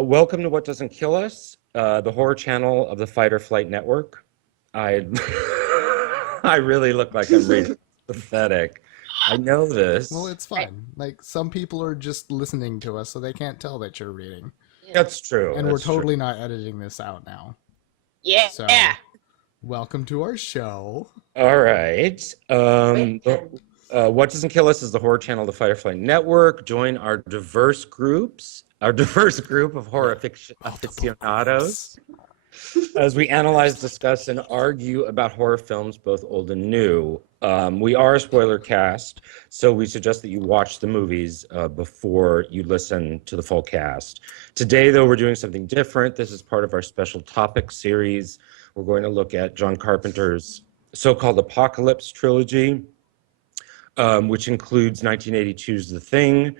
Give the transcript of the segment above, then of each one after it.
Welcome to What Doesn't Kill Us, the horror channel of the Fight or Flight Network. I I really look like I'm really pathetic. I know this. Well, it's fine. Like, some people are just listening to us, so they can't tell that you're reading. That's true. And we're That's true. totally not editing this out now. Yeah. So, welcome to our show. All right. What Doesn't Kill Us is the horror channel of the Fight or Flight Network. Join our diverse group of horror aficionados as we analyze, discuss, and argue about horror films, both old and new. We are a spoiler cast, so we suggest that you watch the movies before you listen to the full cast. Today, though, we're doing something different. This is part of our special topic series. We're going to look at John Carpenter's so-called Apocalypse Trilogy, which includes 1982's The Thing,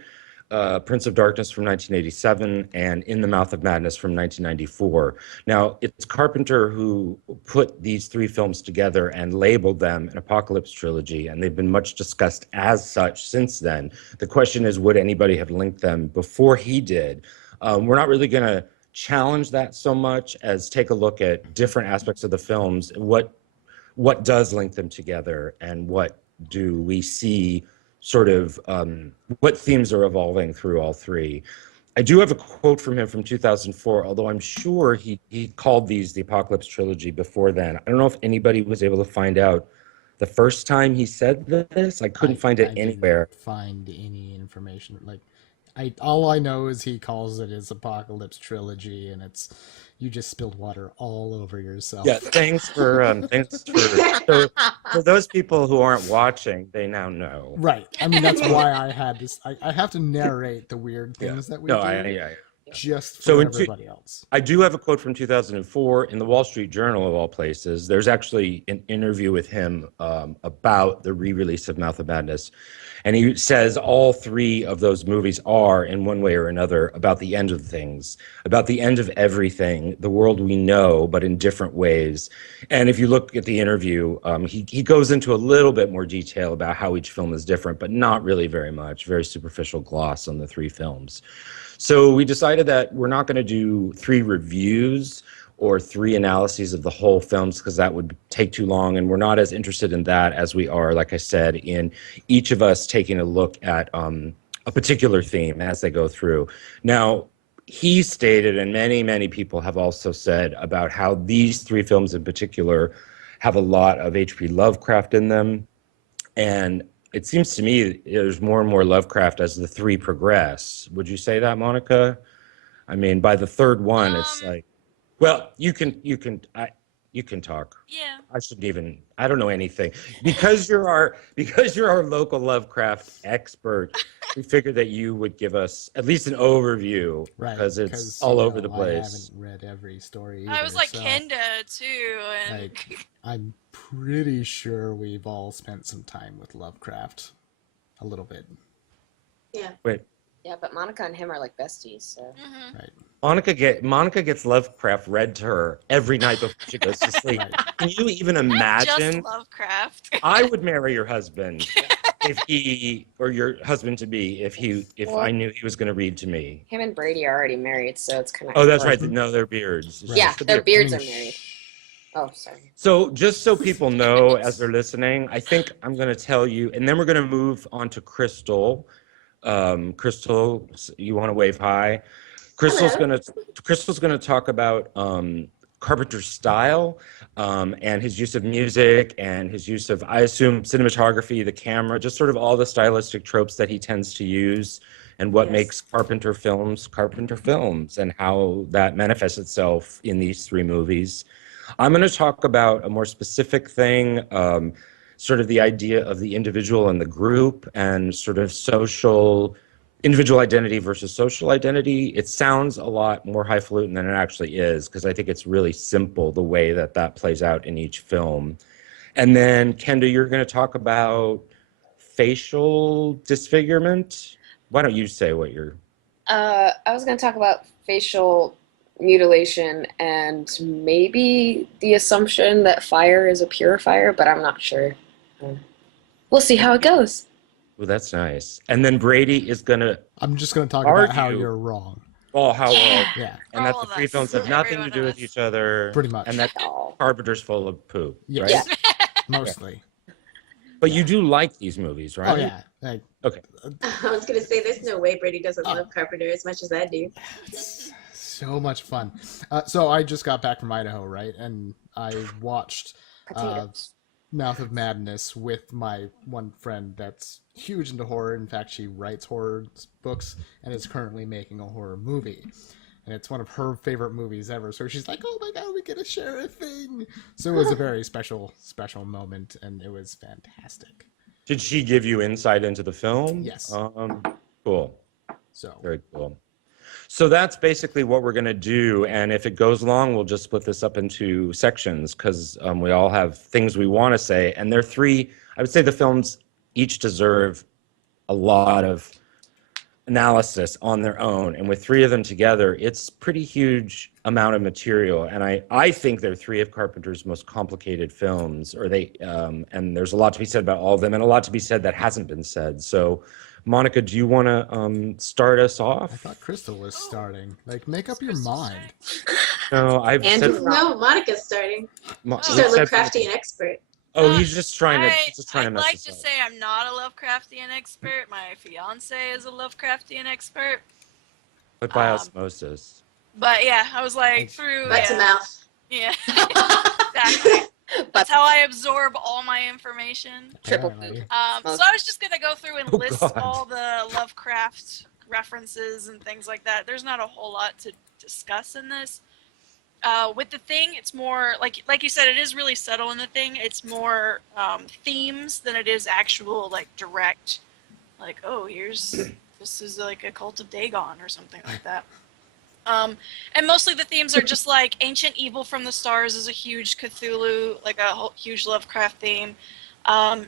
Prince of Darkness from 1987, and In the Mouth of Madness from 1994. Now, it's Carpenter who put these three films together and labeled them an Apocalypse Trilogy, and they've been much discussed as such since then. The question is, would anybody have linked them before he did? We're not really going to challenge that so much as take a look at different aspects of the films, what does link them together, and what do we see sort of what themes are evolving through all three. I do have a quote from him from 2004, although I'm sure he called these the Apocalypse Trilogy before then. I don't know if anybody was able to find out the first time he said this. I couldn't find it anywhere. Didn't find any information. Like, all I know is he calls it his Apocalypse Trilogy, and it's you just spilled water all over yourself. Yeah, thanks for so for those people who aren't watching, they now know. Right. I mean, that's why I had this. I have to narrate the weird things that we do. Just for everybody else. I do have a quote from 2004 in the Wall Street Journal, of all places. There's actually an interview with him about the re-release of Mouth of Madness. And he says all three of those movies are, in one way or another, about the end of things, about the end of everything, the world we know, but in different ways. And if you look at the interview, he goes into a little bit more detail about how each film is different, but not really very much, very superficial gloss on the three films. So we decided that we're not going to do three reviews or three analyses of the whole films because that would take too long, and we're not as interested in that as we are, like I said, in each of us taking a look at a particular theme as they go through. Now, he stated, and many, many people have also said about how these three films in particular have a lot of H.P. Lovecraft in them, and it seems to me there's more and more Lovecraft as the three progress. Would you say that, Monica? I mean, by the third one, it's like, well, you can talk. Yeah. I shouldn't even. I don't know anything because you're our local Lovecraft expert. We figured that you would give us at least an overview, right? Because it's all over the place. I haven't read every story either, I was like so, Kenda too, and like, I'm pretty sure we've all spent some time with Lovecraft, a little bit. Yeah. Wait. Yeah, but Monica and him are like besties, so. Right. Monica gets Lovecraft read to her every night before she goes to sleep. Right. Can you even imagine? just Lovecraft. I would marry your husband if he, or your husband to be, if I knew he was going to read to me. Him and Brady are already married, so it's kind of. Oh, that's right. No, their beards. Right. Yeah, their beards are married. Oh, sorry. So just so people know as they're listening, I think I'm going to tell you, and then we're going to move on to Crystal. Crystal, you want to wave hi? Crystal's going to talk about Carpenter's style and his use of music and his use of, I assume, cinematography, the camera, just sort of all the stylistic tropes that he tends to use and what makes Carpenter films and how that manifests itself in these three movies. I'm going to talk about a more specific thing, sort of the idea of the individual and the group and sort of individual identity versus social identity. It sounds a lot more highfalutin than it actually is because I think it's really simple the way that plays out in each film. And then, Kenda, you're going to talk about facial disfigurement. Why don't you say what you're... I was going to talk about facial mutilation and maybe the assumption that fire is a purifier, but I'm not sure. We'll see how it goes. Well, that's nice. And then Brady is going to... I'm just going to talk about how you're wrong. All how Yeah, and that All the of three us. films have nothing to Everyone do of with us. each other. pretty much. And that Oh. Carpenter's full of poop, Yes. right? Mostly. But you do like these movies, right? Oh yeah. Like, Okay. I was gonna say, there's no way Brady doesn't Oh. love Carpenter as much as I do. it's so much fun. So I just got back from Idaho, right? And I watched Potatoes. Mouth of Madness with my one friend that's huge into horror. In fact, she writes horror books and is currently making a horror movie. And it's one of her favorite movies ever. So she's like, "Oh my god, we get to share a thing!" So it was a very special moment, and it was fantastic. Did she give you insight into the film? Yes. Cool. So Very cool. So that's basically what we're going to do. And if it goes long, we'll just split this up into sections because we all have things we want to say. And there are three, I would say the films each deserve a lot of analysis on their own. And with three of them together, it's pretty huge amount of material. And I think they're three of Carpenter's most complicated films, and there's a lot to be said about all of them and a lot to be said that hasn't been said. So Monica, do you want to start us off? I thought Crystal was starting. Like, make up your Crystal mind. No, I've Andrew said, Rock. No, Monica's starting. Mo- She's we've our said- Lovecraftian expert. Oh, he's just trying to I'd mess like us to up. say I'm not a Lovecraftian expert. My fiance is a Lovecraftian expert. But by um, osmosis. But yeah, I was like through. Butt to Yeah, mouth. yeah. Exactly. But That's how I absorb all my information. triple Apparently. poop. So I was just gonna go through and Oh, list God. all the Lovecraft references and things like that. There's not a whole lot to discuss in this. With the Thing, it's more like you said, it is really subtle in the Thing. It's more themes than it is actual like direct, like this is like a cult of Dagon or something like that. And mostly the themes are just like ancient evil from the stars is a huge Cthulhu, like a huge Lovecraft theme.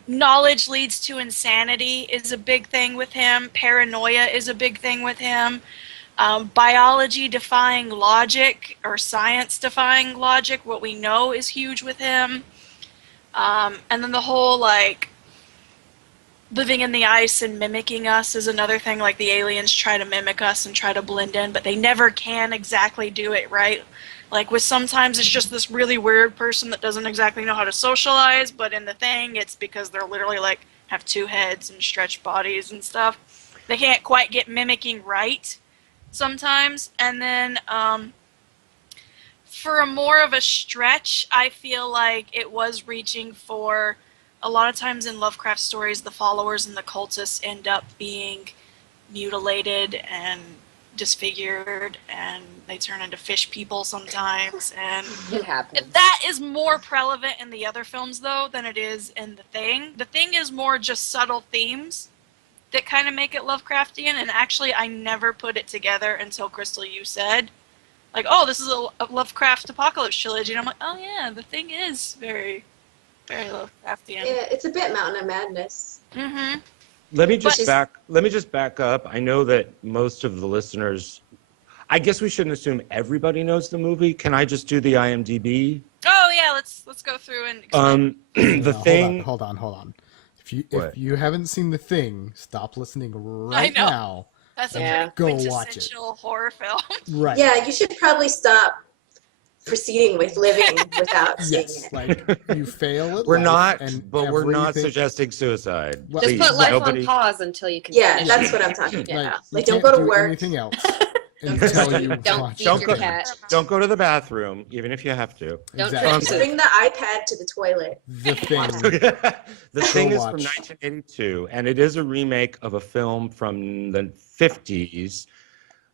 Knowledge leads to insanity is a big thing with him. Paranoia is a big thing with him. Biology defying logic or science defying logic, what we know is huge with him. And then the whole like living in the ice and mimicking us is another thing. Like the aliens try to mimic us and try to blend in, but they never can exactly do it right. Like with sometimes it's just this really weird person that doesn't exactly know how to socialize, but in the Thing it's because they're literally like have two heads and stretched bodies and stuff. They can't quite get mimicking right sometimes. And then for a more of a stretch, I feel like it was reaching for, a lot of times in Lovecraft stories, the followers and the cultists end up being mutilated and disfigured, and they turn into fish people sometimes. And It happens. that is more prevalent in the other films, though, than it is in The Thing. The Thing is more just subtle themes that kind of make it Lovecraftian, and actually I never put it together until, Crystal, you said, like, oh, this is a Lovecraft Apocalypse trilogy, and I'm like, oh yeah, The Thing is very, very Lovecraftian. Yeah, it's a bit Mountain of Madness. Mm-hmm. Let me just But- back up. I know that most of the listeners, I guess we shouldn't assume everybody knows the movie. Can I just do the IMDb? Oh yeah, let's go through and explain. The No, Thing. Hold on. What? If you haven't seen The Thing, stop listening right know. now. That's a Yeah. pretty Go watch it. quintessential horror film. Right. Yeah, you should probably stop proceeding with living without seeing Yes. it. Like you fail at We're life, not, and but we're not everything- suggesting suicide. Well, Just Please, put life nobody. on pause until you can Yeah, finish that's it. what I'm talking Yeah. about. you Like, don't can't go to do work. anything else until you Don't watch feed it. Don't your go- cat. Don't go to the bathroom, even if you have to. Don't Exactly. drink Bring the iPad to the toilet. The Thing. The Thing is watch. from 1982, and it is a remake of a film from the 50s.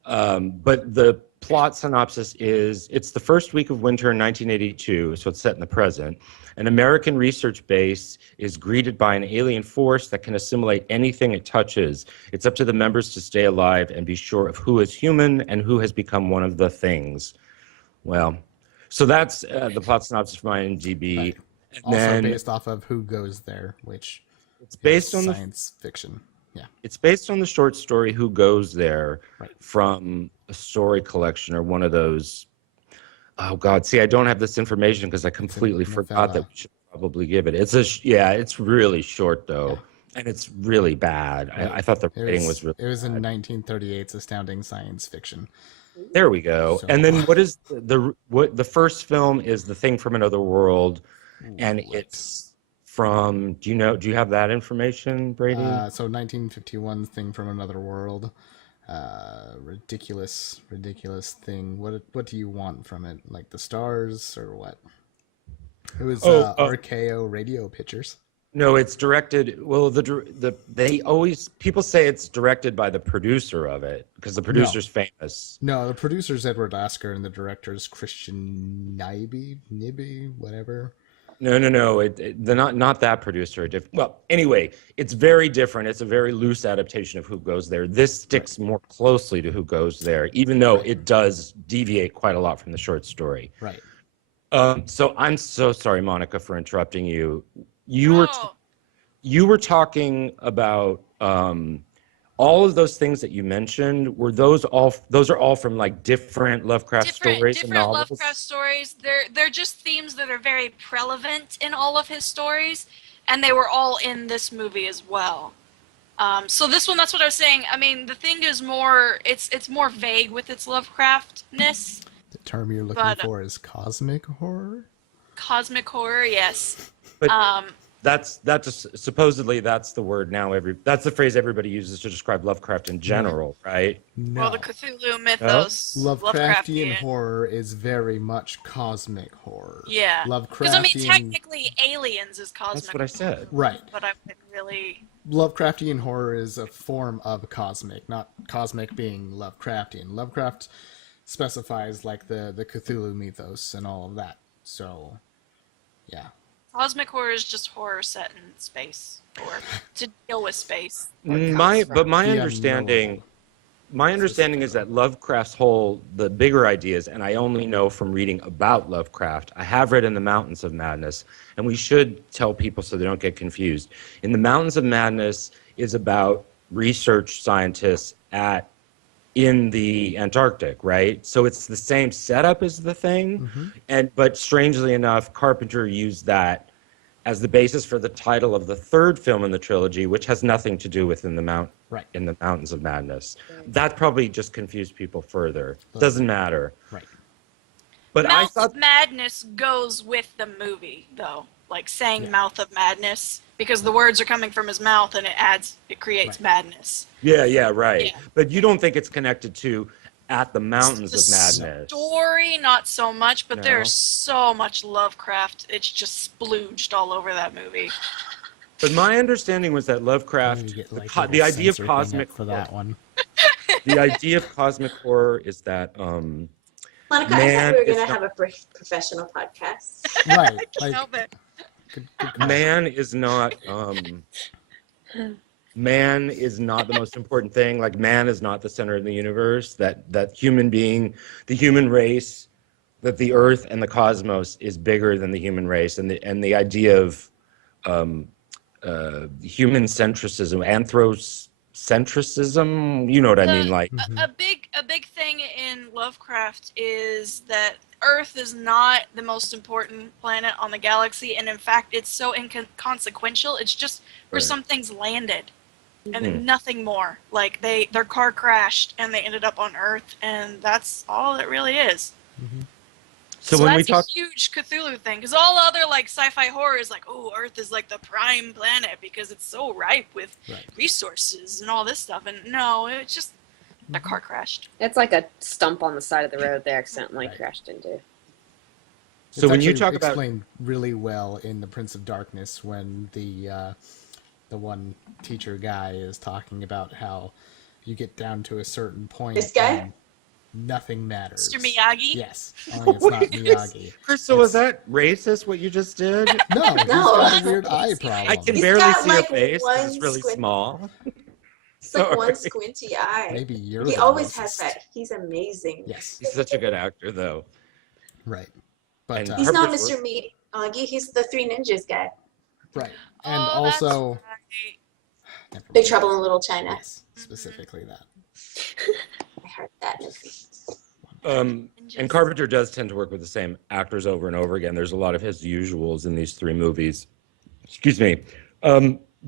But the plot synopsis is, it's the first week of winter in 1982, so it's set in the present. An American research base is greeted by an alien force that can assimilate anything it touches. It's up to the members to stay alive and be sure of who is human and who has become one of the things. Well, so that's the plot synopsis from IMDb. Right. And Also then based off of Who Goes There, which it's based is on the science fiction. Yeah. It's based on the short story Who Goes There Right. from a story collection or one of those. Oh God, see, I don't have this information because I completely forgot that novella. we should probably give it. It's really short though, and it's really bad. I thought the rating was really It was in bad. 1938's Astounding Science Fiction. There we go. So- And then what is the first film is The Thing from Another World, and What? it's from, do you have that information, Brady? So 1951 Thing from Another World. Ridiculous thing. What do you want from it? Like the stars or what? It was RKO Radio Pictures. No, it's directed. Well, people say it's directed by the producer of it because the producer's famous. No, the producer's Edward Asker and the director's Christian Nibby, whatever. No. Not that producer. Well, anyway, it's very different. It's a very loose adaptation of Who Goes There. This sticks more closely to Who Goes There, even though it does deviate quite a lot from the short story. Right. So I'm so sorry, Monica, for interrupting you. You were talking about all of those things that you mentioned. Were those are all from like different Lovecraft stories and different novels? Lovecraft stories. They're just themes that are very prevalent in all of his stories, and they were all in this movie as well. So this one, that's what I was saying. I mean, the thing is more, it's more vague with its Lovecraftness. The term you're looking for is cosmic horror? Cosmic horror, yes. But that's supposedly that's the word now. That's the phrase everybody uses to describe Lovecraft in general, right? No. Well, the Cthulhu mythos. Lovecraftian horror is very much cosmic horror. Yeah. Lovecraftian. Because I mean, technically, Aliens is cosmic. That's what I said. Right. But I wouldn't really. Lovecraftian horror is a form of cosmic, not cosmic being Lovecraftian. Lovecraft specifies like the Cthulhu mythos and all of that. So, yeah. Cosmic horror is just horror set in space, or to deal with space. My understanding is that Lovecraft's the bigger ideas, and I only know from reading about Lovecraft. I have read in The Mountains of Madness, and we should tell people so they don't get confused. In The Mountains of Madness is about research scientists in the Antarctic, right? So it's the same setup as The Thing, but strangely enough, Carpenter used that as the basis for the title of the third film in the trilogy, which has nothing to do with In the Mountains of Madness. That probably just confused people further. Doesn't matter. Right. But Mouth of Madness goes with the movie, though. Like saying Mouth of Madness, because the words are coming from his mouth and it creates madness. Yeah, right. Yeah. But you don't think it's connected to At the Mountains of Madness? Story, not so much, but No. there's so much Lovecraft. It's just splooged all over that movie. But my understanding was that Lovecraft, the idea of cosmic for that one. The idea of cosmic horror is that Monica, I thought we were going to have a professional podcast. Right. Can't help it. man is not the most important thing. Like, man is not the center of the universe. That human being, the human race, that the earth and the cosmos is bigger than the human race, and the idea of human centricism, anthropocentrism, you know what I mean? Like, a big thing in Lovecraft is that Earth is not the most important planet on the galaxy, and in fact, it's so inconsequential. It's just where some things landed, and nothing more. Like their car crashed, and they ended up on Earth, and that's all it really is. so when that's we talk, a huge Cthulhu thing, because all other like sci-fi horror is like, oh, Earth is like the prime planet because it's so ripe with resources and all this stuff, and no, it's just the car crashed. It's like a stump on the side of the road they accidentally crashed into. So when you actually talk about explained really well in The Prince of Darkness when the one teacher guy is talking about how you get down to a certain point. This guy? and nothing matters. Mr. Miyagi? Yes, only it's not Miyagi. Crystal, was that racist what you just did? No, he's got a weird eye problem. I can He's barely got, see like, your face 'cause one it's really squint- small. It's like Sorry. one squinty eye. Maybe you're He the always racist. has that. He's amazing. Yes, He's such a good actor, though. right. But And He's not Carpenter's Mr. Miyagi. He's the Three Ninjas guy. right, and Oh, that's also right. never Big mind. Trouble in Little China. Yes, specifically that. I heard that movie. And Carpenter does tend to work with the same actors over and over again. There's a lot of his usuals in these three movies. Excuse me.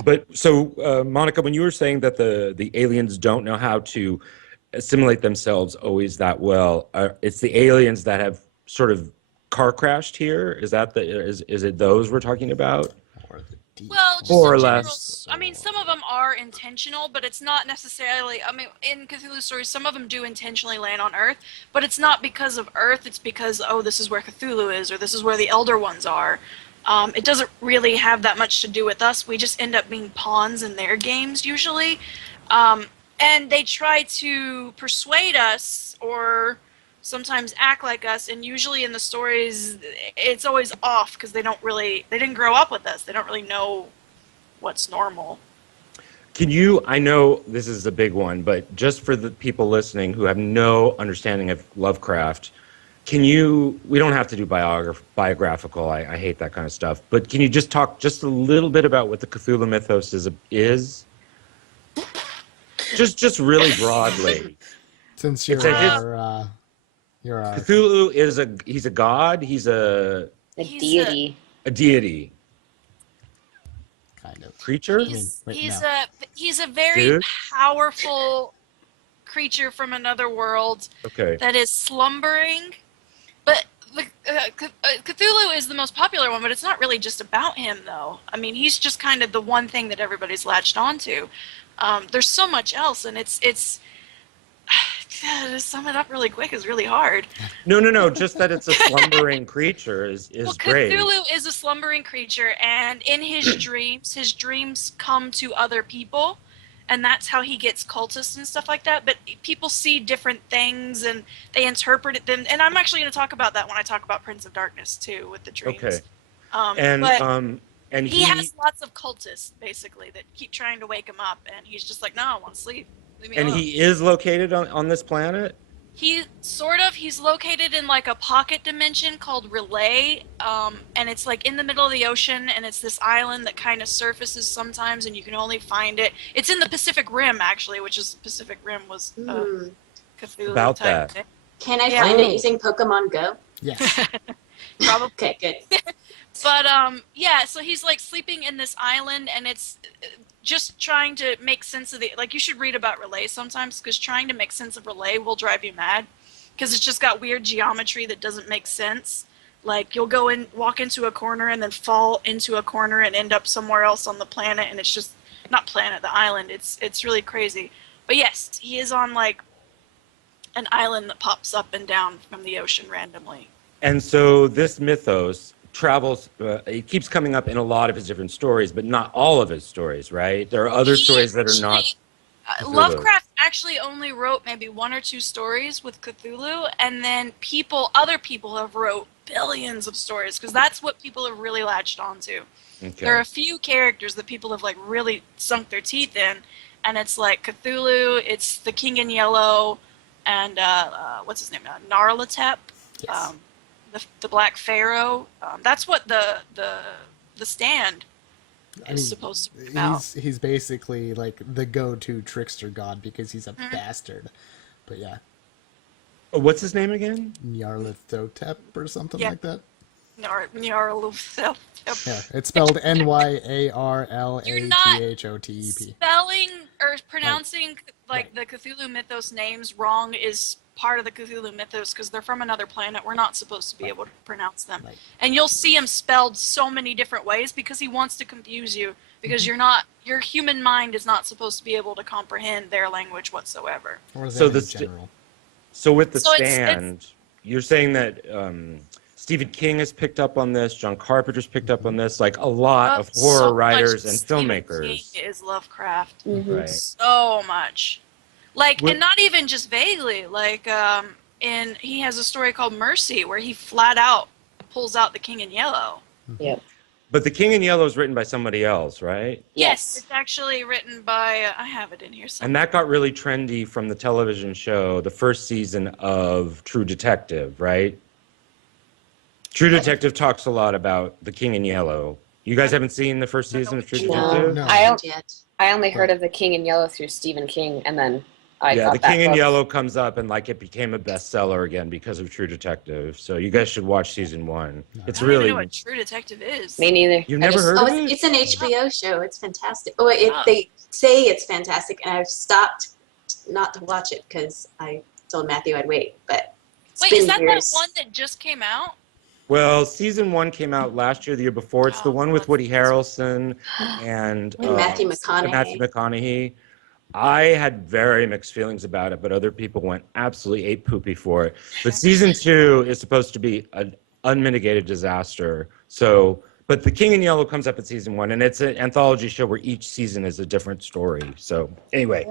But so, Monica, when you were saying that the aliens don't know how to assimilate themselves always that well. It's the aliens that have sort of car crashed here. Is it those we're talking about? Or the deep Well, just More in or general, less. I mean, some of them are intentional, but it's not necessarily. I mean, in Cthulhu stories, some of them do intentionally land on Earth, but it's not because of Earth. It's because, oh, this is where Cthulhu is, or this is where the Elder Ones are. It doesn't really have that much to do with us. We just end up being pawns in their games usually, and they try to persuade us or sometimes act like us, and usually in the stories it's always off because they didn't grow up with us. They don't really know what's normal. I know this is a big one, but just for the people listening who have no understanding of Lovecraft, we don't have to do biographical, I hate that kind of stuff, but can you just talk just a little bit about what the Cthulhu mythos is? Just really broadly. Since It's you're our Cthulhu he's a god, he's A He's deity. a deity. kind of. Creature? He's a very Dude? powerful creature from another world Okay. that is slumbering. But Cthulhu is the most popular one, but it's not really just about him, though. I mean, he's just kind of the one thing that everybody's latched onto. There's so much else, and it's to sum it up really quick is really hard. No. Just that it's a slumbering creature is Well, great. Cthulhu is a slumbering creature, and in his dreams come to other people, and that's how he gets cultists and stuff like that. But people see different things, and they interpret them. And I'm actually going to talk about that when I talk about Prince of Darkness too, with the dreams. Okay. But And he has lots of cultists basically that keep trying to wake him up, and he's just like, no, I want to sleep. Leave me alone. he is located on this planet? He's located in like a pocket dimension called Relay, and it's like in the middle of the ocean, and it's this island that kind of surfaces sometimes, and you can only find it. It's in the Pacific Rim, actually, which is Pacific Rim was Cthulhu About type that. thing. Can I find it using Pokemon Go? Yes. Probably. Okay, good. But yeah, so he's like sleeping in this island, and it's just trying to make sense of you should read about Relay sometimes, because trying to make sense of Relay will drive you mad, because it's just got weird geometry that doesn't make sense. Like you'll walk into a corner and then fall into a corner and end up somewhere else on the planet, and it's just not planet, the island. It's really crazy. But yes, he is on like an island that pops up and down from the ocean randomly. And so this mythos travels, it keeps coming up in a lot of his different stories, but not all of his stories, right? There are other stories that are not Cthulhu. Lovecraft actually only wrote maybe 1 or 2 stories with Cthulhu, and then other people have wrote billions of stories, because that's what people have really latched onto. Okay. There are a few characters that people have like really sunk their teeth in, and it's like Cthulhu, it's the King in Yellow, and what's his name now? Nyarlathotep. Yes. The Black Pharaoh. That's what the Stand is supposed to be about. He's basically like the go-to trickster god because he's a bastard. But yeah, What's his name again? Nyarlathotep or something Yeah. like that. Nyarlathotep. Yeah, it's spelled Nyarlathotep. Spelling or pronouncing like the Cthulhu mythos names wrong is part of the Cthulhu mythos, because they're from another planet. We're not supposed to be able to pronounce them. Right. And you'll see him spelled so many different ways because he wants to confuse you, because your human mind is not supposed to be able to comprehend their language whatsoever. Or So them the in general. So with the So it's- Stand, you're saying that Stephen King has picked up on this, John Carpenter's picked up on this, like a lot of horror So much writers and Stephen filmmakers. King is Lovecraft. Right. So much. Like, What- and not even just vaguely. Like, he has a story called Mercy where he flat out pulls out the King in Yellow. Yep. But The King in Yellow is written by somebody else, right? Yes, Yes. it's actually written by. I have it in here somewhere. And that got really trendy from the television show, the first season of True Detective, right? True Detective talks a lot about The King in Yellow. You guys haven't seen the first season of True No. Detective? No. I only heard of the King in Yellow through Stephen King, and then I Yeah, got The that King in book. Yellow comes up and like it became a bestseller again because of True Detective. So you guys should watch season 1. It's I don't really even know what True Detective is. Me neither. You've I never just- heard Oh, of it? it's an HBO show. It's fantastic. Oh. They say it's fantastic, and I've stopped not to watch it because I told Matthew I'd wait. But it's Wait, been is that years. that one that just came out? Well, season 1 came out last year, the year before. It's the Oh, one with that's- Woody Harrelson and And Matthew and Matthew McConaughey. McConaughey. I had very mixed feelings about it, but other people went absolutely ape poopy for it. But season 2 is supposed to be an unmitigated disaster. So, but The King in Yellow comes up in season 1, and it's an anthology show where each season is a different story. So, anyway,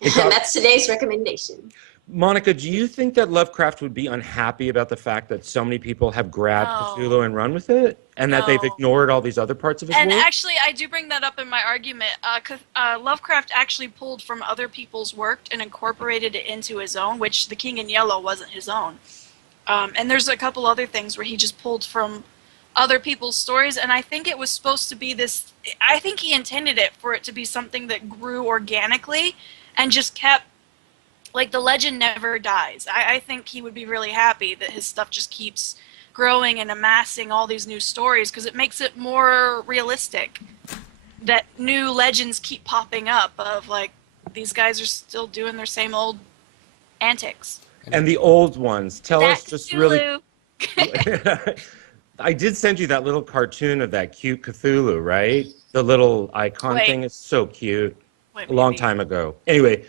it got- And that's today's recommendation. Monica, do you think that Lovecraft would be unhappy about the fact that so many people have grabbed No. Cthulhu and run with it, and that they've No. ignored all these other parts of his And work? actually, I do bring that up in my argument. Lovecraft actually pulled from other people's work and incorporated it into his own, which The King in Yellow wasn't his own. And there's a couple other things where he just pulled from other people's stories, and I think it was supposed to be this. I think he intended it for it to be something that grew organically and just kept. Like, the legend never dies. I think he would be really happy that his stuff just keeps growing and amassing all these new stories because it makes it more realistic that new legends keep popping up of, like, these guys are still doing their same old antics. And the old ones, tell us That's just really. Cthulhu. I did send you that little cartoon of that cute Cthulhu, right? The little icon Wait. thing is so cute. Wait, A long maybe. time ago. Anyway,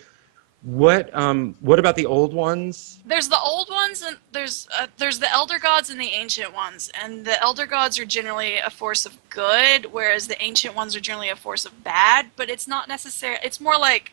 what about the old ones? There's the old ones, and there's the elder gods and the ancient ones. And the elder gods are generally a force of good, whereas the ancient ones are generally a force of bad. But it's not necessary. It's more like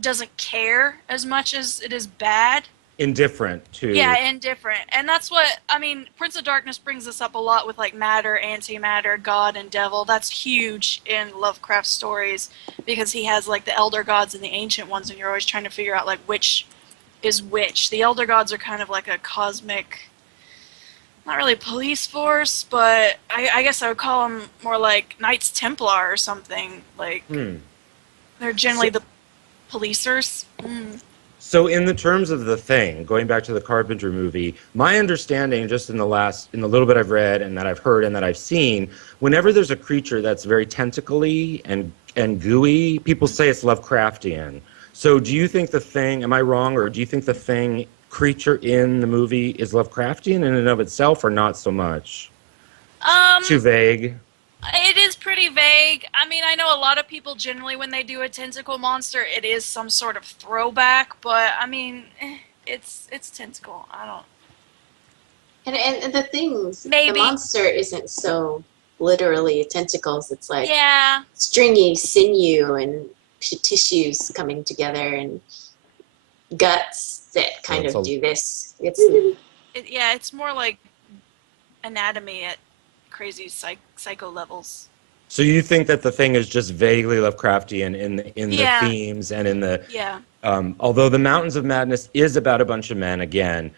doesn't care as much as it is bad. Indifferent to. Yeah, indifferent. And that's what, I mean, Prince of Darkness brings this up a lot with, like, matter, antimatter, God, and devil. That's huge in Lovecraft stories because he has, like, the elder gods and the ancient ones, and you're always trying to figure out, like, which is which. The elder gods are kind of like a cosmic, not really police force, but I guess I would call them more like Knights Templar or something. Like, they're generally the policers. So in the terms of The Thing, going back to the Carpenter movie, my understanding just in the little bit I've read and that I've heard and that I've seen, whenever there's a creature that's very tentacly and gooey, people say it's Lovecraftian. So do you think The Thing, am I wrong, or do you think The Thing creature in the movie is Lovecraftian in and of itself or not so much? Too vague? It is pretty vague. I mean, I know a lot of people generally when they do a tentacle monster, it is some sort of throwback, but I mean, it's tentacle. I don't. And the things, Maybe. the monster isn't so literally tentacles. It's like Yeah. stringy sinew and tissues coming together and guts that kind it's of a- do this. It's more like anatomy at crazy psycho levels. So you think that The Thing is just vaguely Lovecraftian in the Yeah. themes and in the Yeah. although The Mountains of Madness is about a bunch of men, again,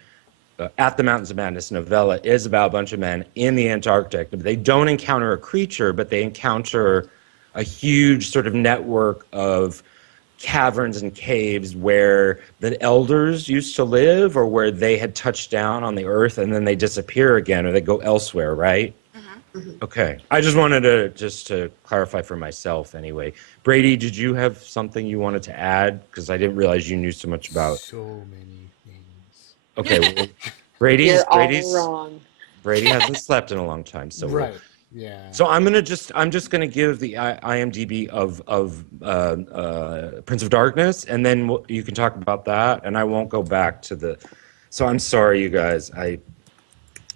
At the Mountains of Madness novella is about a bunch of men in the Antarctic. They don't encounter a creature, but they encounter a huge sort of network of caverns and caves where the elders used to live or where they had touched down on the earth and then they disappear again or they go elsewhere, right? Okay. I just wanted to clarify for myself anyway. Brady, did you have something you wanted to add? Because I didn't realize you knew so much about. So many things. Okay. Well, Brady's You're all wrong. Brady hasn't slept in a long time, so Right. Yeah. So I'm just gonna give the IMDb of Prince of Darkness, and then you can talk about that, and I won't go back to the. So I'm sorry, you guys. I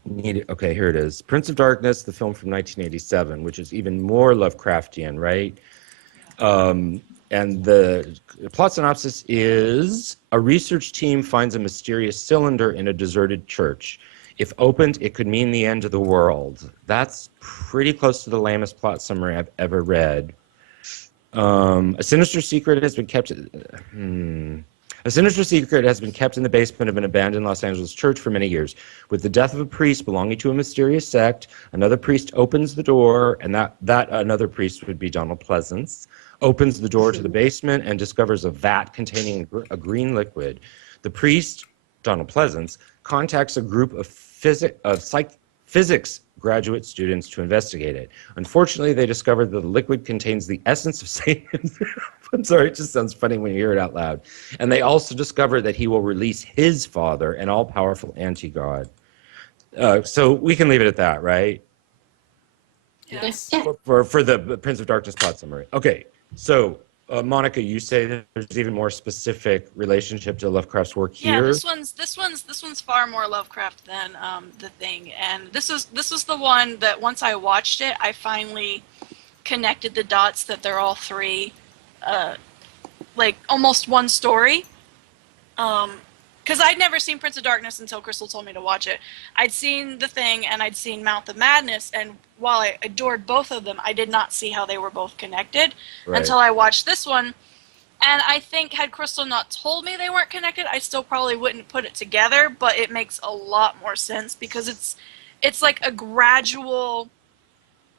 need it. Okay, here it is. Prince of Darkness, the film from 1987, which is even more Lovecraftian, right? And the plot synopsis is: a research team finds a mysterious cylinder in a deserted church. If opened, it could mean the end of the world. That's pretty close to the lamest plot summary I've ever read. A sinister secret has been kept. A sinister secret has been kept in the basement of an abandoned Los Angeles church for many years. With the death of a priest belonging to a mysterious sect, another priest opens the door, and that another priest would be Donald Pleasance, opens the door to the basement and discovers a vat containing a green liquid. The priest, Donald Pleasance, contacts a group of physics graduate students to investigate it. Unfortunately, they discover that the liquid contains the essence of Satan. I'm sorry, it just sounds funny when you hear it out loud. And they also discover that he will release his father, an all-powerful anti-god. So we can leave it at that, right? Yeah. Yes. Yeah. For the Prince of Darkness plot summary. Okay, so Monica, you say that there's even more specific relationship to Lovecraft's work Yeah, here. this one's far more Lovecraft than The Thing, and this was the one that once I watched it, I finally connected the dots that they're all three, like almost one story. Because I'd never seen Prince of Darkness until Crystal told me to watch it. I'd seen The Thing and I'd seen Mouth of Madness, and while I adored both of them, I did not see how they were both connected until I watched this one. And I think had Crystal not told me they weren't connected, I still probably wouldn't put it together, but it makes a lot more sense because it's like a gradual,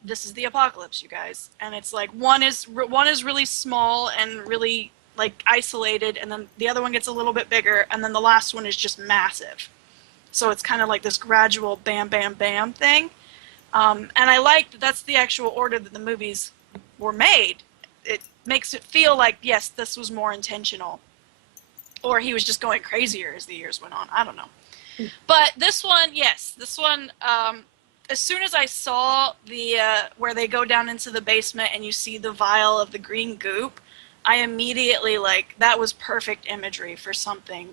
this is the apocalypse, you guys. And it's like one is really small and really like isolated, and then the other one gets a little bit bigger, and then the last one is just massive. So it's kind of like this gradual bam, bam, bam thing. And I like that that's the actual order that the movies were made. It makes it feel like, yes, this was more intentional. Or he was just going crazier as the years went on. I don't know. But this one, yes, as soon as I saw the where they go down into the basement and you see the vial of the green goop, I immediately, like, that was perfect imagery for something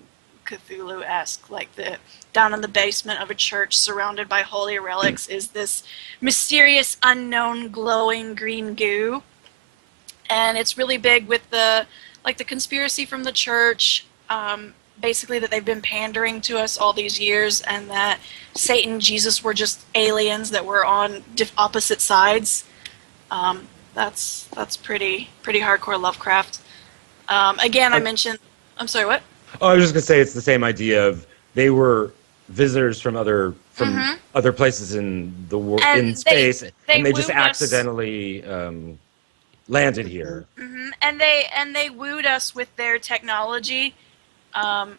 Cthulhu-esque. Like, the down in the basement of a church surrounded by holy relics is this mysterious, unknown, glowing green goo. And it's really big with the conspiracy from the church, basically that they've been pandering to us all these years, and that Satan and Jesus were just aliens that were on opposite sides. That's pretty hardcore Lovecraft. Again, I mentioned. I'm sorry, what? Oh, I was just gonna say it's the same idea of they were visitors from other places in the world, in space, and they just accidentally landed here. And they wooed us with their technology,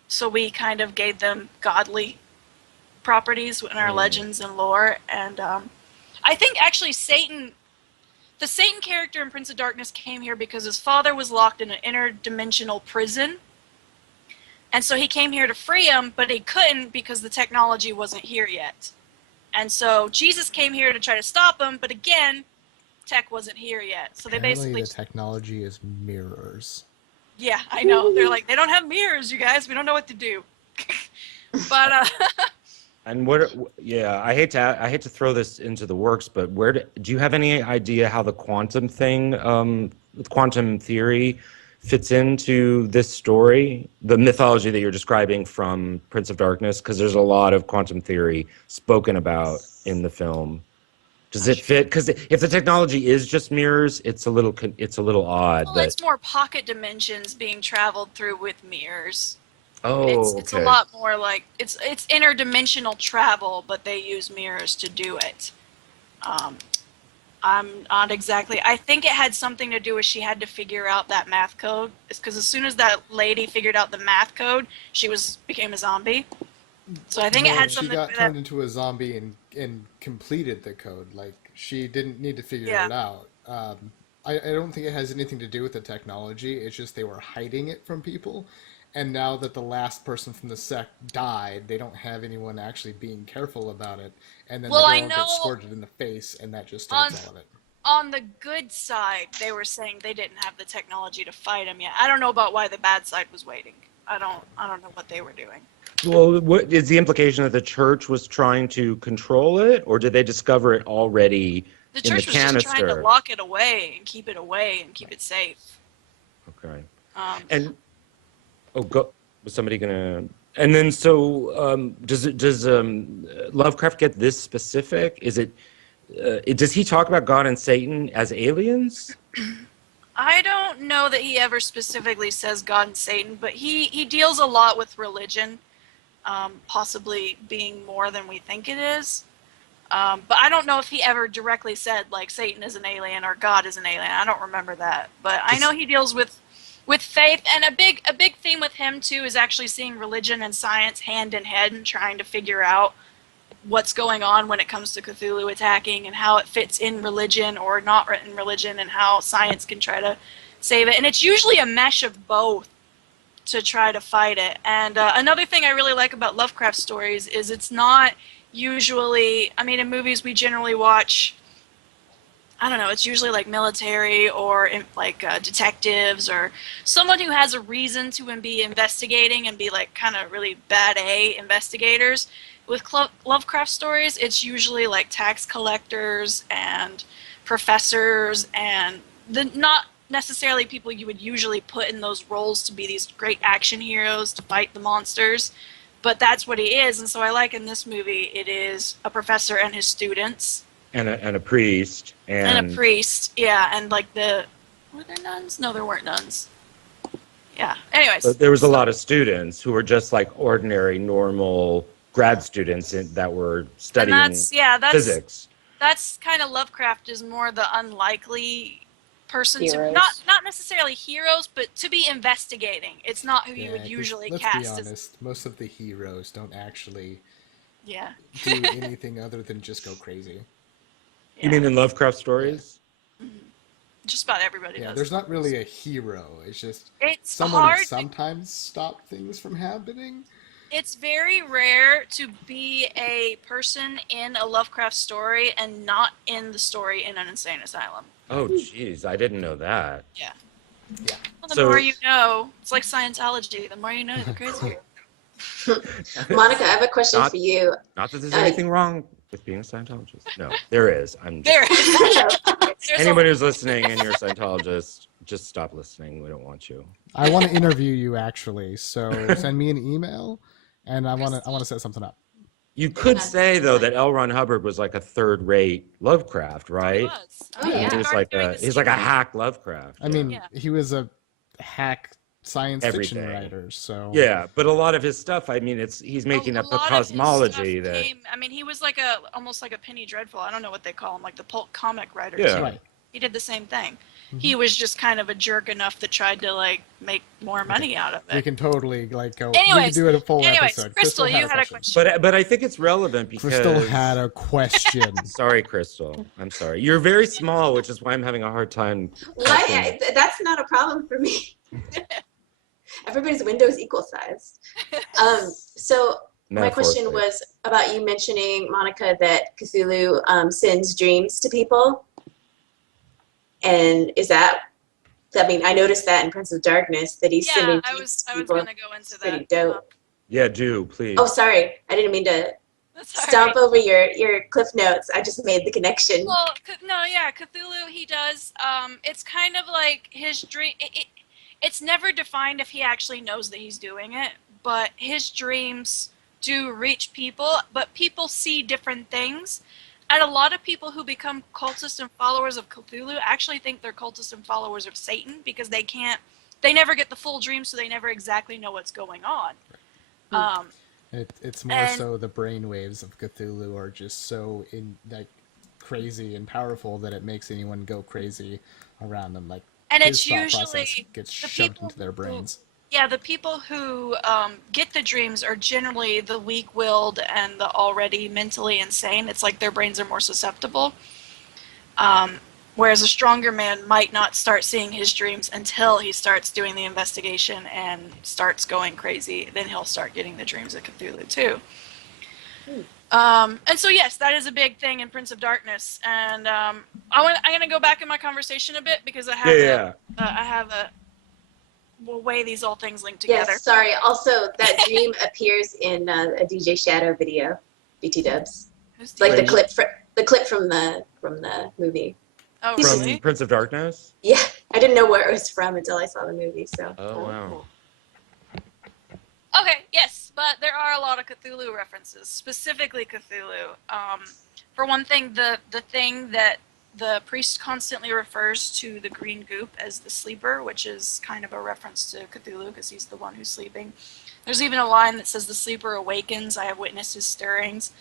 so we kind of gave them godly properties in our legends and lore. And I think actually the Satan character in Prince of Darkness came here because his father was locked in an interdimensional prison. And so he came here to free him, but he couldn't because the technology wasn't here yet. And so Jesus came here to try to stop him, but again, tech wasn't here yet. So Apparently they basically... the technology is mirrors. Yeah, I know. They're like, they don't have mirrors, you guys. We don't know what to do. But And I hate to throw this into the works, but do you have any idea how the quantum thing, quantum theory fits into this story, the mythology that you're describing from Prince of Darkness? Because there's a lot of quantum theory spoken about in the film. Does it fit? Because if the technology is just mirrors, it's a little odd. Well, it's more pocket dimensions being traveled through with mirrors. Oh, it's a lot more like it's interdimensional travel, but they use mirrors to do it. I'm not exactly. I think it had something to do with she had to figure out that math code. It's because as soon as that lady figured out the math code, she became a zombie. So I think it had something. She got turned into a zombie and completed the code. Like, she didn't need to figure it out. I don't think it has anything to do with the technology. It's just they were hiding it from people. And now that the last person from the sect died, they don't have anyone actually being careful about it. And then the girl gets squirted in the face, and that just starts all of it. On the good side, they were saying they didn't have the technology to fight him yet. I don't know about why the bad side was waiting. I don't know what they were doing. Well, what is the implication that the church was trying to control it, or did they discover it already The in the church was canister? just trying to lock it away and keep it safe. Okay. Was somebody gonna? And then does Lovecraft get this specific? Is it? Does he talk about God and Satan as aliens? I don't know that he ever specifically says God and Satan, but he deals a lot with religion, possibly being more than we think it is. But I don't know if he ever directly said, like, Satan is an alien or God is an alien. I don't remember that. But I know he deals with faith, and a big theme with him, too, is actually seeing religion and science hand in hand and trying to figure out what's going on when it comes to Cthulhu attacking and how it fits in religion or not in religion, and how science can try to save it. And it's usually a mesh of both to try to fight it. And another thing I really like about Lovecraft stories is it's not usually, I mean, in movies we generally watch, I don't know, it's usually like military or detectives or someone who has a reason to be investigating and be like kind of really bad A investigators. With Lovecraft stories, it's usually like tax collectors and professors and not necessarily people you would usually put in those roles to be these great action heroes to fight the monsters, but that's what he is. And so I like in this movie, it is a professor and his students. And a priest. And a priest, yeah, and like were there nuns? No, there weren't nuns. Yeah, anyways. But there was a lot of students who were just like ordinary, normal grad students that were studying physics. That's kind of Lovecraft is more the unlikely person Heroes. to not necessarily heroes, but to be investigating. It's not who you would usually cast. Let's be honest, most of the heroes don't actually do anything other than just go crazy. You mean in Lovecraft stories? Yeah. Just about everybody does. Yeah, there's not really a hero. It's just it's someone hard that sometimes stop things from happening. It's very rare to be a person in a Lovecraft story and not in the story in an insane asylum. Oh, jeez, I didn't know that. Yeah. Yeah. Well, the more you know, it's like Scientology. The more you know, the crazier. Monica, I have a question for you. Not that there's anything wrong with being a Scientologist. No, there is. There is. Anybody who's listening and you're a Scientologist, just stop listening. We don't want you. I want to interview you actually, so send me an email, and I want to set something up. You could say though that L. Ron Hubbard was like a third-rate Lovecraft, right? He was. Oh, yeah. He's like a hack Lovecraft. I mean, he was a hack science fiction Everything. writer, so Yeah, but a lot of his stuff, I mean, he's making up a lot of his cosmology stuff that. I mean, he was like almost like a Penny Dreadful. I don't know what they call him, like the pulp comic writer. Yeah. too. right. He did the same thing. Mm-hmm. He was just kind of a jerk enough that tried to like make more money out of We it. can totally like go. Anyways, we can do it a full anyways, episode. Crystal, you had a question. But I think it's relevant because. Crystal had a question. Sorry, Crystal. I'm sorry. You're very small, which is why I'm having a hard time. Why? That's not a problem for me. Everybody's window is equal size. So my question Metaphorically. was about you mentioning, Monica, that Cthulhu sends dreams to people. And is that, I mean, I noticed that in Prince of Darkness that he's sending I dreams was to going people. to go into It's pretty that. dope. Yeah, do please. Oh, sorry. I didn't mean to That's all stomp right. over your cliff notes. I just made the connection. Well, Cthulhu, he does. It's kind of like his dream. It's never defined if he actually knows that he's doing it, but his dreams do reach people, but people see different things. And a lot of people who become cultists and followers of Cthulhu actually think they're cultists and followers of Satan because they never get the full dream, so they never exactly know what's going on. It's more so the brainwaves of Cthulhu are just so crazy and powerful that it makes anyone go crazy around them. Like, And his it's thought usually process gets the shoved people into their brains. Yeah, the people who get the dreams are generally the weak-willed and the already mentally insane. It's like their brains are more susceptible. Whereas a stronger man might not start seeing his dreams until he starts doing the investigation and starts going crazy. Then he'll start getting the dreams of Cthulhu too. And so yes, that is a big thing in Prince of Darkness. And I'm going to go back in my conversation a bit because I have we'll weigh these all things linked together. Yes, sorry. Also, that dream appears in a DJ Shadow video, BT Dubs. Who's It's like the the- clip from the movie. Oh, From- really? From Prince of Darkness? Yeah, I didn't know where it was from until I saw the movie. So. Oh, wow. Okay, yes, but there are a lot of Cthulhu references, specifically Cthulhu. For one thing, the thing that the priest constantly refers to the green goop as the sleeper, which is kind of a reference to Cthulhu because he's the one who's sleeping. There's even a line that says, "The sleeper awakens. I have witnessed his stirrings."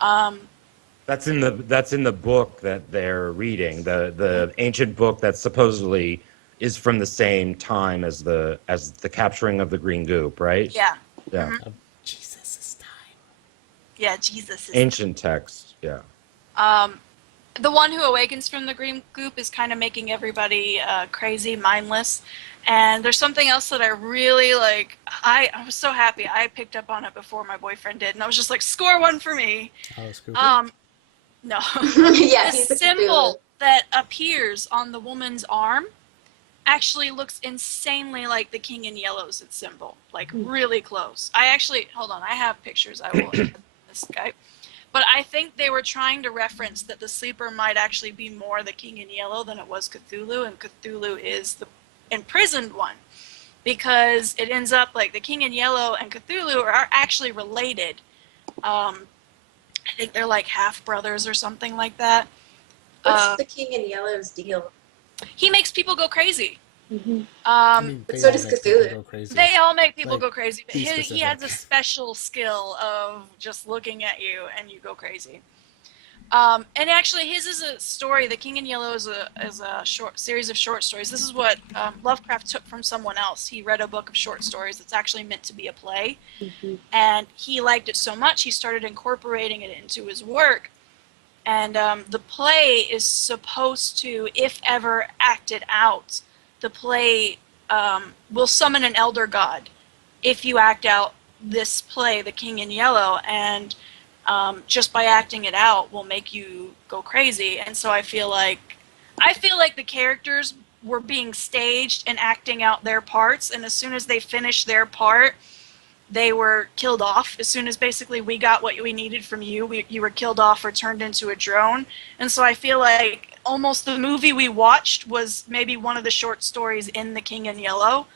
That's in the book that they're reading, the ancient book that supposedly is from the same time as the capturing of the green goop, right? Yeah. Yeah. Mhm. Jesus' time. Yeah, Jesus is. Ancient text. Yeah. the one who awakens from the green goop is kind of making everybody crazy, mindless. And there's something else that I really like. I was so happy I picked up on it before my boyfriend did, and I was just like, score one for me. Alice Cooper. No. Yeah, The he's the symbol that appears on the woman's arm actually looks insanely like the King in Yellow's symbol, like really close. Hold on, I have pictures. I will add this guy. But I think they were trying to reference that the sleeper might actually be more the King in Yellow than it was Cthulhu, and Cthulhu is the imprisoned one, because it ends up like the King in Yellow and Cthulhu are actually related. I think they're like half brothers or something like that. What's the King in Yellow's deal? He makes people go crazy. Mm-hmm. But so does Cthulhu. They all make people Like, go crazy, but be he has a specific. special skill of just looking at you and you go crazy. And actually, his is a story. The King in Yellow is a short series of short stories. This is what Lovecraft took from someone else. He read a book of short stories that's actually meant to be a play, and he liked it so much he started incorporating it into his work. And the play is supposed to, if ever acted out, the play will summon an elder god if you act out this play, The King in Yellow, and just by acting it out will make you go crazy. And so I feel like the characters were being staged and acting out their parts, and as soon as they finished their part, they were killed off. As soon as basically we got what we needed from you, you were killed off or turned into a drone. And so I feel like almost the movie we watched was maybe one of the short stories in The King in Yellow,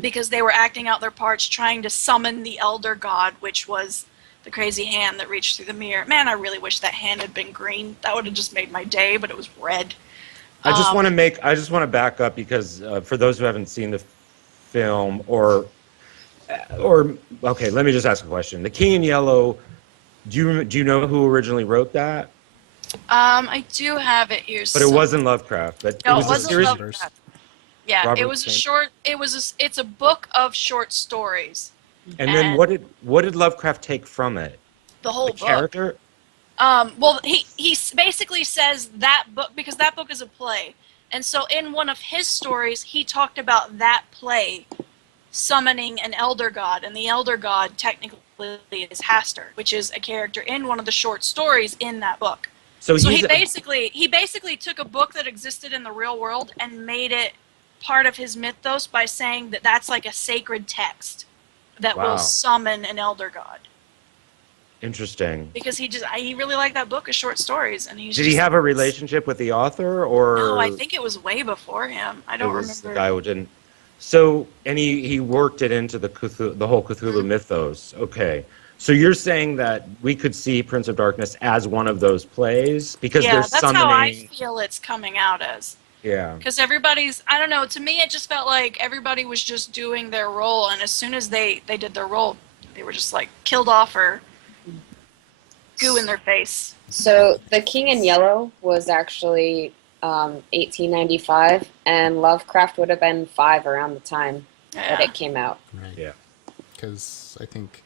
because they were acting out their parts trying to summon the elder god, which was the crazy hand that reached through the mirror. Man, I really wish that hand had been green. That would have just made my day, but it was red. I just want to back up because for those who haven't seen the film or okay, let me just ask a question. The King in Yellow, do you know who originally wrote that? I do have it here. But it wasn't Lovecraft. But No, it was it a wasn't series. Lovecraft. Yeah, Robert it was a Saint- short. It's a book of short stories. And then what did Lovecraft take from it? The whole The book. character? Well, he basically says that book, because that book is a play, and so in one of his stories, he talked about that play summoning an elder god, and the elder god technically is Hastur, which is a character in one of the short stories in that book. So he basically took a book that existed in the real world and made it part of his mythos by saying that that's like a sacred text that Wow. will summon an elder god. Interesting. Because he really liked that book of short stories, and Did he have a relationship with the author, or No, I think it was way before him. I don't it was remember. the guy who didn't? So, and he worked it into the whole Cthulhu mythos. Okay. So you're saying that we could see Prince of Darkness as one of those plays because Yeah, they're that's summoning. how I feel it's coming out as. Yeah. Because everybody's, I don't know, to me it just felt like everybody was just doing their role, and as soon as they did their role, they were just like killed off or goo in their face. So The King in Yellow was actually 1895, and Lovecraft would have been 5 around the time that Yeah. it came out. Right. Yeah. Because I think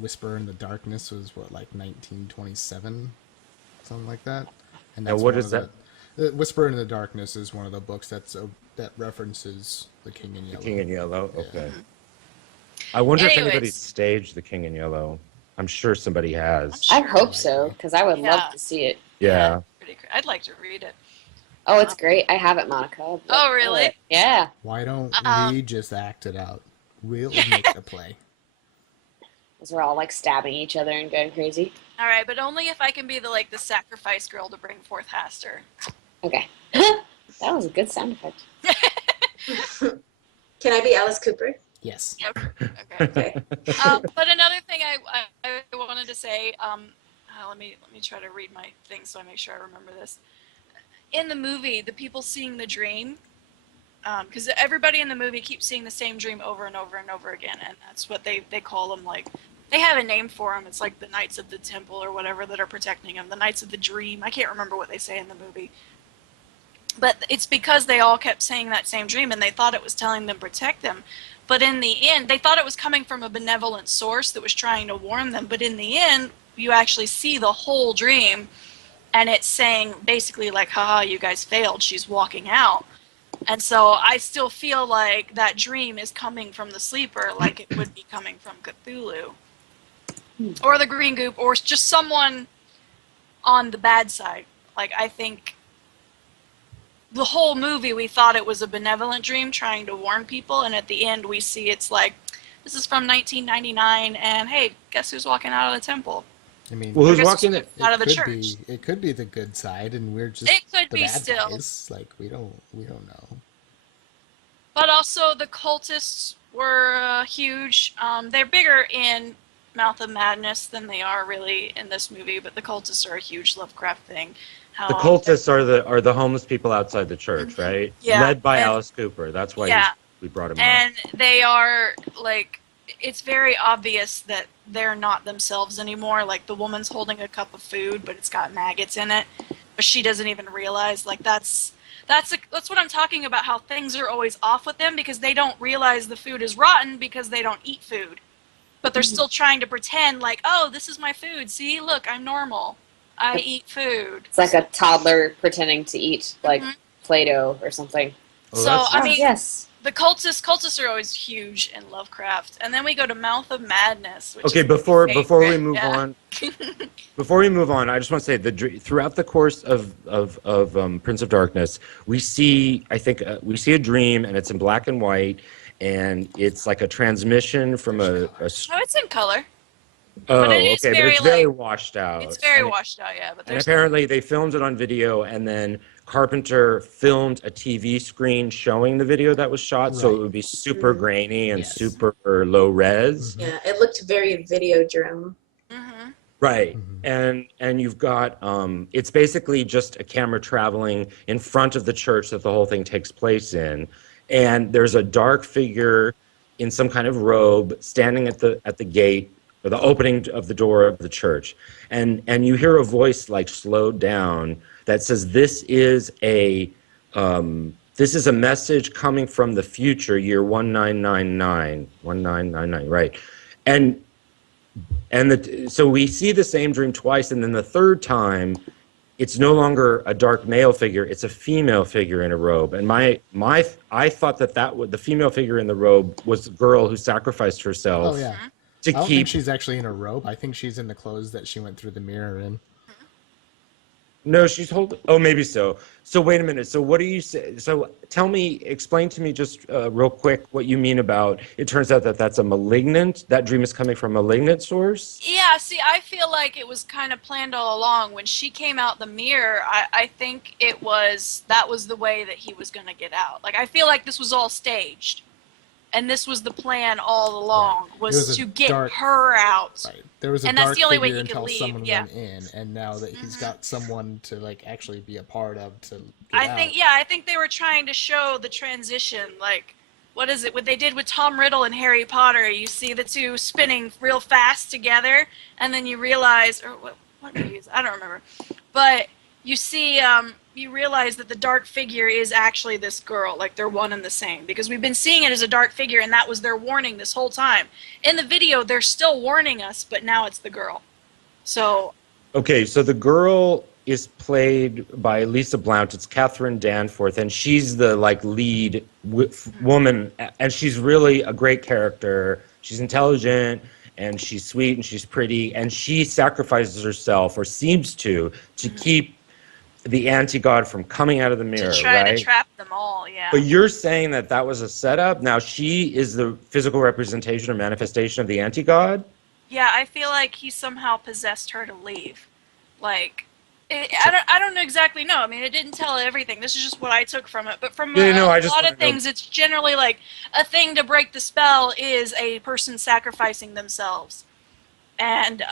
Whisper in the Darkness was like 1927, something like that. And Now, what is that? Whisper in the Darkness is one of the books that references the King in Yellow. The King in Yellow. Yeah. Okay. I wonder if anybody Anyways. staged The King in Yellow. I'm sure somebody has. I hope so, because I would Yeah. love to see it. Yeah. Pretty great. I'd like to read it. Oh, it's great. I have it, Monica. I'd love Oh, to really? do it. Yeah. Why don't Um, we just act it out? We'll make the play. Because we're all like stabbing each other and going crazy. All right, but only if I can be the sacrifice girl to bring forth Hastur. Okay. That was a good sound effect. Can I be Alice Cooper? Yes. Okay. Okay. But another thing I wanted to say, let me try to read my thing so I make sure I remember this. In the movie, the people seeing the dream, because everybody in the movie keeps seeing the same dream over and over and over again, and that's what they call them. Like, they have a name for them. It's like the Knights of the Temple or whatever that are protecting them. The Knights of the Dream. I can't remember what they say in the movie. But it's because they all kept saying that same dream, and they thought it was telling them protect them. But in the end, they thought it was coming from a benevolent source that was trying to warn them. But in the end, you actually see the whole dream, and it's saying basically like, haha, you guys failed, she's walking out. And so I still feel like that dream is coming from the sleeper, like it would be coming from Cthulhu. Or the Green Goop, or just someone on the bad side. Like, I think the whole movie, we thought it was a benevolent dream trying to warn people, and at the end we see it's like, this is from 1999, and hey, guess who's walking out of the temple? I mean, Well, who's Guess walking who's it? out of the could church? be it could be the good side, and we're just It could the be bad still. guys. Like we don't know. But also the cultists were huge. They're bigger in Mouth of Madness than they are really in this movie, but the cultists are a huge Lovecraft thing. The cultists are the homeless people outside the church, right? Yeah, Led by and- Alice Cooper. That's why Yeah. we brought him up. And they are like, it's very obvious that they're not themselves anymore. Like the woman's holding a cup of food, but it's got maggots in it, but she doesn't even realize. Like that's what I'm talking about. How things are always off with them because they don't realize the food is rotten because they don't eat food, but they're still trying to pretend like, oh, this is my food. See, look, I'm normal. I eat food. It's like a toddler pretending to eat like Mhm. Play-Doh or something. Oh, So that's- I Oh, mean, yes. the cultists are always huge in Lovecraft, and then we go to Mouth of Madness. Which Okay, is my before we favorite. move Yeah. on, I just want to say throughout the course of Prince of Darkness, we see we see a dream, and it's in black and white, and it's like a transmission from Oh, it's in color. oh, but it is okay, but very, it's very like, washed out. It's very And washed out, yeah. But And there's apparently they filmed it on video, and then Carpenter filmed a TV screen showing the video that was shot, so it Right. would be super Mhm. grainy and Yes. super low res. Mhm. Yeah, it looked very Videodrome. hmm Right. Mhm. And you've got it's basically just a camera traveling in front of the church that the whole thing takes place in. And there's a dark figure in some kind of robe standing at the gate or the opening of the door of the church. And you hear a voice like slowed down that says this is a message coming from the future, year 1999, right? So we see the same dream twice, and then the third time, it's no longer a dark male figure; it's a female figure in a robe. And I thought that the female figure in the robe was the girl who sacrificed herself Oh yeah. to I don't keep. think she's actually in a robe. I think she's in the clothes that she went through the mirror in. No, she's holding. Oh, maybe so. So wait a minute. So what do you say? So explain to me just real quick what you mean about. It turns out that's a malignant. That dream is coming from a malignant source. Yeah, see, I feel like it was kind of planned all along. When she came out the mirror, I think that was the way that he was going to get out. Like, I feel like this was all staged. And this was the plan all along, Right. was It was a to get dark- her out. Right. There was a And that's dark the only way figure he could until leave, someone yeah. went in, and now that he's got someone to like actually be a part of to get I out. think they were trying to show the transition, like, what is it? What they did with Tom Riddle and Harry Potter. You see the two spinning real fast together, and then you realize, or what movie is it? I don't remember, but you see, you realize that the dark figure is actually this girl. Like, they're one and the same, because we've been seeing it as a dark figure, and that was their warning this whole time. In the video, they're still warning us, but now it's the girl. So Okay, so the girl is played by Lisa Blount. It's Catherine Danforth, and she's the lead woman, and she's really a great character. She's intelligent, and she's sweet, and she's pretty, and she sacrifices herself, or seems to keep the anti-god from coming out of the mirror, to try right? to trap them all, yeah. But you're saying that was a setup. Now she is the physical representation or manifestation of the anti-god. Yeah, I feel like he somehow possessed her to leave. Like, I don't exactly know. I mean, it didn't tell everything. This is just what I took from it. But from Yeah, a no, I just lot wanna of things, it's generally like a thing to break the spell is a person sacrificing themselves. And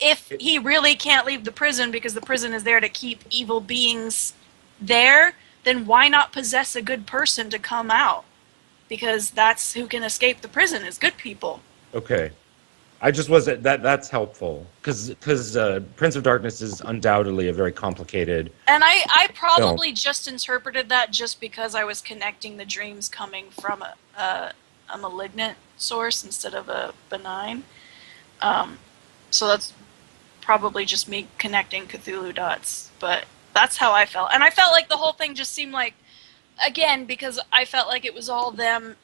if he really can't leave the prison because the prison is there to keep evil beings there, then why not possess a good person to come out? Because that's who can escape the prison is good people. Okay. I just wasn't that's helpful because Prince of Darkness is undoubtedly a very complicated. And I probably just interpreted that just because I was connecting the dreams coming from a malignant source instead of a benign. So probably just me connecting Cthulhu dots, but that's how I felt. And I felt like the whole thing just seemed like, again, because I felt like it was all them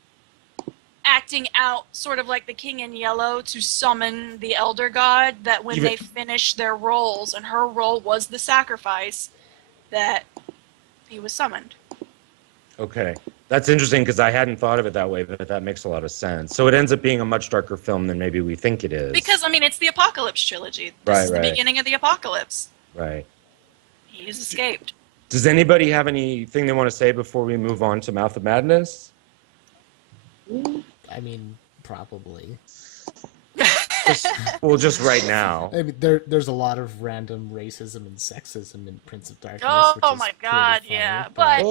acting out sort of like the King in Yellow to summon the Elder God, that when they finished their roles, and her role was the sacrifice, that he was summoned. Okay. That's interesting because I hadn't thought of it that way, but that makes a lot of sense. So it ends up being a much darker film than maybe we think it is. Because, I mean, it's the Apocalypse trilogy. This is the beginning of the Apocalypse. Right. He's escaped. Does anybody have anything they want to say before we move on to Mouth of Madness? I mean, probably. Just right now. I mean, there's a lot of random racism and sexism in Prince of Darkness. Oh, which is my God, funny, yeah. But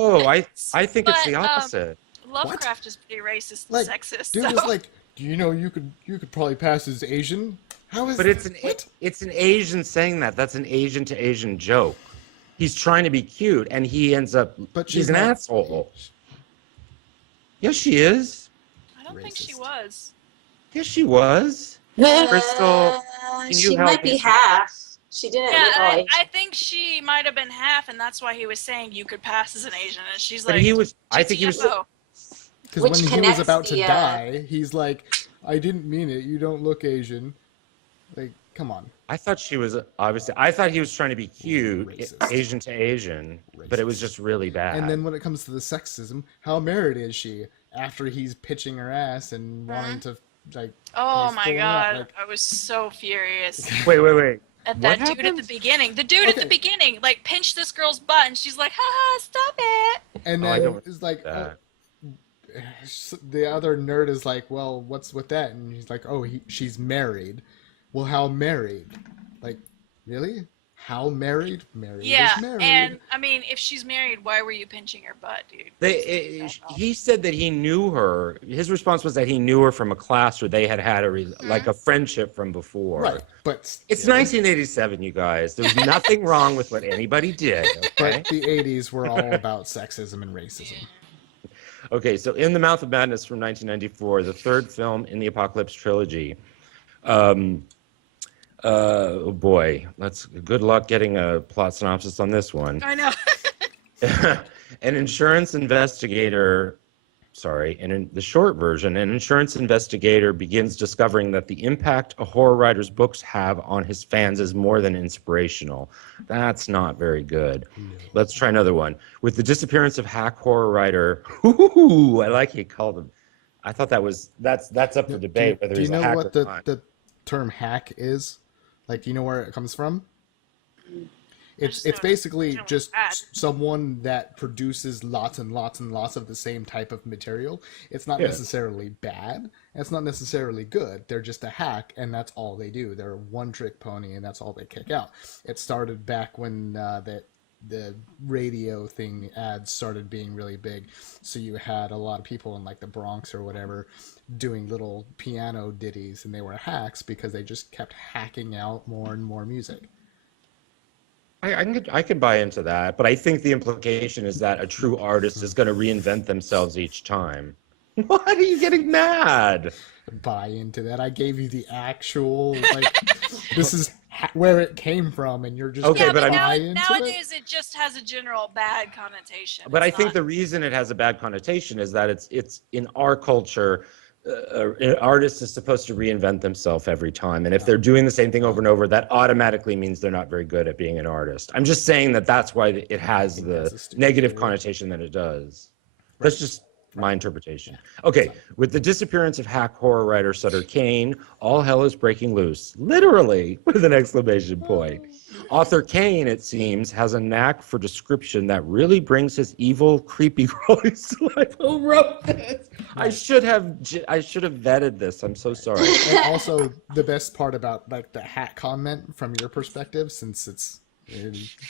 I think it's the opposite. Lovecraft is pretty racist like, and sexist. Dude so. is like, do you know you could probably pass as Asian? How is? But it's an Asian saying that. That's an Asian to Asian joke. He's trying to be cute, and he ends up. But she's an asshole. Yes, she is. I don't think she was. Yes, she was. Crystal, she might be half. She didn't look like. I think she might have been half, and that's why he was saying you could pass as an Asian. And she's like, but he was. I think he was. Because when he was about to die, he's like, "I didn't mean it. You don't look Asian." Like, come on. I thought she was obviously. I thought he was trying to be cute, Racist. Asian to Asian, but it was just really bad. And then when it comes to the sexism, how married is she? After he's pitching her ass and wanting to like. Oh my God! Like, I was so furious. Wait. At that dude at the beginning. The dude at the beginning, like, pinched this girl's butt, and she's like, "Ha, stop it!" And then it's like, the other nerd is like, "Well, what's with that?" And he's like, "Oh, she's married." Well, how married? Like, really? How married? Married is married. And I mean, if she's married, why were you pinching her butt, dude? He said that he knew her. His response was that he knew her from a class where they had like a friendship from before. Right, but it's 1987, you guys. There's nothing wrong with what anybody did. Okay? But the 80s were all about sexism and racism. Okay, so in The Mouth of Madness from 1994, the third film in the Apocalypse trilogy. Oh boy, good luck getting a plot synopsis on this one. I know. An insurance investigator, in the short version, an insurance investigator begins discovering that the impact a horror writer's books have on his fans is more than inspirational. That's not very good. No. Let's try another one. With the disappearance of hack horror writer, I like he called him. I thought that's up for debate whether he's a hack or not. Do you know what the term hack is? Like, do you know where it comes from? It's basically just someone that produces lots and lots and lots of the same type of material. It's not necessarily bad. It's not necessarily good. They're just a hack, and that's all they do. They're a one-trick pony, and that's all they kick out. It started back when the radio thing ads started being really big. So you had a lot of people in like the Bronx or whatever doing little piano ditties, and they were hacks because they just kept hacking out more and more music. I could buy into that, but I think the implication is that a true artist is going to reinvent themselves each time. Why are you getting mad? Buy into that. I gave you the actual, like, this is where it came from, and you're just okay. But nowadays it just has a general bad connotation. But I think the reason it has a bad connotation is that it's in our culture. An artist is supposed to reinvent themselves every time, and if they're doing the same thing over and over, that automatically means they're not very good at being an artist. I'm just saying that's why it has the negative connotation that it does. That's just my interpretation. Okay, with the disappearance of hack horror writer Sutter Kane, all hell is breaking loose, literally, with an exclamation point. Author Kane, it seems, has a knack for description that really brings his evil, creepy crawlies to life. Who wrote this? I should have vetted this. I'm so sorry. And also, the best part about like the hack comment from your perspective, since it's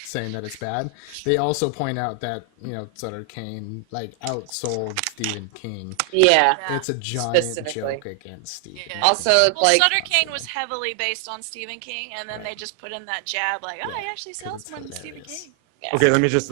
saying that it's bad, they also point out that Sutter Kane like outsold Stephen King. Yeah, it's a giant joke against Stephen. Yeah. Also, Sutter Kane was heavily based on Stephen King, and then they just put in that jab, like, he actually sells more than Stephen King. Yeah. Okay, let me just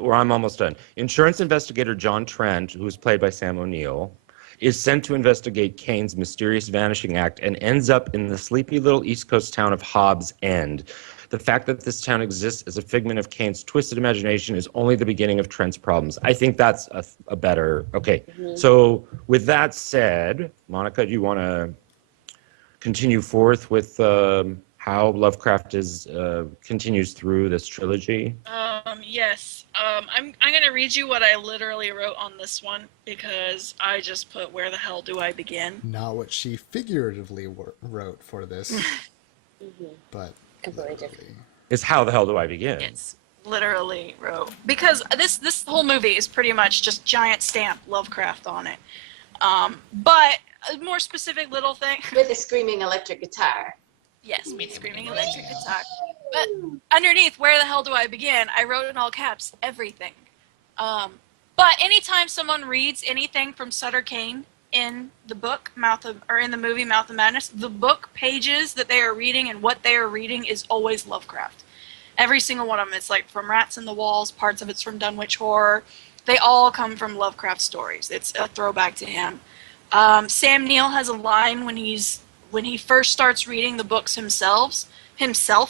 where I'm almost done. Insurance investigator John Trent, who's played by Sam O'Neill, is sent to investigate Kane's mysterious vanishing act and ends up in the sleepy little East Coast town of Hobbs End. The fact that this town exists as a figment of Kane's twisted imagination is only the beginning of Trent's problems. I think that's a better, okay. So with that said, Monica, do you want to continue forth with how Lovecraft continues through this trilogy? Yes. I'm going to read you what I literally wrote on this one because I just put where the hell do I begin? Not what she figuratively wrote for this, but Completely different. Is how the hell do I begin? It's literally wrote because this whole movie is pretty much just giant stamp Lovecraft on it. But a more specific little thing. With a screaming electric guitar. Yes, with screaming electric guitar. But underneath, where the hell do I begin? I wrote in all caps, everything. But anytime someone reads anything from Sutter Kane in the book, in the movie Mouth of Madness, the book pages that they are reading and what they are reading is always Lovecraft. Every single one of them. It's like from Rats in the Walls, parts of it's from Dunwich Horror. They all come from Lovecraft stories. It's a throwback to him. Sam Neill has a line when he first starts reading the books himself.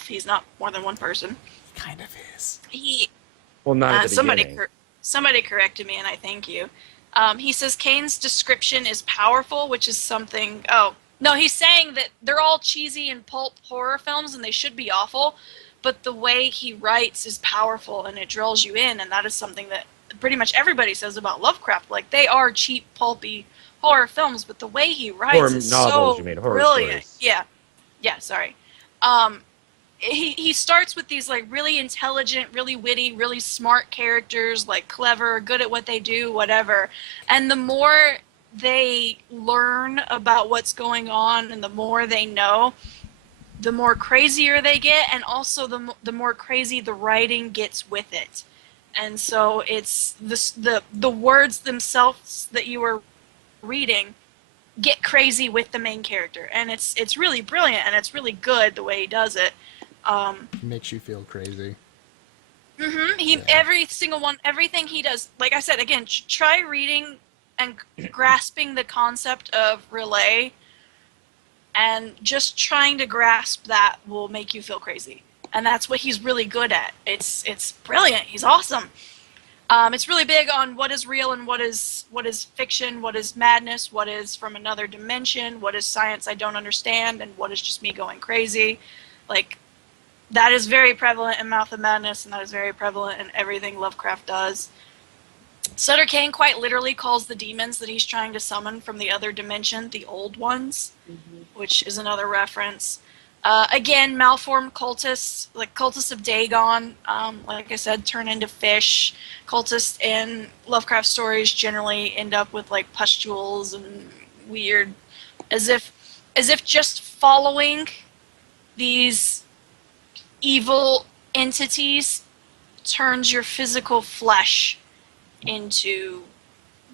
He's not more than one person. he kind of is. Well, not at the beginning. Somebody corrected me, and I thank you. He says Kane's description is powerful, which is something. Oh no, he's saying that they're all cheesy and pulp horror films, and they should be awful. But the way he writes is powerful, and it drills you in, and that is something that pretty much everybody says about Lovecraft. Like, they are cheap, pulpy horror films, but the way he writes Horror is novels, so you mean, horror brilliant. stories. Yeah, sorry. He starts with these like really intelligent, really witty, really smart characters, like clever, good at what they do, whatever. And the more they learn about what's going on and the more they know, the more crazier they get, and also the more crazy the writing gets with it. And so it's the words themselves that you are reading get crazy with the main character, and it's really brilliant, and it's really good the way he does it. Makes you feel crazy. Every single one, everything he does, like I said, again, try reading and grasping the concept of relay, and just trying to grasp that will make you feel crazy. And that's what he's really good at. It's brilliant. He's awesome. It's really big on what is real and what is fiction, what is madness, what is from another dimension, what is science I don't understand, and what is just me going crazy. Like, that is very prevalent in Mouth of Madness, and that is very prevalent in everything Lovecraft does. Sutter Kane quite literally calls the demons that he's trying to summon from the other dimension the Old Ones, which is another reference. Again, malformed cultists, like cultists of Dagon, like I said, turn into fish. Cultists in Lovecraft stories generally end up with like pustules and weird, as if just following these evil entities turns your physical flesh into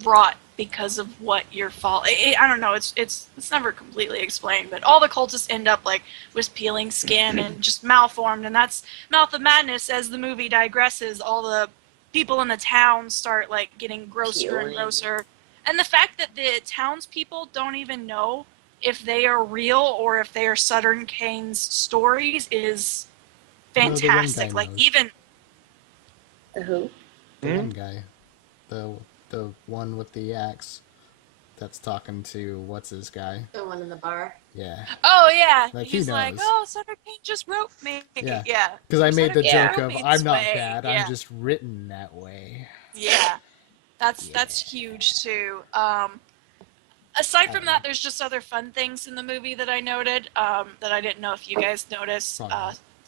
rot because of what you're I don't know, it's never completely explained, but all the cultists end up like with peeling skin and just malformed, and that's Mouth of Madness. As the movie digresses, all the people in the town start like getting grosser and grosser, and the fact that the townspeople don't even know if they are real or if they are Sutter Kane's stories is fantastic. No, like knows. even The who? The one guy. The one with the axe that's talking to what's his guy? The one in the bar. Yeah. oh yeah, Like, he he's like, knows. oh, Sutter Kane just wrote me. Yeah. Because I made the Sutter joke Kane of, wrote me I'm this not way. bad, Yeah. I'm just written that way. Yeah, that's huge too. Aside from that, there's just other fun things in the movie that I noted that I didn't know if you guys noticed.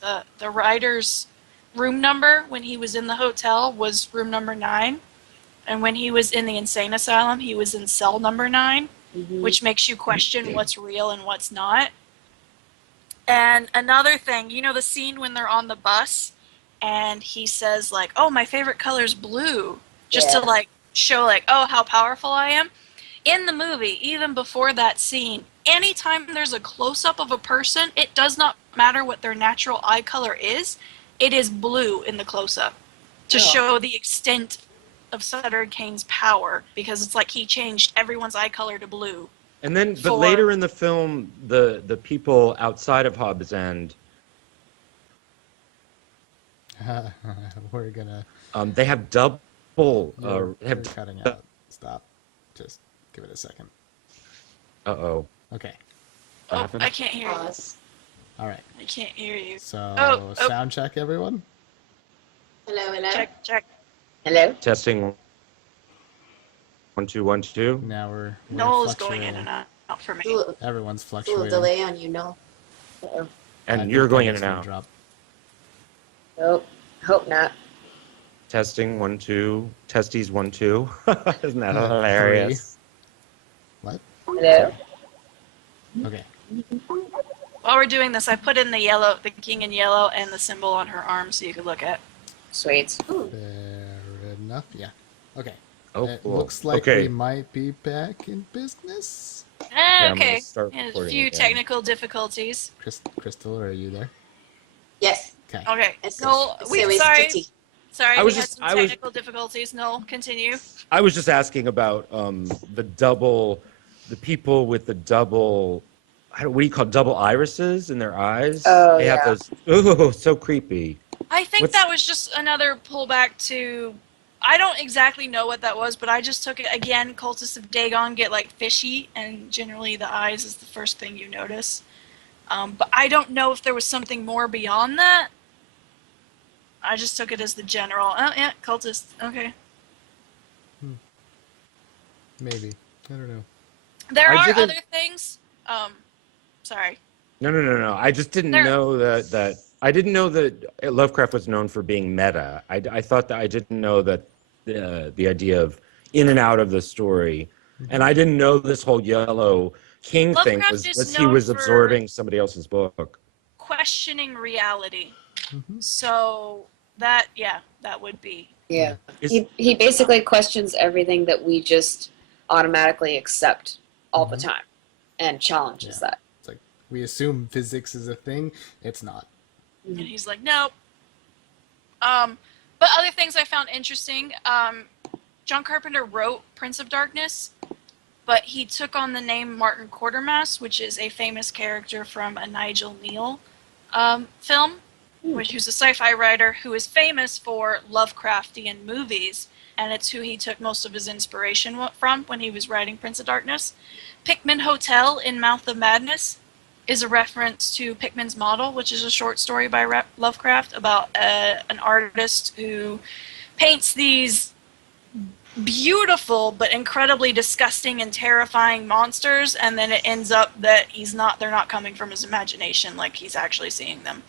The writer's room number when he was in the hotel was room number 9, and when he was in the insane asylum, he was in cell number 9, which makes you question what's real and what's not. And another thing, you know the scene when they're on the bus and he says like, oh, my favorite color is blue, just to like show like, oh, how powerful I am. In the movie, even before that scene, anytime there's a close-up of a person, it does not matter what their natural eye color is, it is blue in the close-up to show the extent of Sutter Kane's power, because it's like he changed everyone's eye color to blue. And then, but later in the film, the people outside of Hobbs End, We're gonna. they have double. You're Have. cutting out. Stop. Just give it a second. Uh-oh. Okay. What Oh, happened? I can't hear you. Pause. All right. I can't hear you. So sound check, everyone. Hello, hello. Check. Hello? Testing. 1 2 1 2. Now we're Noel's going fluctuating. in and out for me. There's a little, Everyone's there's a little fluctuating. delay on you, Noel. Uh-oh. And you're going in and Gonna out. drop. Nope. Hope not. Testing 1 2. Testes 1 2. Isn't that hilarious? What? Hello? Okay. While we're doing this, I put in the king in yellow, and the symbol on her arm, so you could look at. Sweet. Ooh. Fair enough. Yeah. Okay. Oh, It cool. looks like okay. we might be back in business. I'm Okay. gonna start Yeah, a recording few again. technical difficulties. Crystal, are you there? Yes. Okay. Okay. It's No, it's we always sorry. pretty. Sorry, I was we just- had some technical difficulties. No, continue. I was just asking about the people with the double, what do you call it, double irises in their eyes? Oh, They have yeah. those. Oh, so creepy. I think What's- that was just another pullback to. I don't exactly know what that was, but I just took it again. Cultists of Dagon get like fishy, and generally the eyes is the first thing you notice. But I don't know if there was something more beyond that. I just took it as the general. Oh yeah, cultists. Okay. Maybe. I don't know. There I are didn't- other things. Sorry. No. I just didn't There- know that. I didn't know that Lovecraft was known for being meta. I thought that I didn't know that the idea of in and out of the story, and I didn't know this whole Yellow King thing Lovecraft is was he known was for- absorbing somebody else's book. Questioning reality. Mhm. So that would be. Yeah. Is- He basically questions everything that we just automatically accept all the Mhm. time and challenges that. It's like we assume physics is a thing. It's not. And he's like, nope. But other things I found interesting. John Carpenter wrote Prince of Darkness, but he took on the name Martin Quatermass, which is a famous character from a Nigel Neal film, who's a sci-fi writer who is famous for Lovecraftian movies, and it's who he took most of his inspiration from when he was writing Prince of Darkness. Pickman Hotel in Mouth of Madness is a reference to Pickman's Model, which is a short story by Lovecraft about an artist who paints these beautiful but incredibly disgusting and terrifying monsters, and then it ends up that they're not coming from his imagination, like he's actually seeing them.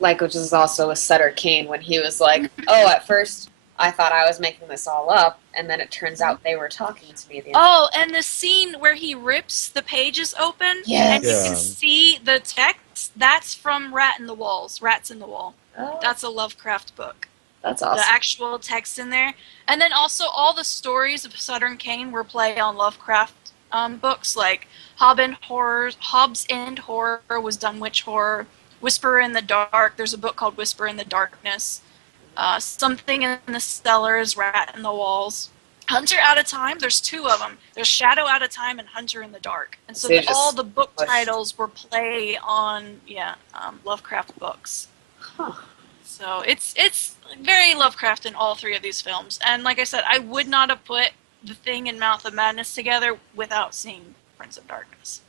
Like, which is also a Sutter Kane when he was like, oh, at first I thought I was making this all up, and then it turns out they were talking to me. At the end. Oh, and the scene where he rips the pages open Yes. and you Yeah. can see the text, that's from Rats in the Wall. Oh, That's a Lovecraft book. that's awesome. The actual text in there. And then also all the stories of Sutter Kane were play on Lovecraft books, like Hobbs End Horror was Dunwich Horror, Whisper in the Dark, there's a book called Whisper in the Darkness, Something in the Cellars, Rat in the Walls. Hunter Out of Time, there's two of them. There's Shadow Out of Time and Hunter in the Dark. And so So you just all the book pushed- titles were play on Lovecraft books. Huh. So it's very Lovecraft in all three of these films. And like I said, I would not have put The Thing and Mouth of Madness together without seeing Prince of Darkness.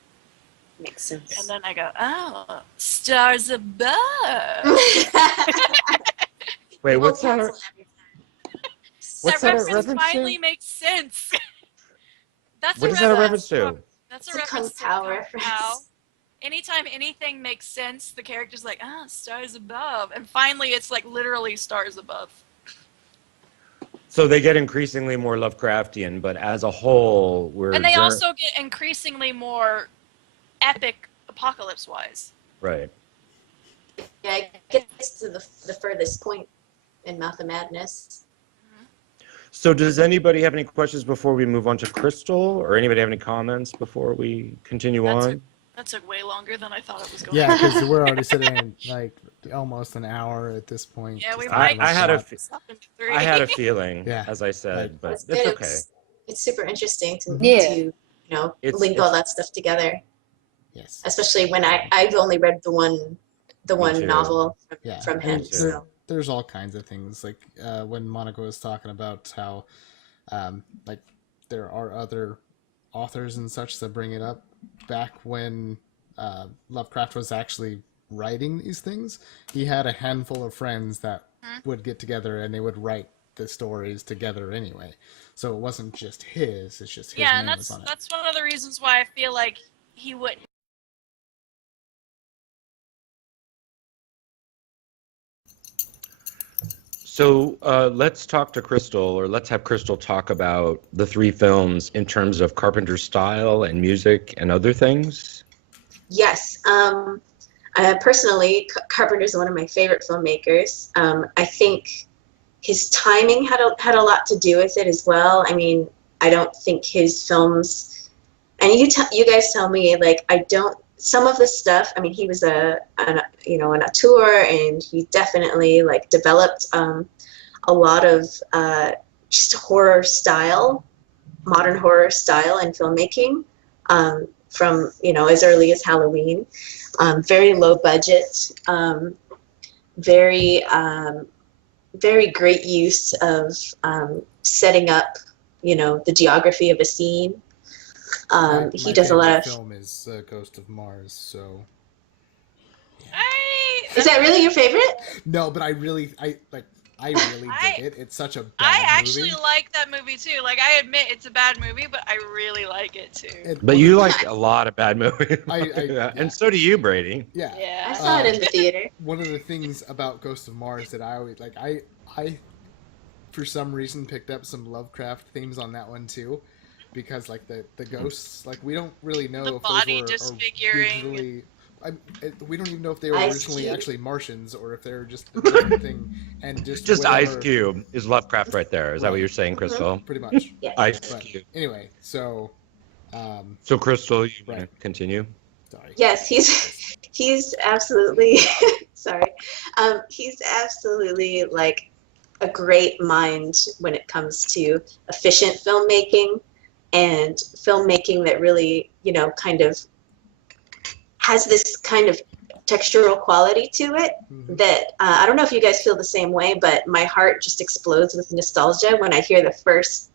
Makes sense. And then I go, oh, stars above. Wait, what's that? Cancel What's that that a reference reference to? finally makes sense. That's What is that a reference to? That's It's a a reference Kung Pao to Kung reference. Pao. Anytime anything makes sense, the character's like, stars above. And finally, it's like literally stars above. So they get increasingly more Lovecraftian, but as a whole, we're And they also get increasingly more epic apocalypse-wise. right. Yeah, it gets to the furthest point in Mouth of Madness. So does anybody have any questions before we move on to Crystal, or anybody have any comments before we continue That's on? That took way longer than I thought it was going Yeah, because we're already sitting in, like, almost an hour at this point. Yeah, we just might talking I had a about f- up into 3. I had a feeling, Yeah. as I said, but That's it's good. okay. It's super interesting to Yeah. link all that stuff together. Yes. Especially when I've only read the one too. novel Yeah. from and him. too. So There's all kinds of things, like when Monica was talking about how like there are other authors and such that bring it up. Back when Lovecraft was actually writing these things, he had a handful of friends that would get together and they would write the stories together anyway. So it wasn't just his; it's just his Yeah, and name was on it. that's one of the reasons why I feel like he would. So let's talk to Crystal, or let's have Crystal talk about the 3 films in terms of Carpenter's style and music and other things. yes, personally, Carpenter's one of my favorite filmmakers. I think his timing had a lot to do with it as well. I mean, I don't think his films, and you guys tell me, like, I don't. Some of the stuff, I mean, he was on a tour, and he definitely like developed a lot of just horror style, modern horror style in filmmaking, from as early as Halloween. Very low budget, very very great use of setting up the geography of a scene. He does a lot of. Film is Ghost of Mars, so. Is that really your favorite? No, but I really dig it. It's such a bad I actually movie. like that movie too. Like, I admit it's a bad movie, but I really like it too. But you like a lot of bad movies. yeah. And so do you, Brady. Yeah. Yeah. I saw it in the theater. One of the things about Ghost of Mars that I always like, I for some reason picked up some Lovecraft themes on that one too, because like the ghosts, like we don't really know The if body those disfiguring. originally. We don't even know if they were Ice originally Cube. actually Martians or if they were just a different thing. And just Ice whatever- Cube is Lovecraft right there. Is that what you're saying, Crystal? pretty much. Yes. Ice But Cube. anyway, so So Crystal, you Right. want to continue? sorry. Yes, he's absolutely sorry. He's absolutely like a great mind when it comes to efficient filmmaking and filmmaking that really, kind of has this kind of textural quality to it Mhm. that I don't know if you guys feel the same way, but my heart just explodes with nostalgia when I hear the first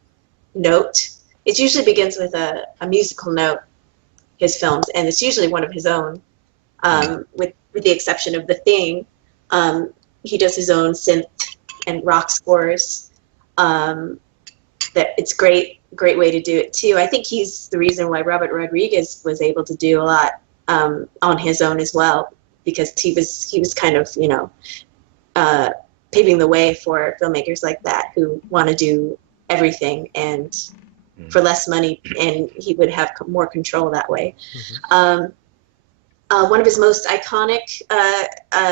note. It usually begins with a musical note, his films, and it's usually one of his own, with the exception of The Thing. He does his own synth and rock scores. That it's great way to do it too. I think he's the reason why Robert Rodriguez was able to do a lot on his own as well, because he was kind of paving the way for filmmakers like that who want to do everything and for less money, and he would have more control that way. Mhm. One of his most iconic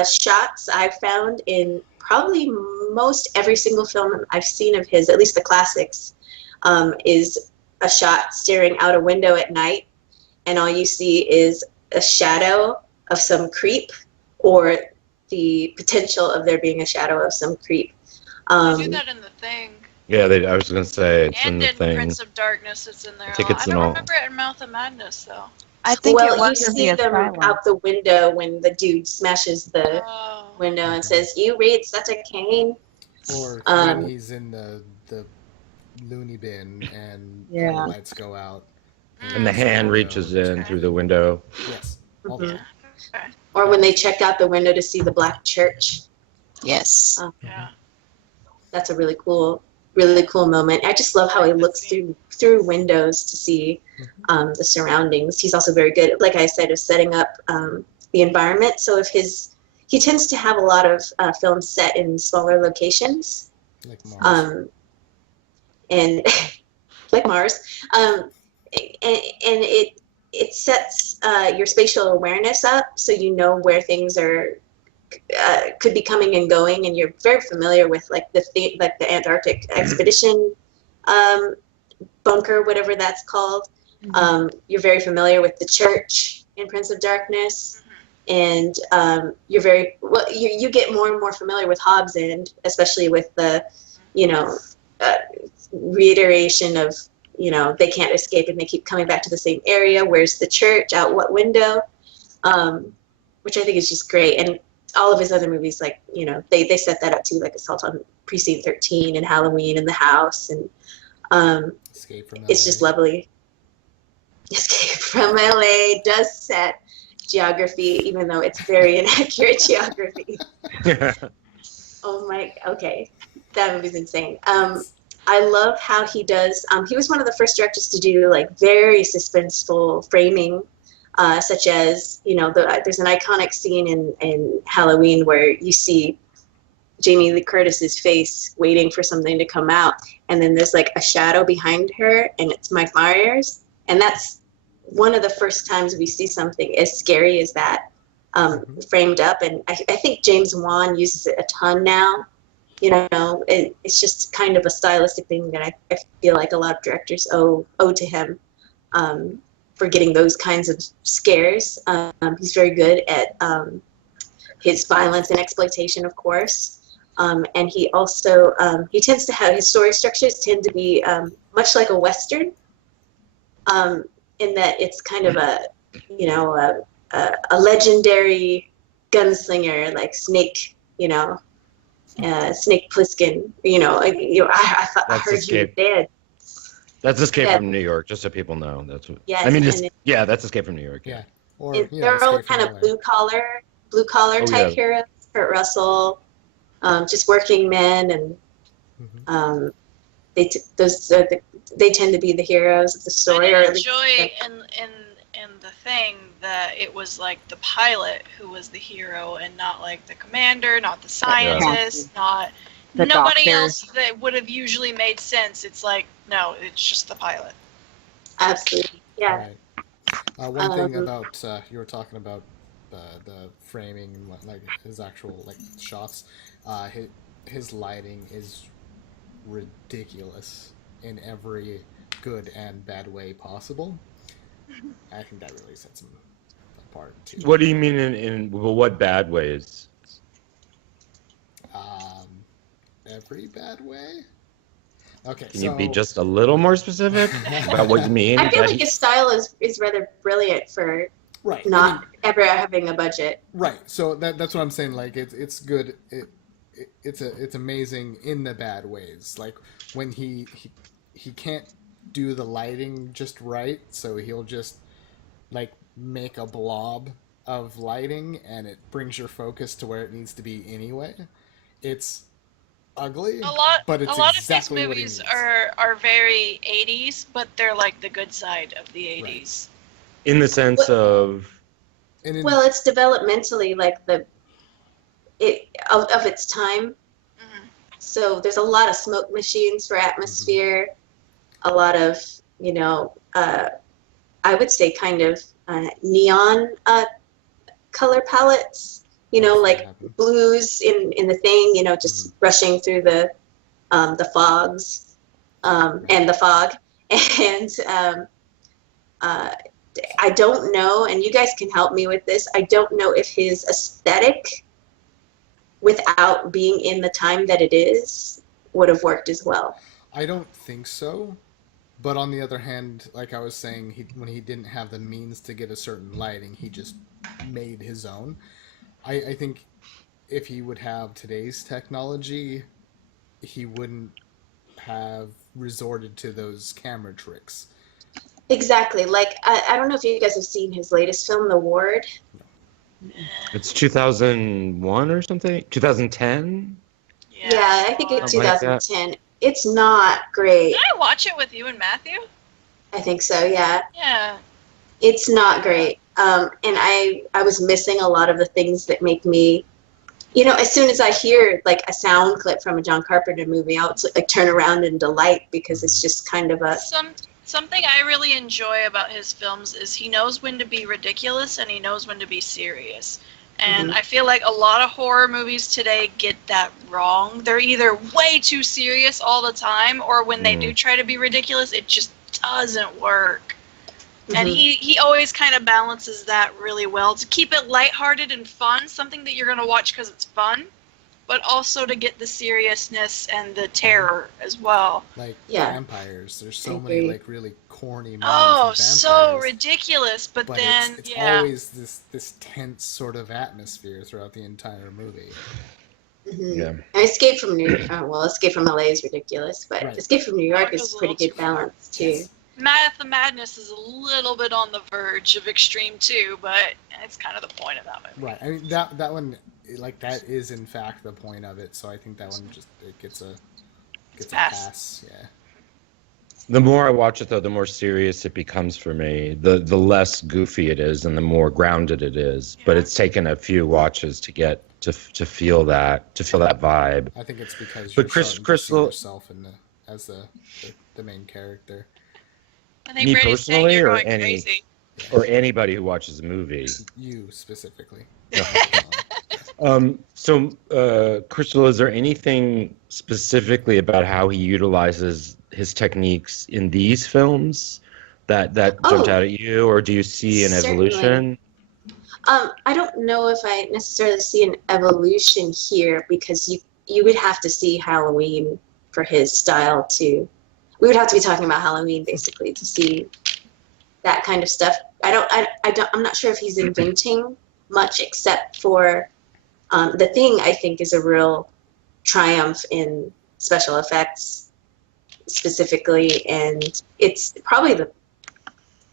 shots I've found in probably most every single film I've seen of his, at least the classics, is a shot staring out a window at night, and all you see is a shadow of some creep, or the potential of there being a shadow of some creep. They do that in The Thing. Yeah, I was going to say it's in And the in thing. Prince of Darkness, it's in there. I think a lot. it's I in don't all. remember it in Mouth of Madness, though. I think Well, it was you in see the them Asylum. out the window when the dude smashes the Oh. window and says, "You read such a cane." Or Um, when he's in the loony bin and Yeah. all the lights go out. And the hand reaches in through the window. Yes. All Mhm. that. Or when they check out the window to see the black church. Yes. Yeah. That's a really cool moment. I just love how he looks through windows to see the surroundings. He's also very good, like I said, of setting up the environment. So he tends to have a lot of films set in smaller locations, Like Mars. and like Mars, and it sets your spatial awareness up, so you know where things are. Could be coming and going, and you're very familiar with like the Antarctic expedition bunker, whatever that's called. You're very familiar with the church in Prince of Darkness, and you're you get more and more familiar with Hobbs End, especially with the, reiteration of, they can't escape and they keep coming back to the same area. Where's the church? Out what window? Which I think is just great. And all of his other movies, like, they set that up too, like Assault on Precinct 13 and Halloween and The House. And Escape from LA. it's just lovely. Escape from LA does set geography, even though it's very inaccurate geography. Okay. That movie's insane. I love how he does, he was one of the first directors to do like very suspenseful framing, such as, there's an iconic scene in Halloween where you see Jamie Lee Curtis's face waiting for something to come out, and then there's like a shadow behind her, and it's Mike Myers, and that's one of the first times we see something as scary as that framed up, and I think James Wan uses it a ton now. It's just kind of a stylistic thing that I feel like a lot of directors owe to him for getting those kinds of scares. He's very good at his violence and exploitation, of course. And he also, he tends to have, his story structures tend to be much like a Western, in that it's kind of a legendary gunslinger like Snake, Snake Plissken, I thought I heard Escape. you were dead. That's Escape from New York, just so people know. That's what. Yes, I mean, that's Escape from New York. Yeah. Or, They're all kind of blue collar type heroes. Kurt Russell, just working men, and they tend to be the heroes of the story. I or did at least enjoy in the thing that it was like the pilot who was the hero and not like the commander, not the scientist, not The nobody doctor. else that would have usually made sense. It's like, no, it's just the pilot. absolutely, yeah. Right. One thing about you were talking about the framing and like his actual like shots. His lighting is ridiculous in every good and bad way possible. I think that really sets him apart too. What do you mean in what bad ways? Every bad way. Okay, Can you be just a little more specific about what you mean? I feel like his style is rather brilliant for right not ever having a budget. Right. So that's what I'm saying. Like it's good. It's amazing in the bad ways. Like when he can't do the lighting just right, so he'll just like make a blob of lighting, and it brings your focus to where it needs to be anyway. It's ugly, but it's a lot exactly of what these he movies needs. are very 80s, but they're like the good side of the 80s. In the sense of. Well, it's developmentally like of its time. Mhm. So there's a lot of smoke machines for atmosphere, a lot of, I would say kind of neon color palettes, like blues in the thing, just rushing through the fogs and the fog. And I don't know, and you guys can help me with this, I don't know if his aesthetic, without being in the time that it is, would have worked as well. I don't think so. But on the other hand, like I was saying, when he didn't have the means to get a certain lighting, he just made his own. I think if he would have today's technology, he wouldn't have resorted to those camera tricks. Exactly. Like, I don't know if you guys have seen his latest film, The Ward. It's 2001 or something? 2010? Yeah, I think it's Something like that. 2010. It's not great. Did I watch it with you and Matthew? I think so, yeah. Yeah. It's not great. And I was missing a lot of the things that make me, as soon as I hear like a sound clip from a John Carpenter movie, I'll like turn around in delight because it's just kind of a... Something I really enjoy about his films is he knows when to be ridiculous and he knows when to be serious. And I feel like a lot of horror movies today get that wrong. They're either way too serious all the time, or when they do try to be ridiculous, it just doesn't work. And Mhm. he always kind of balances that really well to keep it lighthearted and fun, something that you're going to watch because it's fun, but also to get the seriousness and the terror as well. Like Yeah. vampires, there's I so many agree. like really corny moments Oh, with so vampires, ridiculous, but but then it's yeah. always this tense sort of atmosphere throughout the entire movie. Mhm. Yeah. And Escape from Escape from LA is ridiculous, but Right. Escape from New York Goes is a pretty little good too far. balance too. Yes. Math of Madness is a little bit on the verge of extreme too, but it's kind of the point of that movie. Right. I mean that one, like, that is in fact the point of it. So I think that one just it gets a Pass. pass. Yeah. The more I watch it, though, the more serious it becomes for me. The less goofy it is, and the more grounded it is. But Yeah. it's taken a few watches to get to feel that vibe. I think it's because But you're Chris- starting to Crystal- see yourself in as the main character. I think Me Brady's saying personally, you're or going any- crazy. Or anybody who watches the movie. You specifically. Crystal, is there anything specifically about how he utilizes his techniques in these films that jumped Oh, out at you, or do you see an certainly. evolution? I don't know if I necessarily see an evolution here because you would have to see Halloween for his style to. We would have to be talking about Halloween basically to see that kind of stuff. I'm not sure if he's inventing much except for The Thing. I think is a real triumph in special effects specifically, and it's probably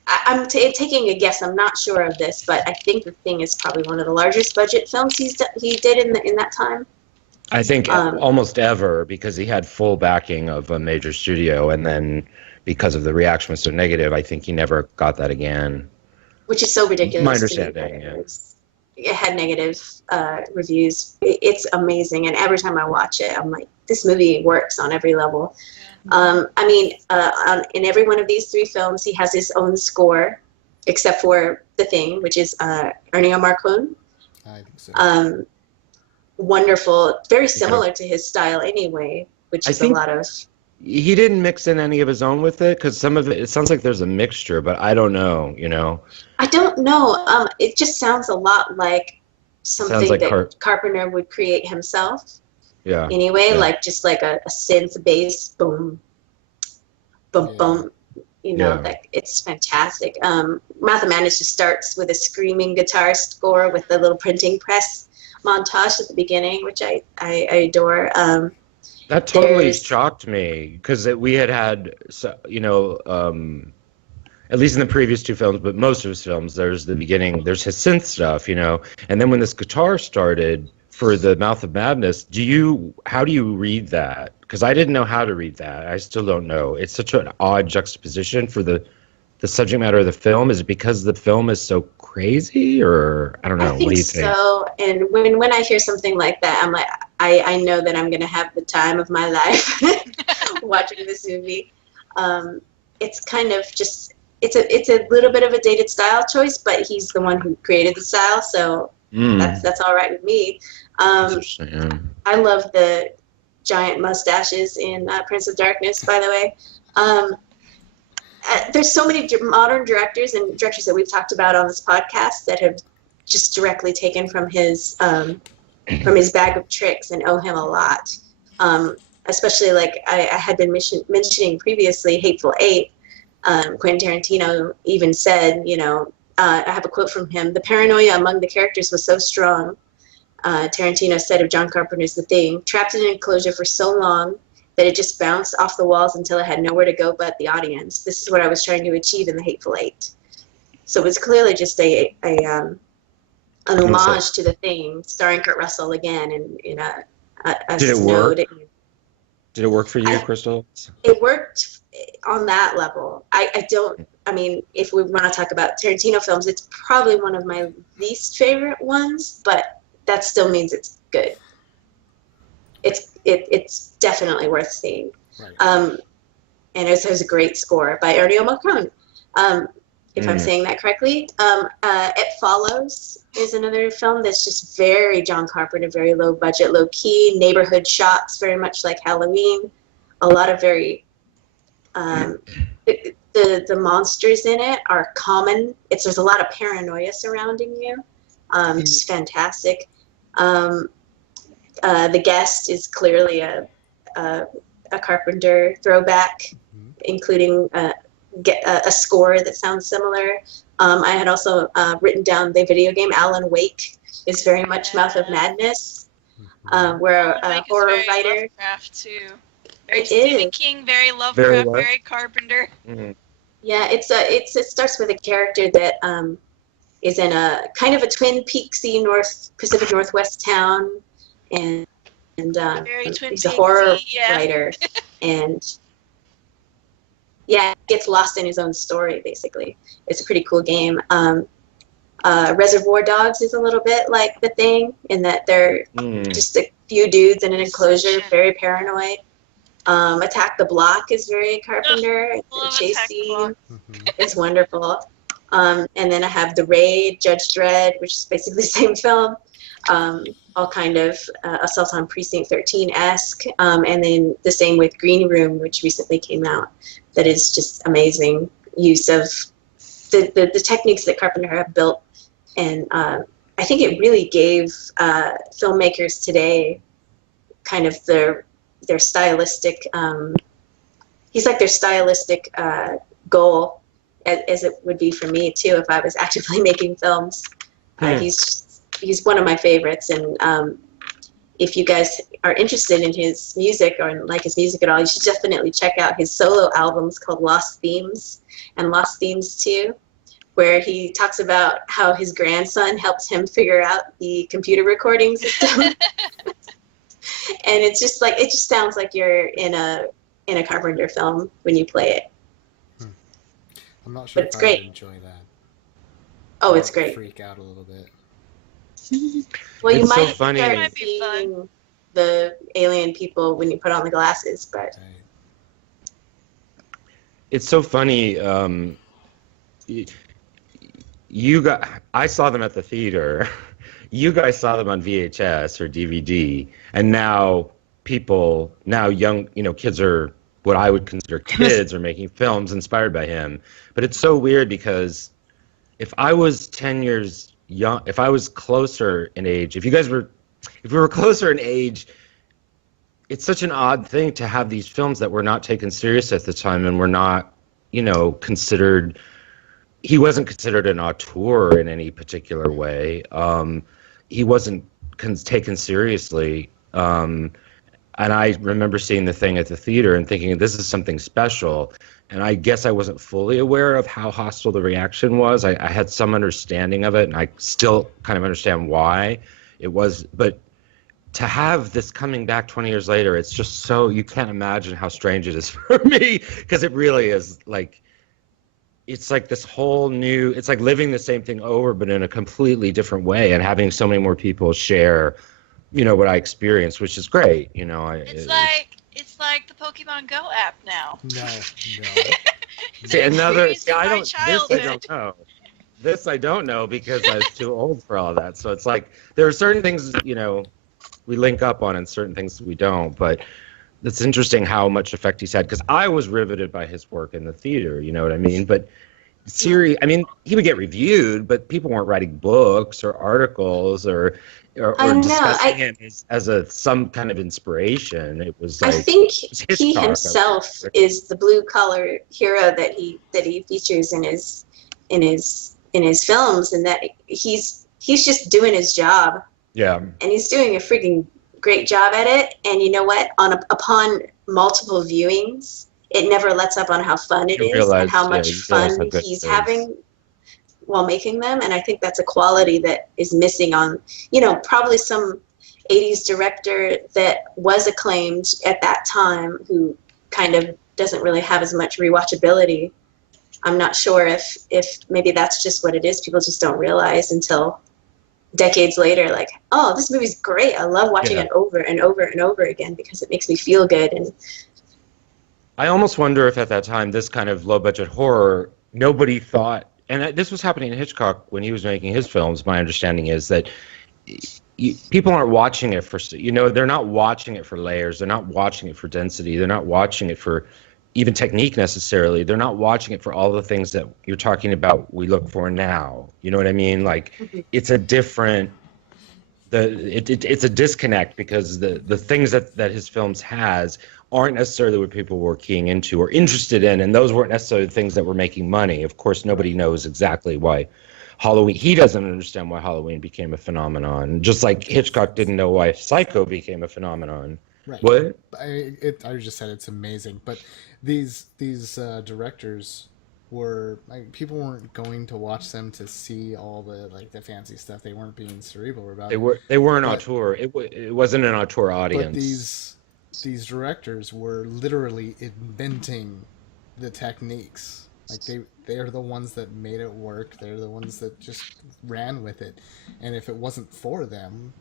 I'm taking a guess. I'm not sure of this, but I think The Thing is probably one of the largest budget films he did in that time. I think Um, almost ever, because he had full backing of a major studio, and then because of the reaction was so negative, I think he never got that again. Which is so ridiculous. My to me understanding, that it had negative reviews. It's amazing, and every time I watch it, I'm like, this movie works on every level. In every one of these three films, he has his own score, except for The Thing, which is Ennio Morricone. I think so. Wonderful, very similar to his style anyway, which I is a think- lot of. He didn't mix in any of his own with it, because some of it sounds like there's a mixture, but I don't know, I don't know. It just sounds a lot like something like that Carpenter would create himself. Yeah. Anyway, Yeah. like just like a synth bass, boom, boom, Yeah. boom. Yeah. Like it's fantastic. Math of Madness just starts with a screaming guitar score with the little printing press montage at the beginning, which I adore. That totally There's- shocked me, because we had, at least in the previous two films, but most of his films, there's the beginning, there's his synth stuff, and then when this guitar started for the Mouth of Madness, how do you read that? Because I didn't know how to read that. I still don't know. It's such an odd juxtaposition for the subject matter of the film. Is it because the film is so crazy, or I don't know? I think What do you think? so. And when I hear something like that, I'm like, I know that I'm gonna have the time of my life watching this movie. It's kind of just it's a little bit of a dated style choice, but he's the one who created the style, so that's all right with me. Interesting, yeah. I love the giant mustaches in Prince of Darkness, by the way. There's so many modern directors and directors that we've talked about on this podcast that have just directly taken from his bag of tricks and owe him a lot. Especially like I had been mentioning previously, Hateful Eight. Quentin Tarantino even said, I have a quote from him: "The paranoia among the characters was so strong." Tarantino said of John Carpenter's The Thing, "Trapped in an enclosure for so long that it just bounced off the walls until it had nowhere to go but the audience. This is what I was trying to achieve in The Hateful Eight." So it was clearly just an homage to The Thing, starring Kurt Russell again in a Did it work? snowed. Did it work for you, Crystal? It worked on that level. I mean, if we want to talk about Tarantino films, it's probably one of my least favorite ones, but that still means it's good. It's definitely worth seeing. Right. And it has a great score by Ennio Morricone. If I'm saying that correctly. It Follows is another film that's just very John Carpenter, very low budget, low key, neighborhood shots, very much like Halloween. A lot of very the monsters in it are common. There's a lot of paranoia surrounding you. It's fantastic. The Guest is clearly a Carpenter throwback, including a score that sounds similar. I had also written down the video game Alan Wake is very much Mouth of Madness, where a horror writer. Lovecraft too. Very It Stephen is. King, very Lovecraft, very Carpenter. Yeah, it starts with a character that is in a kind of a Twin Peaksy Pacific Northwest town, and he's a horror writer, and gets lost in his own story. Basically, it's a pretty cool game. Reservoir Dogs is a little bit like The Thing in that they're just a few dudes in an enclosure, very paranoid. Attack the Block is very Carpenter. The chase scene is wonderful. And then I have The Raid, Judge Dredd, which is basically the same film. All kind of Assault on Precinct 13-esque. And then the same with Green Room, which recently came out. That is just amazing use of the techniques that Carpenter have built. And I think it really gave filmmakers today kind of their stylistic, he's like their stylistic goal, as it would be for me too if I was actively making films. He's one of my favorites, and if you guys are interested in his music or like his music at all, you should definitely check out his solo albums called Lost Themes and Lost Themes 2, where he talks about how his grandson helped him figure out the computer recording system. And it's just like, it just sounds like you're in a Carpenter film when you play it. I'm not sure But it's if great. I would enjoy that. Oh, it's great. Freak out a little bit. Well, you It's so might funny. start Might be fun. seeing the alien people when you put on the glasses, but Right. It's so funny. I saw them at the theater. You guys saw them on VHS or DVD, and now young, kids are what I would consider kids are making films inspired by him. But it's so weird because if I was 10 years young, if I was closer in age, if we were closer in age, it's such an odd thing to have these films that were not taken serious at the time and were not, considered. He wasn't considered an auteur in any particular way. He wasn't taken seriously. And I remember seeing The Thing at the theater and thinking, this is something special. And I guess I wasn't fully aware of how hostile the reaction was. I had some understanding of it, and I still kind of understand why it was. But to have this coming back 20 years later, it's just so, you can't imagine how strange it is for me, because it really is like, it's like this whole new, it's like living the same thing over, but in a completely different way, and having so many more people share, what I experienced, which is great. It's like the Pokemon Go app now. No. I don't know. This I don't know because I was too old for all that. So it's like, there are certain things, we link up on and certain things we don't, but it's interesting how much effect he's had, because I was riveted by his work in the theater, you know what I mean? But he would get reviewed, but people weren't writing books or articles or discussing him as some kind of inspiration. It was like, I think Hitchcock, he himself is the blue collar hero that he features in his films, and that he's just doing his job. Yeah. And he's doing a freaking great job at it. And you know what? Upon multiple viewings, it never lets up on how fun it is and how much fun he's having while making them. And I think that's a quality that is missing on, probably some 80s director that was acclaimed at that time who kind of doesn't really have as much rewatchability. I'm not sure if maybe that's just what it is. People just don't realize until decades later, like, oh, this movie's great. I love watching it over and over and over again because it makes me feel good. And I almost wonder if at that time, this kind of low budget horror, nobody thought, and this was happening in Hitchcock when he was making his films. My understanding is that people aren't watching it for, they're not watching it for layers. They're not watching it for density. They're not watching it for even technique necessarily. They're not watching it for all the things that you're talking about we look for now. You know what I mean? Like, it's a different, it's a disconnect, because the things that his films has aren't necessarily what people were keying into or interested in, and those weren't necessarily the things that were making money. Of course, nobody knows exactly why Halloween, he doesn't understand why Halloween became a phenomenon, just like Hitchcock didn't know why Psycho became a phenomenon. Right. What? I just said it's amazing, but these directors were like, people weren't going to watch them to see all the fancy stuff. They weren't being cerebral about it. They were an auteur. It wasn't an auteur audience. But these directors were literally inventing the techniques. Like they're the ones that made it work. They're the ones that just ran with it. And if it wasn't for them,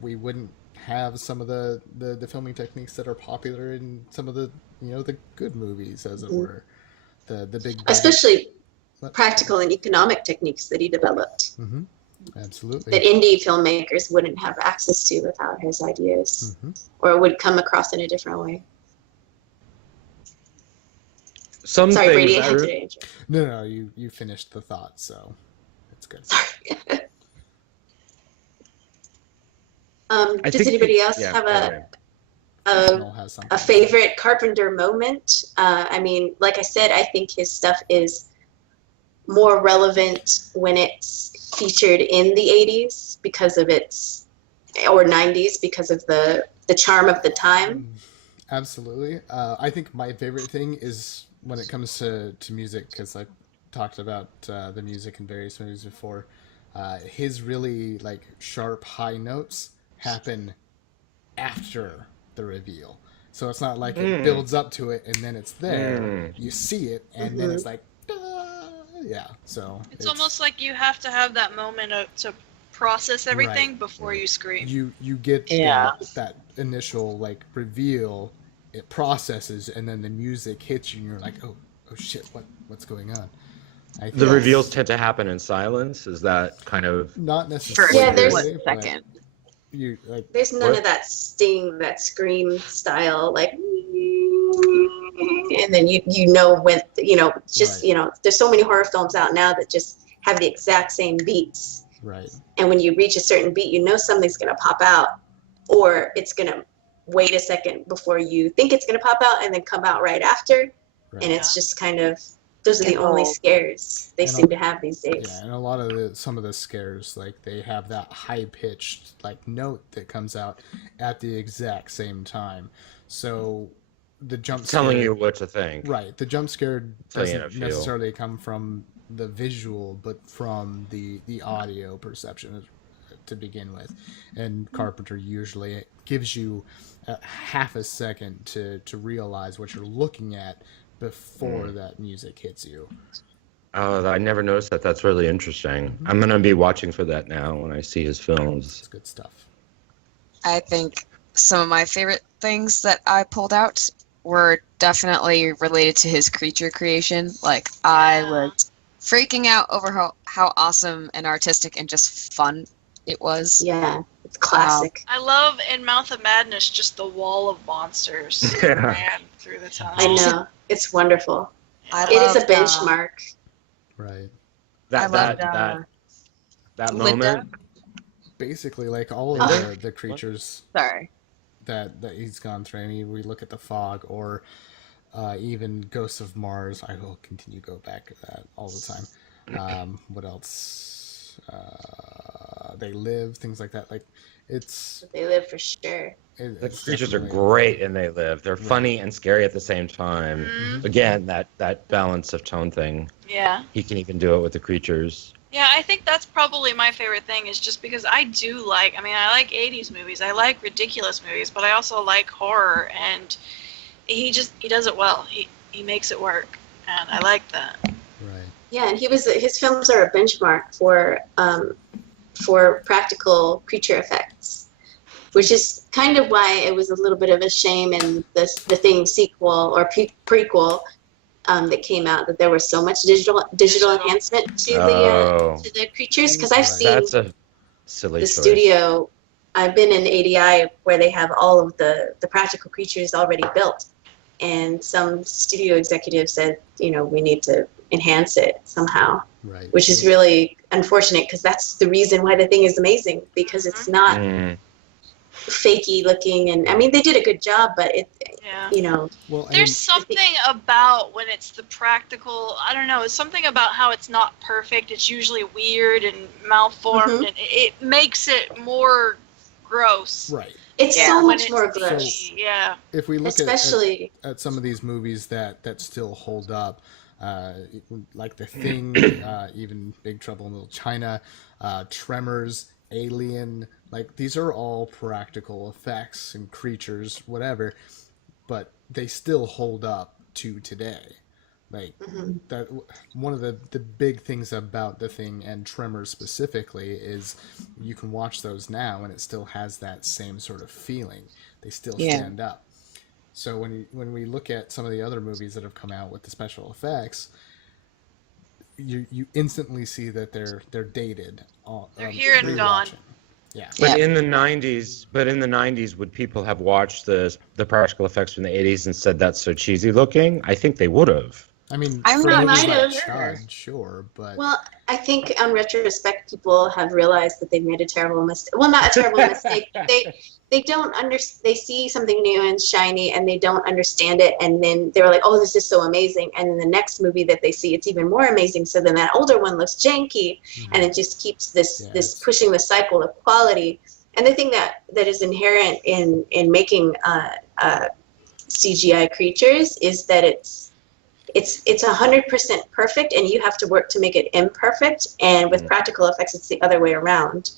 we wouldn't have some of the filming techniques that are popular in some of the the good movies, as it were. The big, especially practical and economic techniques that he developed. Mm-hmm. Absolutely. That indie filmmakers wouldn't have access to without his ideas, or would come across in a different way. Some Sorry, things Brady, I had to interrupt. No, you finished the thought, so it's good. Sorry. Does anybody else have a favorite Carpenter moment? I mean, like I said, I think his stuff is more relevant when it's featured in the 80s because of its, or 90s because of the charm of the time. Absolutely. I think my favorite thing is when it comes to music, because I've talked about the music in various movies before. His really like sharp high notes happen after the reveal, so it's not like it builds up to it and then it's there. You see it and then it's like, yeah. So it's almost like you have to have that moment to process everything before you scream. You get that initial like reveal, it processes, and then the music hits you and you're like, oh shit, what's going on? The reveals tend to happen in silence. Is that kind of not necessarily? Yeah, there's 1 second. There's none of that sting, that scream style, like, and then you know when just there's so many horror films out now that just have the exact same beats. Right. And when you reach a certain beat, you know something's gonna pop out, or it's gonna wait a second before you think it's gonna pop out and then come out right after, and it's just kind of. Those are the only scares they seem to have these days. Yeah, and a lot of some of the scares, like they have that high pitched like note that comes out at the exact same time. So the jump telling scare, you what to think. Right. The jump scare doesn't necessarily come from the visual, but from the audio perception to begin with. And Carpenter usually gives you half a second to realize what you're looking at before that music hits you. Oh, I never noticed that. That's really interesting. I'm going to be watching for that now when I see his films. It's good stuff. I think some of my favorite things that I pulled out were definitely related to his creature creation. Like, I was freaking out over how awesome and artistic and just fun it was. Yeah, it's classic. I love in Mouth of Madness just the wall of monsters ran through the tunnel. I know. It's wonderful. It is a benchmark. Right. That moment. Basically, like all of the creatures Sorry. that he's gone through. I mean, we look at the Fog or even Ghosts of Mars. I will continue to go back to that all the time. What else? They Live, things like that. Like They Live for sure. The creatures are great and They Live. They're funny and scary at the same time. Again, that balance of tone thing. Yeah. He can even do it with the creatures. Yeah, I think that's probably my favorite thing, is just because I like 80s movies. I like ridiculous movies, but I also like horror, and he does it well. He makes it work, and I like that. Right. Yeah, and his films are a benchmark for practical creature effects, which is kind of why it was a little bit of a shame in the Thing sequel or prequel that came out, that there was so much digital enhancement to the creatures, because I've seen That's a silly the choice. studio. I've been in ADI where they have all of the practical creatures already built, and some studio executive said, we need to enhance it somehow, Right. which is really unfortunate because that's the reason why the thing is amazing, because it's not fakey looking, and I mean they did a good job, but Well, There's something about when it's the practical, I don't know, it's something about how it's not perfect. It's usually weird and malformed, and it makes it more gross. right. It's so much more CG, gross. yeah. If we look Especially at some of these movies that still hold up, like The Thing, even Big Trouble in Little China, Tremors, Alien, like these are all practical effects and creatures, whatever, but they still hold up to today. Like that, one of the big things about The Thing and Tremors specifically is you can watch those now and it still has that same sort of feeling. They still stand up. So when we look at some of the other movies that have come out with the special effects, you instantly see that they're dated. They're here and gone. Yeah. But in the 90s, would people have watched the practical effects from the 80s and said that's so cheesy looking? I think they would have. I mean, I'm for not movies might like have. Chud, sure, but Well, I think on retrospect, people have realized that they've made a terrible mistake. Well, not a terrible mistake. They don't They see something new and shiny, and they don't understand it, and then they're like, "Oh, this is so amazing!" And then the next movie that they see, it's even more amazing. So then that older one looks janky, and it just keeps this pushing the cycle of quality. And the thing that is inherent in making CGI creatures is that it's 100% perfect, and you have to work to make it imperfect. And with practical effects, it's the other way around,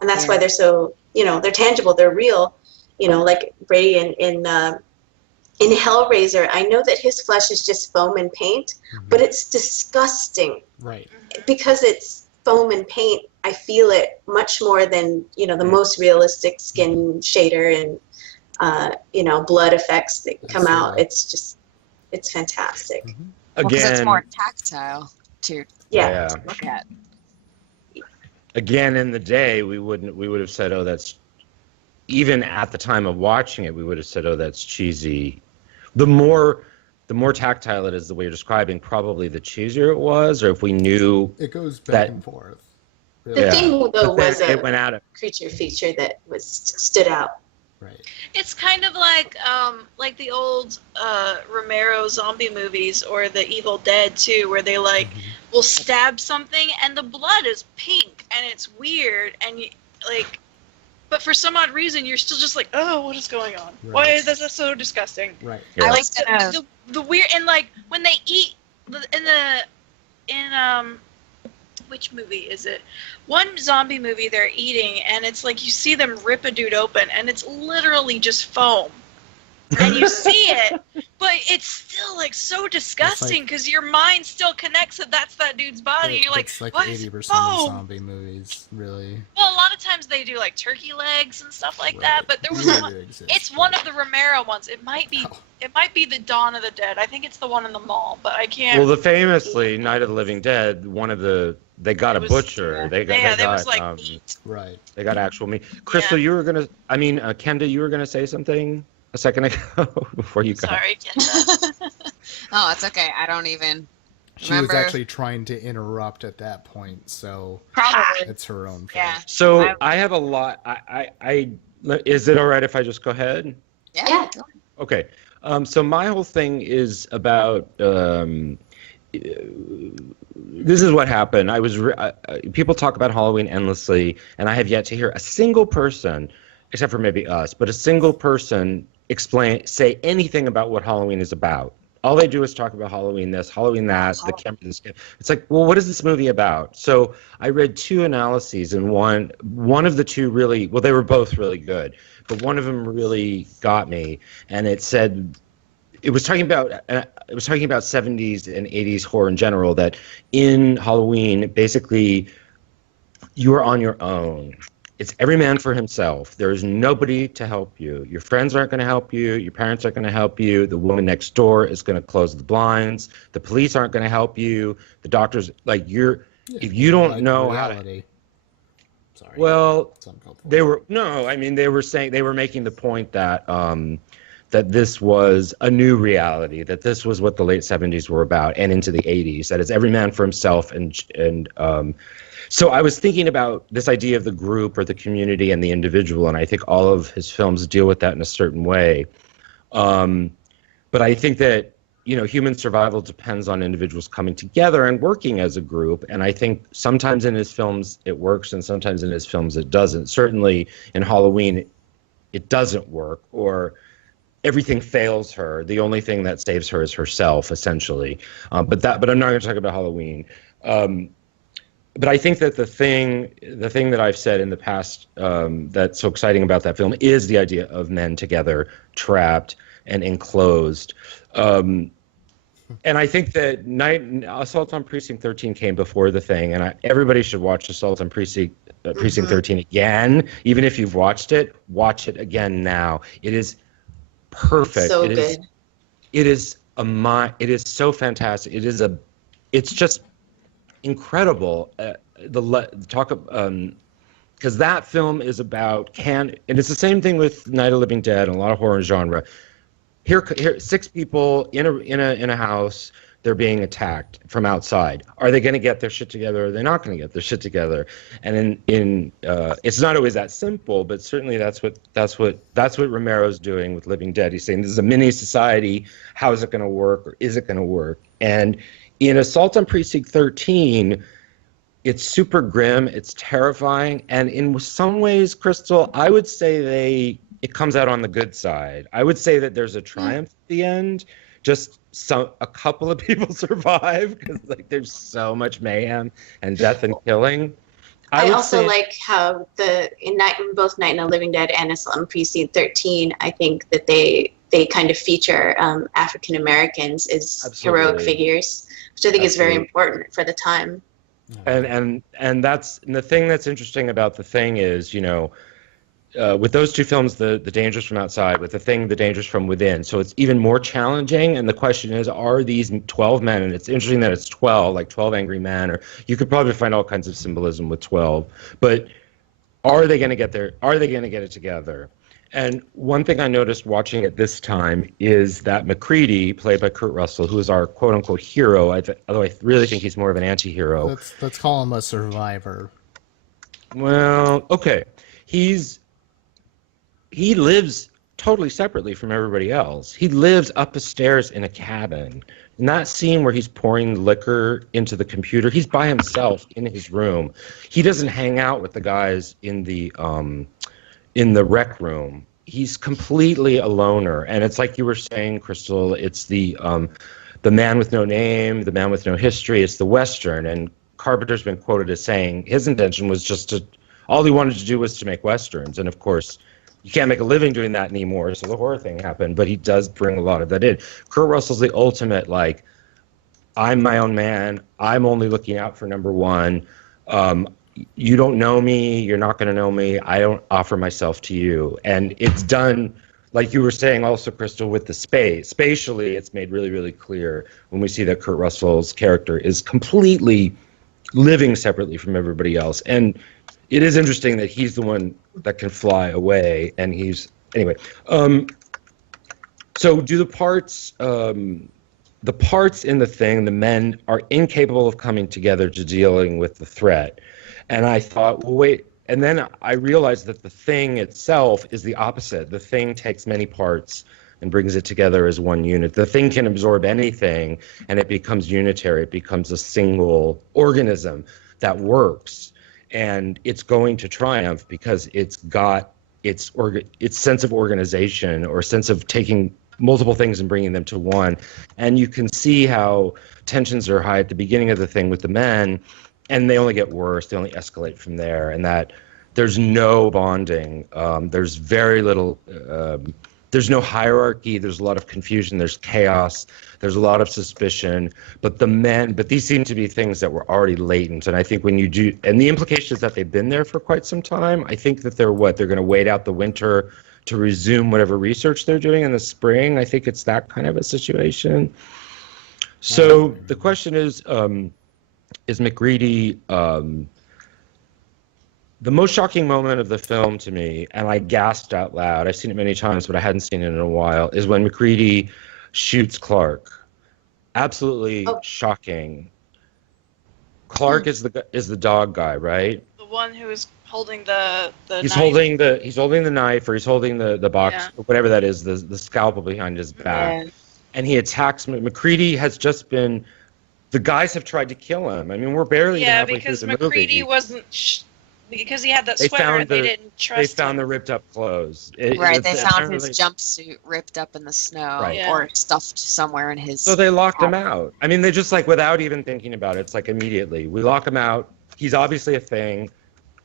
and that's why they're so they're tangible, they're real. Like Ray in Hellraiser, I know that his flesh is just foam and paint, but it's disgusting. right. Because it's foam and paint, I feel it much more than the most realistic skin shader and blood effects that come out. It's fantastic. Because it's Again, more tactile to Yeah. look at. Again, in the day, we would have said, oh, that's, even at the time of watching it, we would have said, oh, that's cheesy. The more tactile it is, the way you're describing, probably the cheesier it was, or if we knew It goes back that and forth. The Really. thing though But then was it went out of creature feature that stood out. Right. It's kind of like the old Romero zombie movies or the Evil Dead too, where they will stab something and the blood is pink and it's weird and but for some odd reason you're still just like, oh, what is going on? Right. Why is this so disgusting? Right. Yeah. I like to The weird, and when they eat in which movie is it? One zombie movie they're eating, and it's like you see them rip a dude open, and it's literally just foam. And you see it, but it's still so disgusting because your mind still connects that that's that dude's body. You're like, it's like what is 80% of foam? zombie movies, really. Well, a lot of times they do turkey legs and stuff like that, but there was Really one. do exist, It's but- one of the Romero ones. It might be. Oh. It might be the Dawn of the Dead. I think it's the one in the mall, but I can't. well, the famously Night of the Living Dead. They got a It was- butcher. They got there was meat. Right. they got actual meat. Crystal, Yeah. you were gonna. I mean, Kenda, you were gonna say something a second ago before you got. Sorry, Kenda. Oh, it's okay. I don't even She remember. was actually trying to interrupt at that point, so Probably. it's her own fault. Yeah. So I have a lot. I is it all right if I just go ahead? Yeah. Okay. So my whole thing is about. This is what happened. People talk about Halloween endlessly, and I have yet to hear a single person, except for maybe us, but a single person say anything about what Halloween is about. All they do is talk about Halloween this, Halloween that, the camera. It's like, well, what is this movie about? So I read two analyses, and one of the two really, well, they were both really good, but one of them really got me, and it said. It was talking about 70s and 80s horror in general, that in Halloween, basically, you are on your own. It's every man for himself. There is nobody to help you. Your friends aren't going to help you. Your parents aren't going to help you. The woman next door is going to close the blinds. The police aren't going to help you. The doctors, if you don't know how to. reality. Sorry. Well, It's uncalled for. they were saying, they were making the point that that this was a new reality, that this was what the late 70s were about and into the 80s, that it's every man for himself. So I was thinking about this idea of the group or the community and the individual, and I think all of his films deal with that in a certain way. But I think that, human survival depends on individuals coming together and working as a group. And I think sometimes in his films it works and sometimes in his films it doesn't. Certainly in Halloween, it doesn't work, or everything fails her. The only thing that saves her is herself, essentially. But I'm not going to talk about Halloween. But I think that the thing that I've said in the past that's so exciting about that film is the idea of men together, trapped and enclosed. And I think that Assault on Precinct 13 came before the thing, and everybody should watch Assault on Precinct 13 again. Even if you've watched it, watch it again now. It is perfect. So good. It is so fantastic. It's just incredible. Because that film is about and it's the same thing with Night of the Living Dead and a lot of horror genre. Here, 6 people in a house. They're being attacked from outside. Are they going to get their shit together? Or are they not going to get their shit together? And it's not always that simple, but certainly that's what Romero's doing with Living Dead. He's saying this is a mini society. How is it going to work, or is it going to work? And in Assault on Precinct 13, it's super grim. It's terrifying, and in some ways, Crystal, I would say it comes out on the good side. I would say that there's a triumph at the end. Just a couple of people survive because there's so much mayhem and death and killing. I also like how in both Night of the Living Dead and Assault on Precinct 13, I think that they kind of feature African Americans as heroic figures, which I think is very important for the time. And the thing that's interesting about The Thing is, with those two films, the dangers from outside, with The Thing, the dangers from within. So it's even more challenging. And the question is, are these 12 men? And it's interesting that it's 12, like 12 angry men, or you could probably find all kinds of symbolism with 12. But are they going to get there? Are they going to get it together? And one thing I noticed watching it this time is that McCready, played by Kurt Russell, who is our quote-unquote hero, although I really think he's more of an anti-hero. Let's call him a survivor. Well, okay. He lives totally separately from everybody else. He lives up the stairs in a cabin. In that scene where he's pouring liquor into the computer, he's by himself in his room. He doesn't hang out with the guys in the rec room. He's completely a loner. And it's like you were saying, Crystal, it's the man with no name, the man with no history. It's the Western. And Carpenter's been quoted as saying his intention was all he wanted to do was to make Westerns. And of course, you can't make a living doing that anymore, so the horror thing happened, but he does bring a lot of that in. Kurt Russell's the ultimate, I'm my own man, I'm only looking out for number one, you don't know me, you're not going to know me, I don't offer myself to you. And it's done, like you were saying also, Crystal, with the space. Spatially, it's made really, really clear when we see that Kurt Russell's character is completely living separately from everybody else. And it is interesting that he's the one that can fly away, and anyway. So do the parts in The Thing, the men are incapable of coming together to dealing with the threat. And I thought, well, wait, and then I realized that The Thing itself is the opposite. The Thing takes many parts and brings it together as one unit. The Thing can absorb anything, and it becomes unitary. It becomes a single organism that works. And it's going to triumph because it's got its sense of organization, or sense of taking multiple things and bringing them to one. And you can see how tensions are high at the beginning of The Thing with the men, and they only get worse. They only escalate from there, and that there's no bonding. There's very little. There's no hierarchy. There's a lot of confusion. There's chaos. There's a lot of suspicion. But these seem to be things that were already latent. And I think when you do, and the implication is that they've been there for quite some time. I think that they're going to wait out the winter to resume whatever research they're doing in the spring. I think it's that kind of a situation. So the question is McCready, The most shocking moment of the film to me, and I gasped out loud, I've seen it many times, but I hadn't seen it in a while, is when McCready shoots Clark. Absolutely shocking. Clark is the dog guy, right? The one who is holding the He's knife. holding the knife, or he's holding the box, Yeah. or whatever that is, the scalpel behind his back. Yeah. And he attacks McCready. Has just been, the guys have tried to kill him. I mean, we're barely even Yeah, halfway through because the McCready movie. wasn't because he had that They sweater found and they the- didn't They trust found him. the ripped up clothes. Right, they found apparently- his jumpsuit ripped up in the snow Right. Yeah. or stuffed somewhere in his. So they locked him out. I mean, they just like, without even thinking about it, it's like immediately. We lock him out. He's obviously a thing.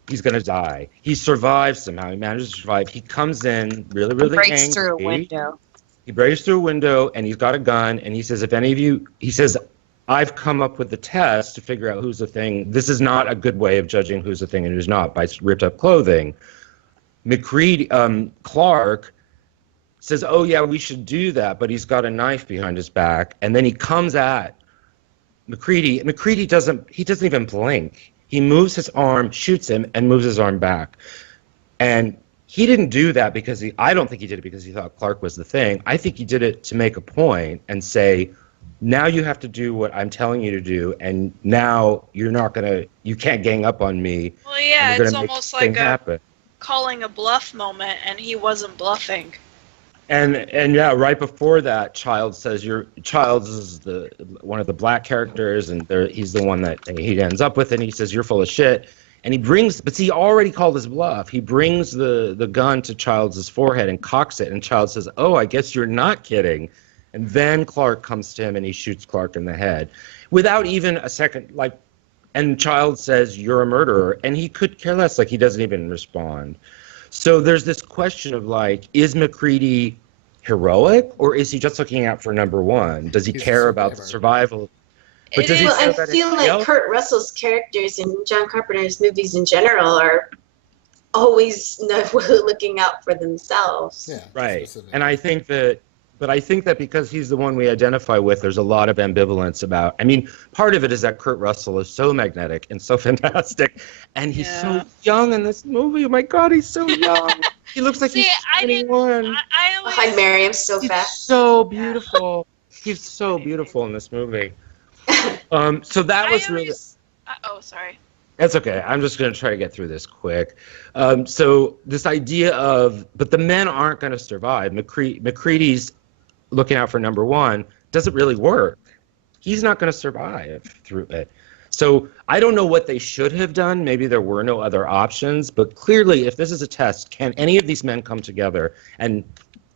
He's going to die. He survives somehow. He manages to survive. He comes in really, really breaks angry. through a window. He breaks through a window and he's got a gun. And he says, if any of you, he says, I've come up with the test to figure out who's a thing. This is not a good way of judging who's a thing and who's not, by ripped up clothing. Clark says, oh yeah, we should do that, but he's got a knife behind his back. And then he comes at McCready. McCready doesn't even blink. He moves his arm, shoots him, and moves his arm back. And he didn't do that because I don't think he did it because he thought Clark was the thing. I think he did it to make a point and say, now you have to do what I'm telling you to do, and now you can't gang up on me. Well, yeah, and you're it's gonna make almost this thing like a happen. calling a bluff moment, and he wasn't bluffing. And yeah, right before that, Childs is one of the black characters, and he's the one that he ends up with, and he says, you're full of shit. And but he already called his bluff. He brings the gun to Childs' forehead and cocks it, and Childs says, oh, I guess you're not kidding. And then Clark comes to him and he shoots Clark in the head without even a second, and Childs says, you're a murderer. And he could care less, he doesn't even respond. So there's this question of is McCready heroic, or is he just looking out for number one? Does he He's a care about the survivor. survival? But It does he is- Well, care I about feel anything like else? Kurt Russell's characters in John Carpenter's movies in general are always looking out for themselves. Yeah. Right. specific. And I think that because he's the one we identify with, there's a lot of ambivalence about. I mean, part of it is that Kurt Russell is so magnetic and so fantastic, and he's so Yeah. young in this movie. Oh my God, he's so young. He looks like See, he's I didn't. 21. I always. Behind Miriam so He's fast. so beautiful. He's so beautiful in this movie. So that was really. Oh, sorry. That's okay. I'm just going to try to get through this quick. So this idea but the men aren't going to survive. McCready's looking out for number one doesn't really work. He's not going to survive through it. So I don't know what they should have done. Maybe there were no other options. But clearly, if this is a test, can any of these men come together and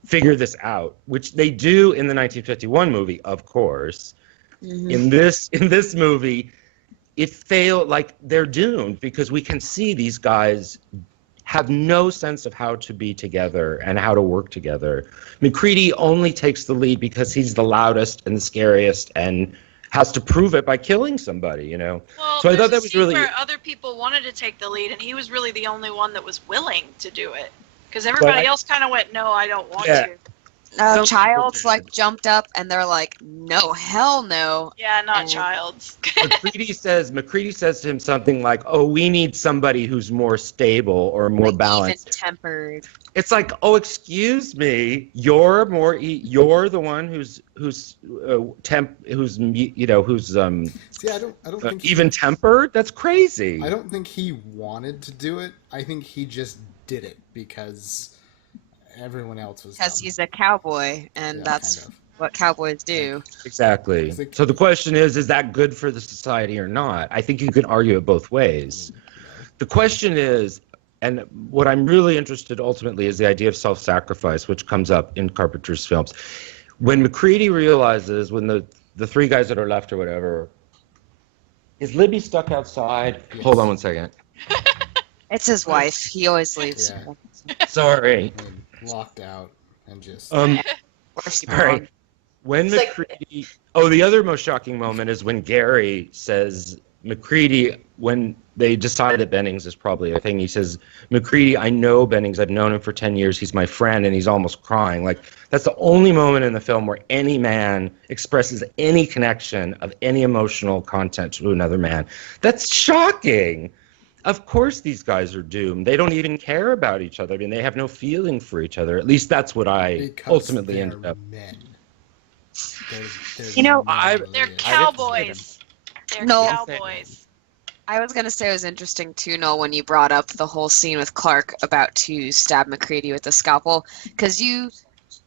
figure this out? Which they do in the 1951 movie, of course. Mhm. In this movie, it failed. They're doomed because we can see these guys have no sense of how to be together and how to work together. McCready only takes the lead because he's the loudest and the scariest and has to prove it by killing somebody, Well, So I there's thought a that was scene really- where other people wanted to take the lead, and he was really the only one that was willing to do it. Because everybody else kind of went, "No, I don't want Yeah. to." No, Some Childs people did. jumped up and they're like, no, hell no. Yeah, not Oh. Childs. McCready says to him something like, "Oh, we need somebody who's more stable or more Like, balanced." even tempered. It's like, "Oh, excuse me, you're the one who's See, I don't think even tempered. That's crazy." I don't think he wanted to do it. I think he just did it because everyone else was. Because dumb. he's a cowboy, and Yeah, that's kind of. what cowboys do. Exactly. It's like- So the question is that good for the society or not? I think you can argue it both ways. The question is, and what I'm really interested ultimately is the idea of self-sacrifice, which comes up in Carpenter's films. When McCready realizes, when the three guys that are left or whatever, is Libby stuck outside? Yes. Hold on one second. It's his wife. He always leaves. Yeah. Sorry. And locked out and just. Where she All right. belongs. When It's like- McCready, the other most shocking moment is when Gary says, McCready, when they decide that Bennings is probably a thing, he says, McCready, I know Bennings, I've known him for 10 years, he's my friend, and he's almost crying. That's the only moment in the film where any man expresses any connection of any emotional content to another man. That's shocking. of course these guys are doomed. They don't even care about each other. I mean, they have no feeling for each other. At least that's what I Because ultimately they're ended up. men. They're You know, manly. They're I cowboys. They're No. cowboys. I was gonna say it was interesting too, Noel, when you brought up the whole scene with Clark about to stab McCready with the scalpel, because you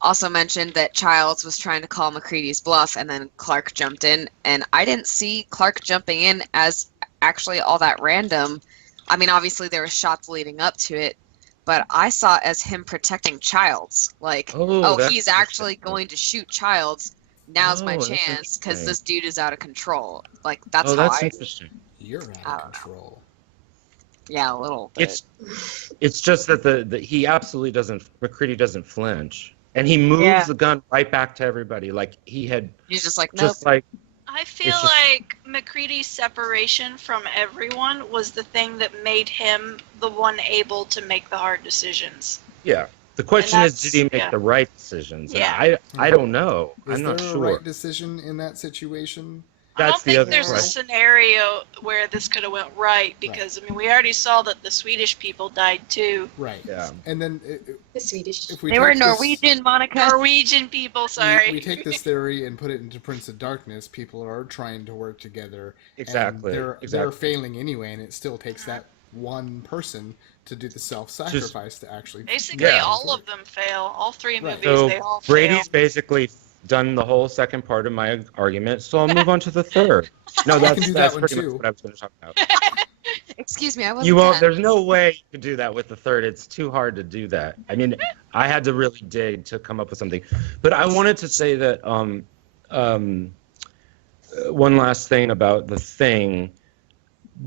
also mentioned that Childs was trying to call McCready's bluff, and then Clark jumped in, and I didn't see Clark jumping in as actually all that random. I mean, obviously there were shots leading up to it, but I saw it as him protecting Childs. Like, Oh, that's he's actually interesting. going to shoot Childs. Now's my Oh, that's chance because interesting. this dude is out of control. Like, that's Oh, how that's I. interesting. You're out I of don't know. control. Yeah, a little bit. It's just that the he absolutely doesn't. McCready doesn't flinch, and he moves Yeah. the gun right back to everybody. Like he had He's just like, nope. just like I feel It's just- like McCready's separation from everyone was the thing that made him the one able to make the hard decisions. yeah. The question And is, did he make that's- the right decisions? And Yeah. I don't know. Is I'm there not a sure. right decision in that situation? I don't That's the think other there's a question. scenario where this could have went right because I mean we already saw that the Swedish people died too. Right. Yeah. And then The Swedish. if we They were take this- Norwegian, Monica. Norwegian people, sorry. we take this theory and put it into Prince of Darkness. People are trying to work together. Exactly. And they're exactly. failing anyway, and it still takes that one person to do the self-sacrifice to actually. Basically, Yeah. all of them fail. All three Right. movies, So they all Brady's fail. basically done the whole second part of my argument, so I'll move on to the third. No, can that's do that's that one pretty too. much what I was going to talk about. Excuse me, I wasn't You won't. done. There's no way you could do that with the third. It's too hard to do that. I mean, I had to really dig to come up with something. But I wanted to say that one last thing about the Thing.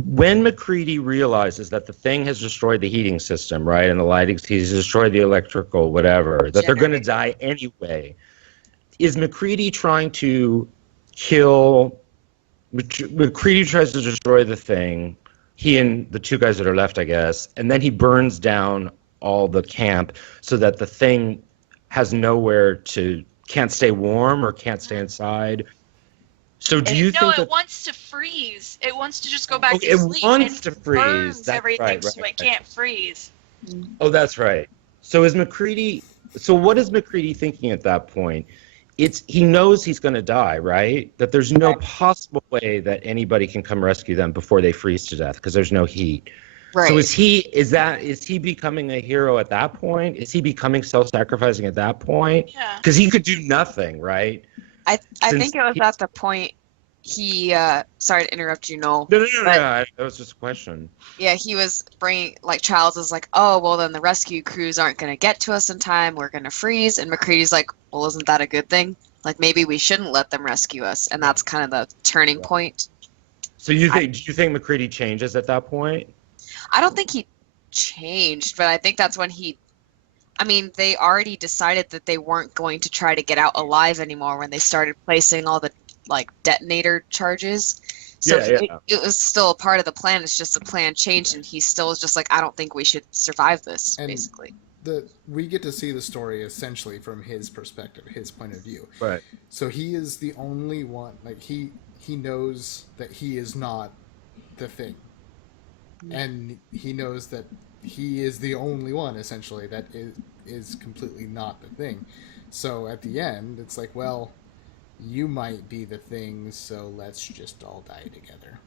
When McCready realizes that the Thing has destroyed the heating system, right, and the lighting, he's destroyed the electrical, whatever, that they're going to die anyway. Is McCready trying to kill? McCready tries to destroy the Thing. He and the two guys that are left, I guess, and then he burns down all the camp so that the Thing has nowhere to, can't stay warm or can't stay inside. So do you No, think it that wants to freeze. It wants to just go back Okay, to it sleep. wants and to freeze. burns That's everything right, so right, it right. can't freeze. Oh, that's right. So is McCready? So what is McCready thinking at that point? He knows he's going to die, right? That there's no Right. possible way that anybody can come rescue them before they freeze to death because there's no heat. Right. So is he becoming a hero at that point? Is he becoming self-sacrificing at that point? Yeah. Because he could do nothing, right? I since think it was he- at the point he. Sorry to interrupt you, Noel. No. But- That was just a question. Yeah, he was bringing, like, Childs is like, oh, well, then the rescue crews aren't going to get to us in time. We're going to freeze. And McCready's like, well, isn't that a good thing? Like, maybe we shouldn't let them rescue us. And that's kind of the turning point. So do you think McCready changes at that point? I don't think he changed, but I think that's when I mean, they already decided that they weren't going to try to get out alive anymore when they started placing all the, like, detonator charges. So Yeah. It was still a part of the plan. It's just the plan changed, and he still was just like, I don't think we should survive this, And- basically. We get to see the story essentially from his perspective, his point of view. Right. So he is the only one. Like he knows that he is not the Thing, and he knows that he is the only one essentially that is completely not the Thing. So at the end, it's like, well, you might be the Thing, so let's just all die together.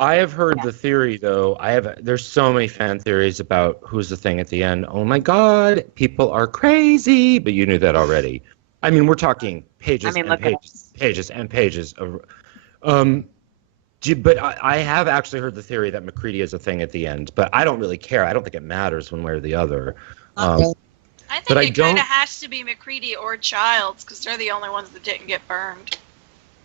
I have heard the theory though. There's so many fan theories about who's the Thing at the end. Oh my God, people are crazy. But you knew that already. I mean, we're talking pages and look at pages and pages of. But I have actually heard the theory that McCready is a Thing at the end. But I don't really care. I don't think it matters one way or the other. I think But I it kind don't- of has to be McCready or Childs because they're the only ones that didn't get burned.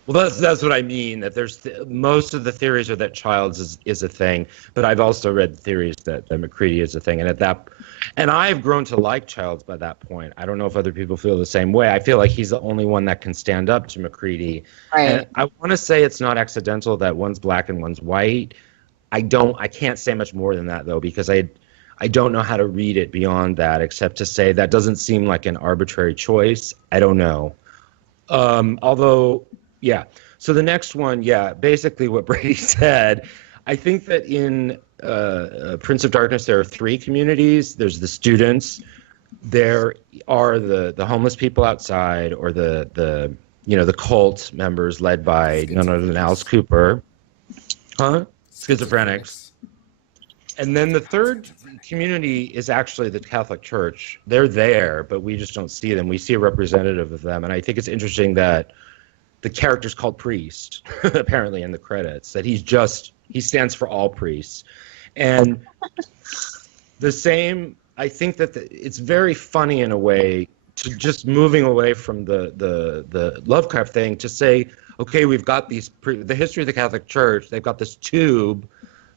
Well, that's what I mean. That there's most of the theories are that Childs is a Thing, but I've also read theories that McCready is a Thing, and I've grown to like Childs by that point. I don't know if other people feel the same way. I feel like he's the only one that can stand up to McCready. Right. And I want to say it's not accidental that one's black and one's white. I can't say much more than that though, because I don't know how to read it beyond that, except to say that doesn't seem like an arbitrary choice. I don't know. Although. Yeah. So the next one, basically what Brady said, I think that in Prince of Darkness, there are three communities. There's the students. There are the homeless people outside, or the cult members led by none other than Alice Cooper. Huh? Schizophrenics. And then the third community is actually the Catholic Church. They're there, but we just don't see them. We see a representative of them. And I think it's interesting that the character's called Priest, apparently in the credits, that he stands for all priests. And the same, I think that it's very funny in a way to just moving away from the Lovecraft thing to say, okay, we've got the history of the Catholic Church, they've got this tube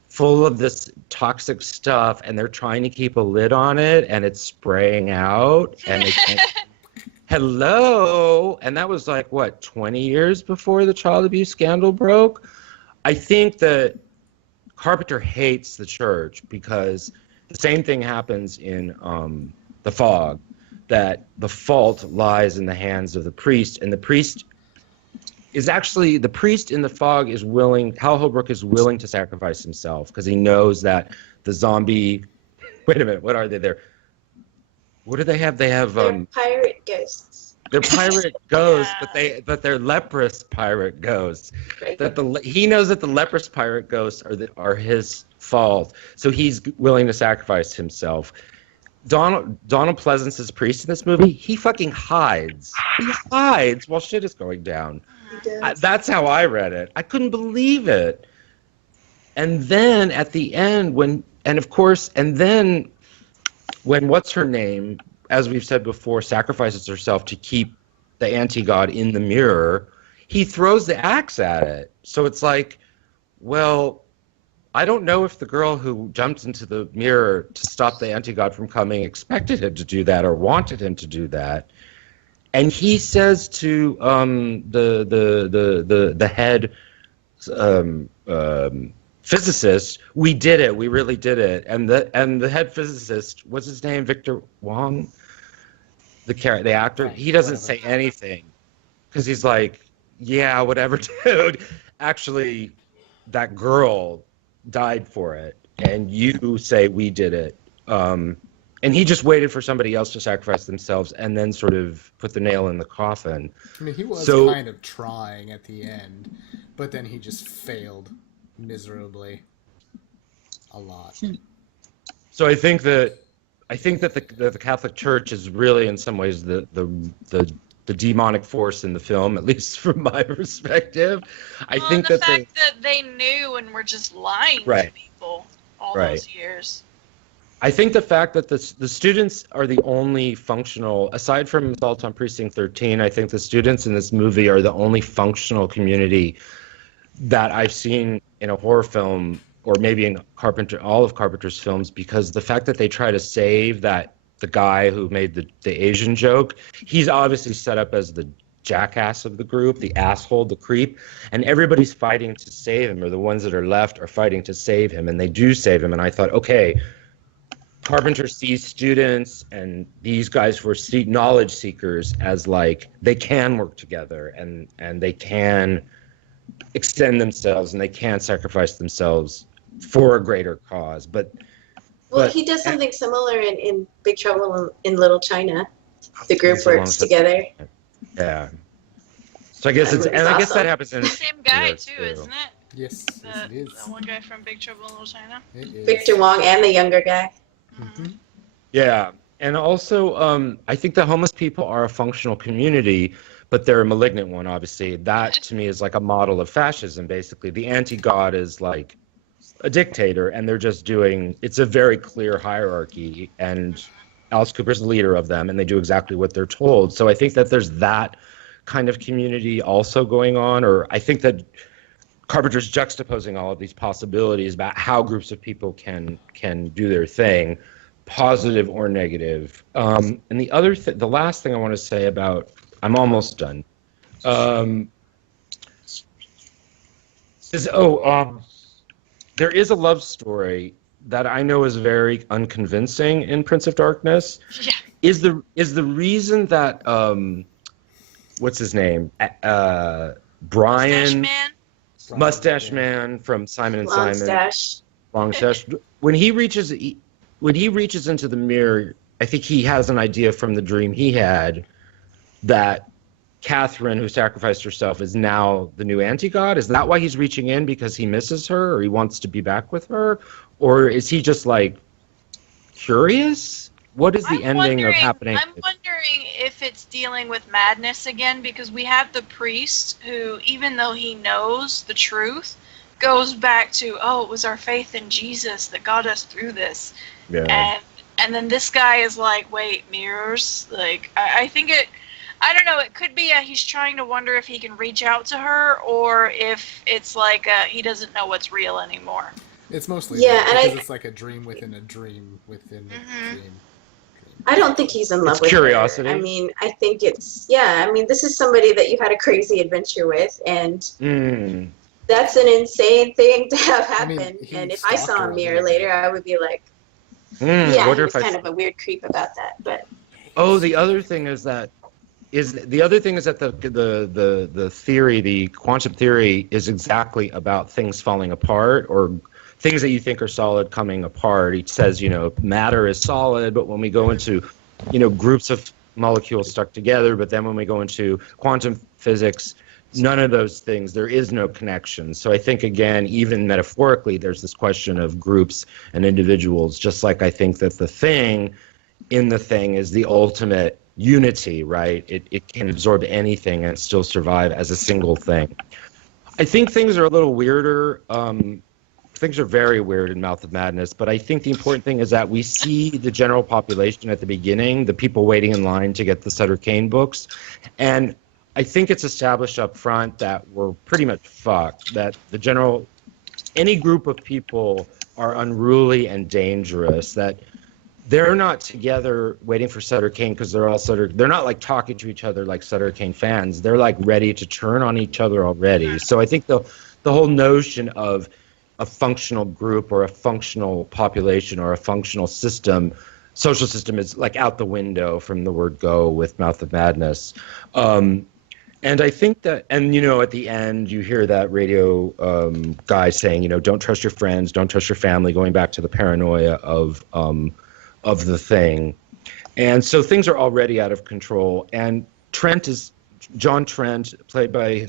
full of this toxic stuff, and they're trying to keep a lid on it, and it's spraying out, and they can't. Hello, and that was like what, 20 years before the child abuse scandal broke. I think that Carpenter hates the church because the same thing happens in The Fog, that the fault lies in the hands of the priest, and the priest is actually, the priest in The Fog is willing, Hal Holbrook is willing to sacrifice himself because he knows that the zombie, wait a minute, what are they there? What do they have? They have They're pirate ghosts. they're pirate ghosts, Yeah. but they're leprous pirate ghosts. Right. That he knows that the leprous pirate ghosts are his fault, so he's willing to sacrifice himself. Donald Pleasance's priest in this movie, he fucking hides. He hides while shit is going down. He does. That's how I read it. I couldn't believe it. And then at the end, when what's her name, as we've said before, sacrifices herself to keep the anti-god in the mirror, he throws the axe at it. So it's like, well, I don't know if the girl who jumped into the mirror to stop the anti-god from coming expected him to do that or wanted him to do that. And he says to the head physicist, "We did it. We really did it." And the head physicist, what's his name? Victor Wong, the actor. He doesn't say anything because he's like, "Yeah, whatever, dude. Actually, that girl died for it, and you say we did it." And he just waited for somebody else to sacrifice themselves and then sort of put the nail in the coffin. I mean, he was So- kind of trying at the end, but then he just failed miserably a lot. So I think that the Catholic Church is really in some ways the demonic force in the film, at least from my perspective. I think the that fact that they knew and were just lying to Right. people all Right. those years. I think the fact that the students are the only functional, aside from Assault on Precinct 13, I think the students in this movie are the only functional community that I've seen in a horror film, or maybe in all of Carpenter's films, because the fact that they try to save the guy who made the Asian joke, he's obviously set up as the jackass of the group, the asshole, the creep, and everybody's fighting to save him, or the ones that are left are fighting to save him, and they do save him. And I thought, okay, Carpenter sees students and these guys who are knowledge seekers as like they can work together and they can extend themselves and they can sacrifice themselves for a greater cause. But He does something similar in Big Trouble in Little China. The group It's a long works time. together. yeah, so I guess That movie's I guess awesome. that happens in Same guy yours, too, isn't it? Yes, yes, it is. The one guy from Big Trouble in Little China. It is. Victor Wong and the younger guy. Mhm. Yeah, and also I think the homeless people are a functional community, but they're a malignant one, obviously. That to me is like a model of fascism, basically. The anti-god is like a dictator, and they're just it's a very clear hierarchy, and Alice Cooper's the leader of them, and they do exactly what they're told. So I think that there's that kind of community also going on, or I think that Carpenter's juxtaposing all of these possibilities about how groups of people can do their thing, positive or negative. And the last thing I want to say about, I'm almost done. There is a love story that I know is very unconvincing in Prince of Darkness. Yeah. Is the reason that what's his name? Brian. Mustache Man. Mustache yeah. Man from Simon and Long Simon. stash. Long stash. When he reaches into the mirror, I think he has an idea from the dream he had that Catherine, who sacrificed herself, is now the new anti-god. Is that why he's reaching in, because he misses her or he wants to be back with her? Or is he just like curious? What is the ending of happening? I'm wondering if it's dealing with madness again, because we have the priest who, even though he knows the truth, goes back to, oh, it was our faith in Jesus that got us through this. Yeah. And then this guy is like, wait, mirrors? Like, I think I don't know, it could be he's trying to wonder if he can reach out to her, or if it's like he doesn't know what's real anymore. It's mostly Yeah, that, and because it's like a dream within a dream within a dream. I don't think he's in love It's with curiosity. her. I mean, I think it's, yeah, I mean, this is somebody that you had a crazy adventure with, and that's an insane thing to have happen. I mean, he and if I stalked saw her a a mirror little bit. later, I would be like, I yeah, he wonder was if kind of a weird creep about that. But Oh, the other thing is that the theory, the quantum theory, is exactly about things falling apart, or things that you think are solid coming apart. He says, matter is solid, but when we go into, groups of molecules stuck together, but then when we go into quantum physics, none of those things, there is no connection. So I think, again, even metaphorically, there's this question of groups and individuals, just like I think that the thing in the thing is the ultimate unity, right? It can absorb anything and still survive as a single thing. I think things are a little weirder. Things are very weird in Mouth of Madness, but I think the important thing is that we see the general population at the beginning, the people waiting in line to get the Sutter Kane books, and I think it's established up front that we're pretty much fucked, that any group of people are unruly and dangerous, that they're not together waiting for Sutter Kane because they're not like talking to each other like Sutter Kane fans. They're like ready to turn on each other already. So I think the whole notion of a functional group or a functional population or a functional social system is like out the window from the word go with Mouth of Madness. And I think that, and at the end you hear that radio guy saying, don't trust your friends, don't trust your family, going back to the paranoia of the thing. And so things are already out of control. And John Trent, played by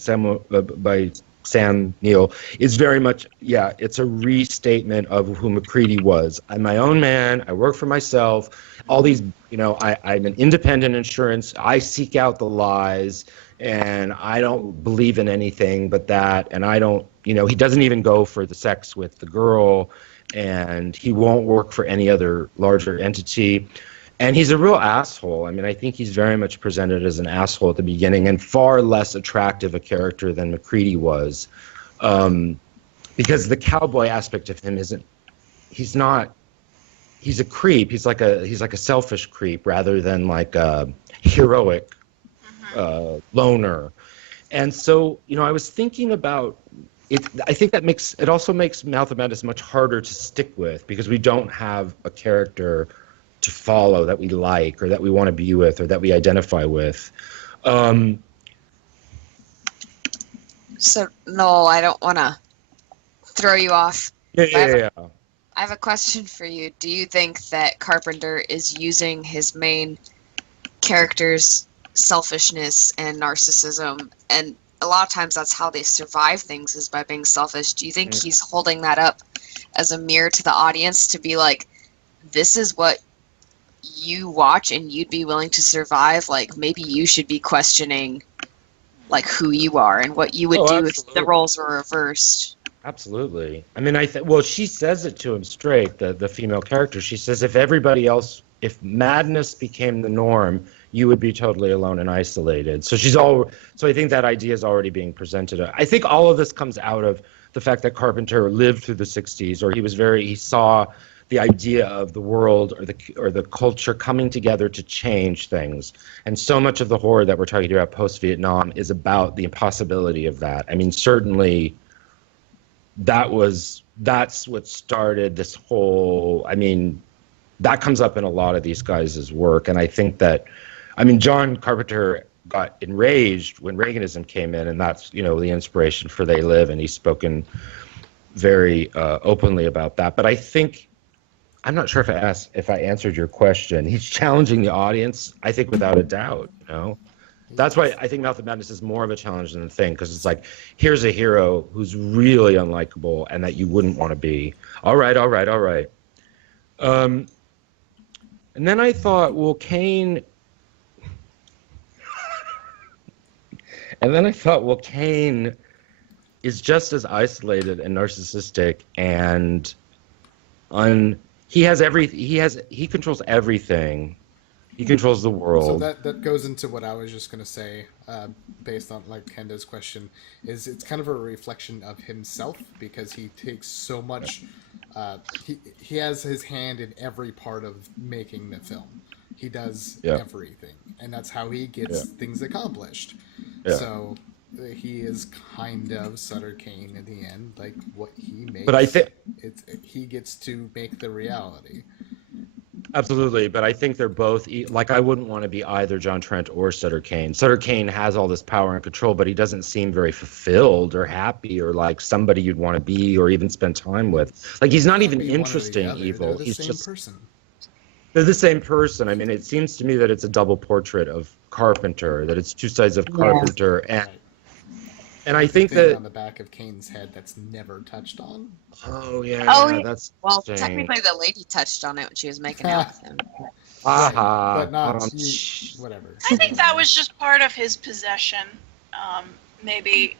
Sam Neill, is very much, it's a restatement of who McCready was. I'm my own man. I work for myself. All these, I'm an independent insurance. I seek out the lies, and I don't believe in anything but that. And I don't, he doesn't even go for the sex with the girl, and he won't work for any other larger entity. And he's a real asshole. I mean, I think he's very much presented as an asshole at the beginning, and far less attractive a character than McCready was. Because the cowboy aspect of him he's a creep. He's like a selfish creep rather than like a heroic loner. And so, I was thinking about it. I think it also makes Mouth of Madness much harder to stick with, because we don't have a character to follow that we like, or that we want to be with, or that we identify with. So, Noel, I don't want to throw you off. Yeah. I have a question for you. Do you think that Carpenter is using his main character's selfishness and narcissism, and a lot of times that's how they survive things, is by being selfish? Do you think he's holding that up as a mirror to the audience to be like, this is what you watch and you'd be willing to survive? Like, maybe you should be questioning like who you are and what you would do if the roles were reversed. Absolutely. I mean, she says it to him straight, the female character. She says, if madness became the norm, you would be totally alone and isolated. So I think that idea is already being presented. I think all of this comes out of the fact that Carpenter lived through the 60s, or he saw the idea of the world or the culture coming together to change things. And so much of the horror that we're talking about post-Vietnam is about the impossibility of that. I mean, certainly that's what started this whole, that comes up in a lot of these guys' work. And I think that, John Carpenter got enraged when Reaganism came in, and that's, you know, the inspiration for They Live, and he's spoken very openly about that. But I think, I'm not sure if I answered your question. He's challenging the audience, I think, without a doubt, you know? That's why I think Mouth of Madness is more of a challenge than The Thing, because it's like, here's a hero who's really unlikable and that you wouldn't want to be. All right. And then I thought, well, Kane is just as isolated and narcissistic, and he controls everything. He controls the world. So that goes into what I was just going to say, based on like Kenda's question, is it's kind of a reflection of himself, because he takes so much. He has his hand in every part of making the film. He does everything, and that's how he gets things accomplished. Yeah. So he is kind of Sutter Kane in the end, like what he makes. But I think he gets to make the reality. Absolutely, but I think they're both, like, I wouldn't want to be either John Trent or Sutter Kane. Sutter Kane has all this power and control, but he doesn't seem very fulfilled or happy or like somebody you'd want to be or even spend time with. Like, he's not even interesting evil. He's just person. They're the same person. I mean, it seems to me that it's a double portrait of Carpenter, that it's two sides of Carpenter, and I think that on the back of Kane's head that's never touched on. Oh yeah, that's well. interesting. Technically, the lady touched on it when she was making out with him. But not whatever. I think that was just part of his possession. Maybe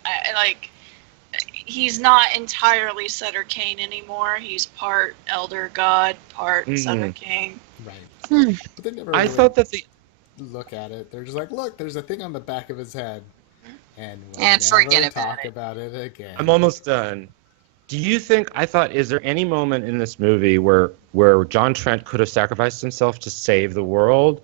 he's not entirely Sutter Kane anymore. He's part Elder God, part Sutter Kane. Right. But they never. I thought that look at it. They're just like, look, there's a thing on the back of his head. And forget about it again. I'm almost done. Do you think, is there any moment in this movie where John Trent could have sacrificed himself to save the world?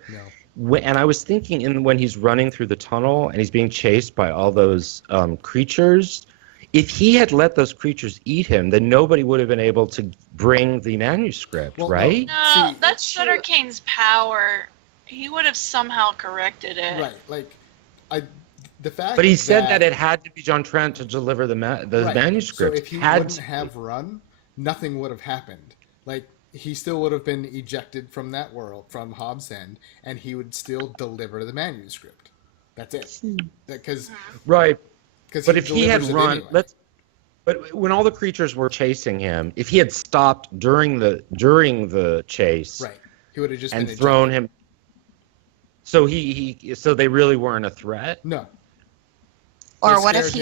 No. And I was thinking when he's running through the tunnel and he's being chased by all those creatures, if he had let those creatures eat him, then nobody would have been able to bring the manuscript, right? No, that's Sutter Kane's power. He would have somehow corrected it. Right, like, the fact but he said that it had to be John Trent to deliver the manuscript. So if he wouldn't have run, nothing would have happened. Like, he still would have been ejected from that world, from Hobbs End, and he would still deliver the manuscript. That's it. Right. But if he had run, anyway. But when all the creatures were chasing him, if he had stopped during the chase, right, he would have just and been thrown him. So so they really weren't a threat? No. Or what if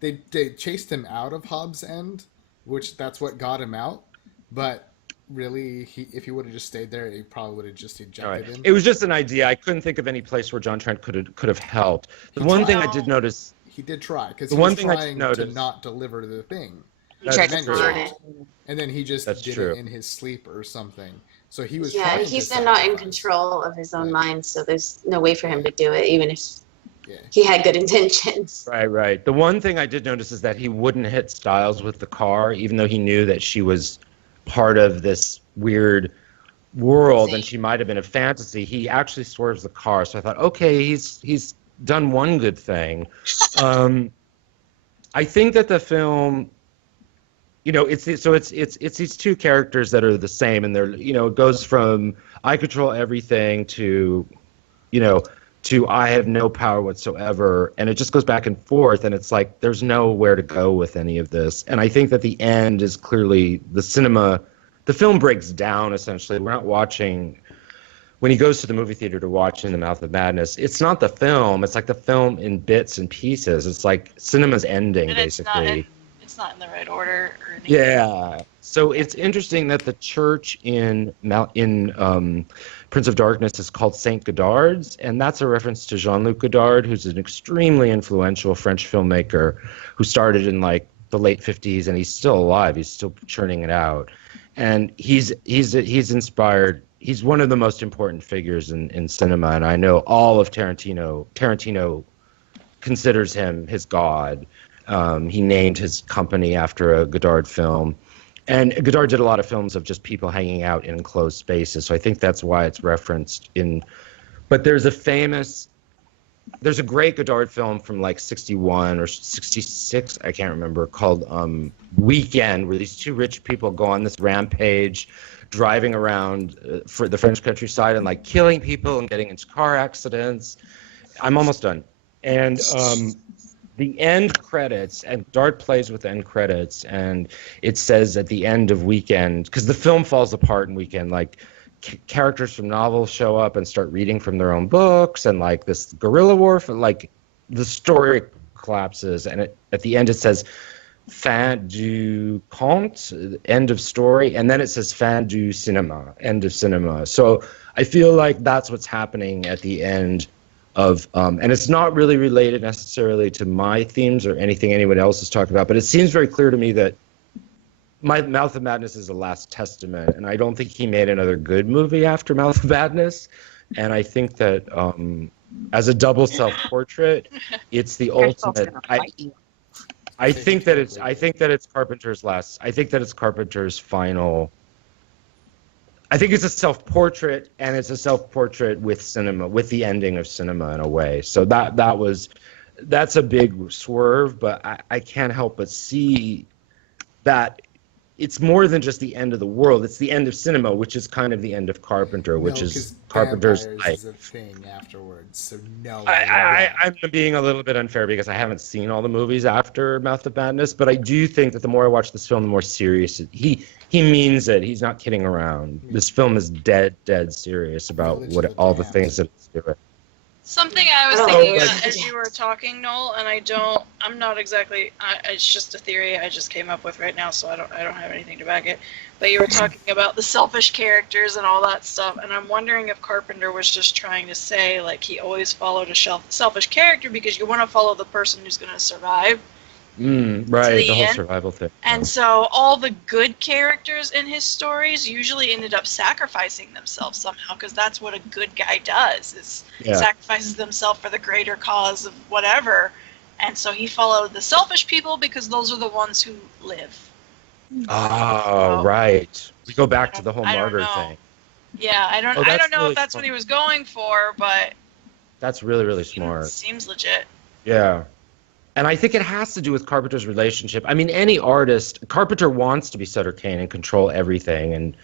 they chased him out of Hobbs End, which that's what got him out. But really, if he would have just stayed there, he probably would have just ejected him. It was just an idea. I couldn't think of any place where John Trent could have helped. The one thing I did notice. He did try, because he was trying to not deliver the thing. He tried to burn it. And then he just did it in his sleep or something. So he was trying he's not in control of his own mind, so there's no way for him to do it, even if he had good intentions. Right. The one thing I did notice is that he wouldn't hit Styles with the car, even though he knew that she was part of this weird world and she might have been a fantasy. He actually swerves the car, so I thought, okay, he's done one good thing. I think that the film, it's these two characters that are the same, and they're, it goes from I control everything to I have no power whatsoever, and it just goes back and forth, and it's like there's nowhere to go with any of this. And I think that the end is clearly the film breaks down essentially. We're not watching. When he goes to the movie theater to watch In the Mouth of Madness, it's not the film. It's like the film in bits and pieces. It's like cinema's ending, and basically. It's not in the right order or anything. Yeah. So it's interesting that the church in Prince of Darkness is called Saint Godard's, and that's a reference to Jean-Luc Godard, who's an extremely influential French filmmaker who started in like the late 50s, and he's still alive. He's still churning it out, and he's inspired. He's one of the most important figures in cinema, and I know all of Tarantino. Tarantino considers him his god. He named his company after a Godard film. And Godard did a lot of films of just people hanging out in enclosed spaces, so I think that's why it's referenced in. But there's a famous there's a great Godard film from like 61 or 66, I can't remember, called Weekend, where these two rich people go on this rampage, driving around for the French countryside and like killing people and getting into car accidents. I'm almost done. And the end credits, and Dart plays with end credits, and it says at the end of Weekend, because the film falls apart in Weekend, like characters from novels show up and start reading from their own books, and like this guerrilla warfare, like the story collapses, and at the end it says fin du conte, end of story, and then it says fin du cinéma, end of cinema. So I feel like that's what's happening at the end of, and it's not really related necessarily to my themes or anything anyone else has talked about, but it seems very clear to me that Mouth of Madness is the last testament, and I don't think he made another good movie after Mouth of Madness. And I think that as a double self-portrait, it's the ultimate. I think that it's Carpenter's last. I think that it's Carpenter's final. I think it's a self-portrait, and it's a self-portrait with cinema, with the ending of cinema in a way. So that's a big swerve, but I can't help but see that it's more than just the end of the world. It's the end of cinema, which is kind of the end of Carpenter, which is Carpenter's life. Is a thing afterwards, so no. I'm being a little bit unfair because I haven't seen all the movies after Mouth of Madness, but I do think that the more I watch this film, the more serious he means it. He's not kidding around. This film is dead serious about what all the things that it's doing. Something I was thinking as you were talking, Noel, and I'm not exactly, it's just a theory I just came up with right now, so I don't have anything to back it. But you were talking about the selfish characters and all that stuff, and I'm wondering if Carpenter was just trying to say, like, he always followed a selfish character because you want to follow the person who's going to survive. Right, the whole survival thing. And so all the good characters in his stories usually ended up sacrificing themselves somehow, because that's what a good guy does, is sacrifices themselves for the greater cause of whatever. And so he followed the selfish people because those are the ones who live. Oh, right. We go back to the whole martyr thing. Yeah, I don't know really if that's what he was going for, but that's really, really smart. Seems legit. Yeah. And I think it has to do with Carpenter's relationship. I mean, any artist, Carpenter wants to be Sutter Kane and control everything,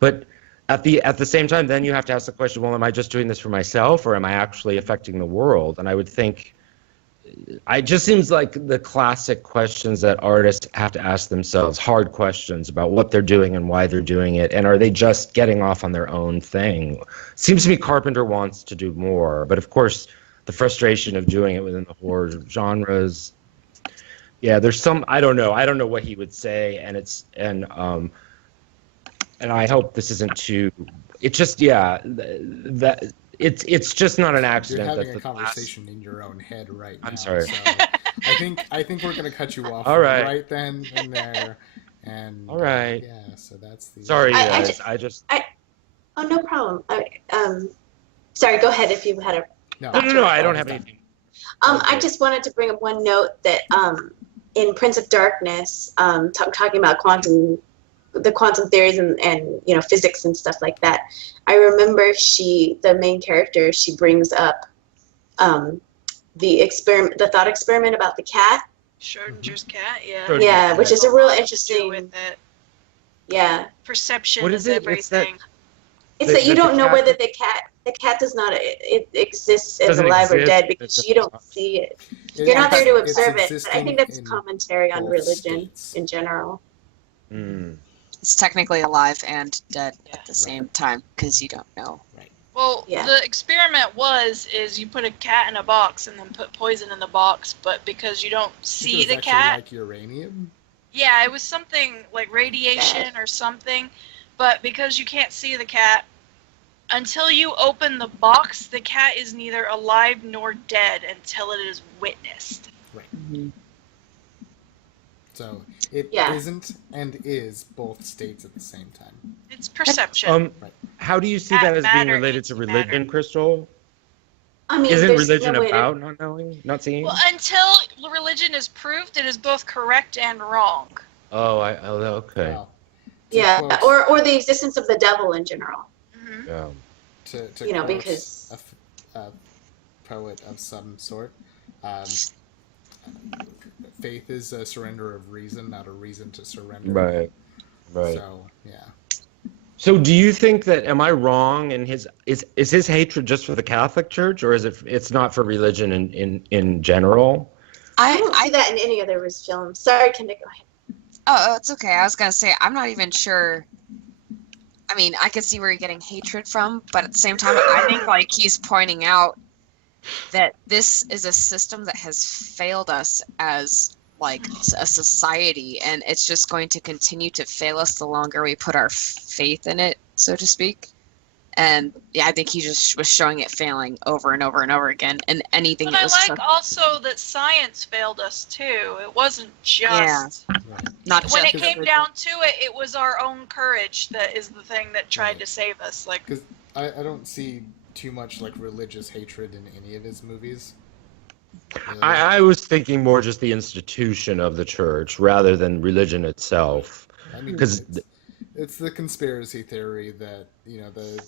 but at the same time, then you have to ask the question, well, am I just doing this for myself, or am I actually affecting the world? And I would think, it just seems like the classic questions that artists have to ask themselves, hard questions about what they're doing and why they're doing it, and are they just getting off on their own thing? Seems to me Carpenter wants to do more, but of course, the frustration of doing it within the horror genres. Yeah, there's some, I don't know what he would say, and I hope this isn't too, it's just, that it's just not an accident. You're having a conversation in your own head right now. I'm sorry. So I think we're going to cut you off all right. right then and there. And all right. Yeah, so that's the... Sorry, guys. Oh, no problem. Sorry, go ahead if you had a... No, I don't have anything. I just wanted to bring up one note that in Prince of Darkness, talking about the quantum theories and physics and stuff like that. I remember the main character, she brings up the thought experiment about the cat. Schrodinger's cat, yeah. Yeah, which is a real interesting. With it. Yeah. Perception is everything. It's that you don't know whether the cat does not exists as alive or dead because you don't see it. You're not there to observe it. But I think that's a commentary on religion in general. It's technically alive and dead at the same time because you don't know. Right. Well, the experiment is you put a cat in a box and then put poison in the box, but because you don't see the cat. Like uranium? Yeah, it was something like radiation or something. But because you can't see the cat, until you open the box, the cat is neither alive nor dead until it is witnessed. Right. Mm-hmm. So it isn't and is both states at the same time. It's perception. Right. How do you see that as being related to religion, Crystal? I mean, isn't religion about not knowing, not seeing? Well, until religion is proved, it is both correct and wrong. Oh, okay. Wow. Yeah, or the existence of the devil in general. Mm-hmm. Yeah. To because poet of some sort. Um, faith is a surrender of reason, not a reason to surrender. Right. Right. So yeah. So do you think that, am I wrong in is his hatred just for the Catholic Church, or is it's not for religion in general? I don't see that in any other of his films. Sorry, Kendra, go ahead. Oh, it's okay. I was gonna say I'm not even sure. I mean, I could see where you're getting hatred from, but at the same time, I think like he's pointing out that this is a system that has failed us as like a society, and it's just going to continue to fail us the longer we put our faith in it, so to speak. And yeah, I think he just was showing it failing over and over and over again, and anything But that I was like also that science failed us too. It wasn't Yeah. just not when it just came down to it. It was our own courage that is the thing that tried Right. to save us. Like, Because I don't see too much like religious hatred in any of his movies. Really. I was thinking more just the institution of the church rather than religion itself. I mean, 'Cause it's the conspiracy theory that the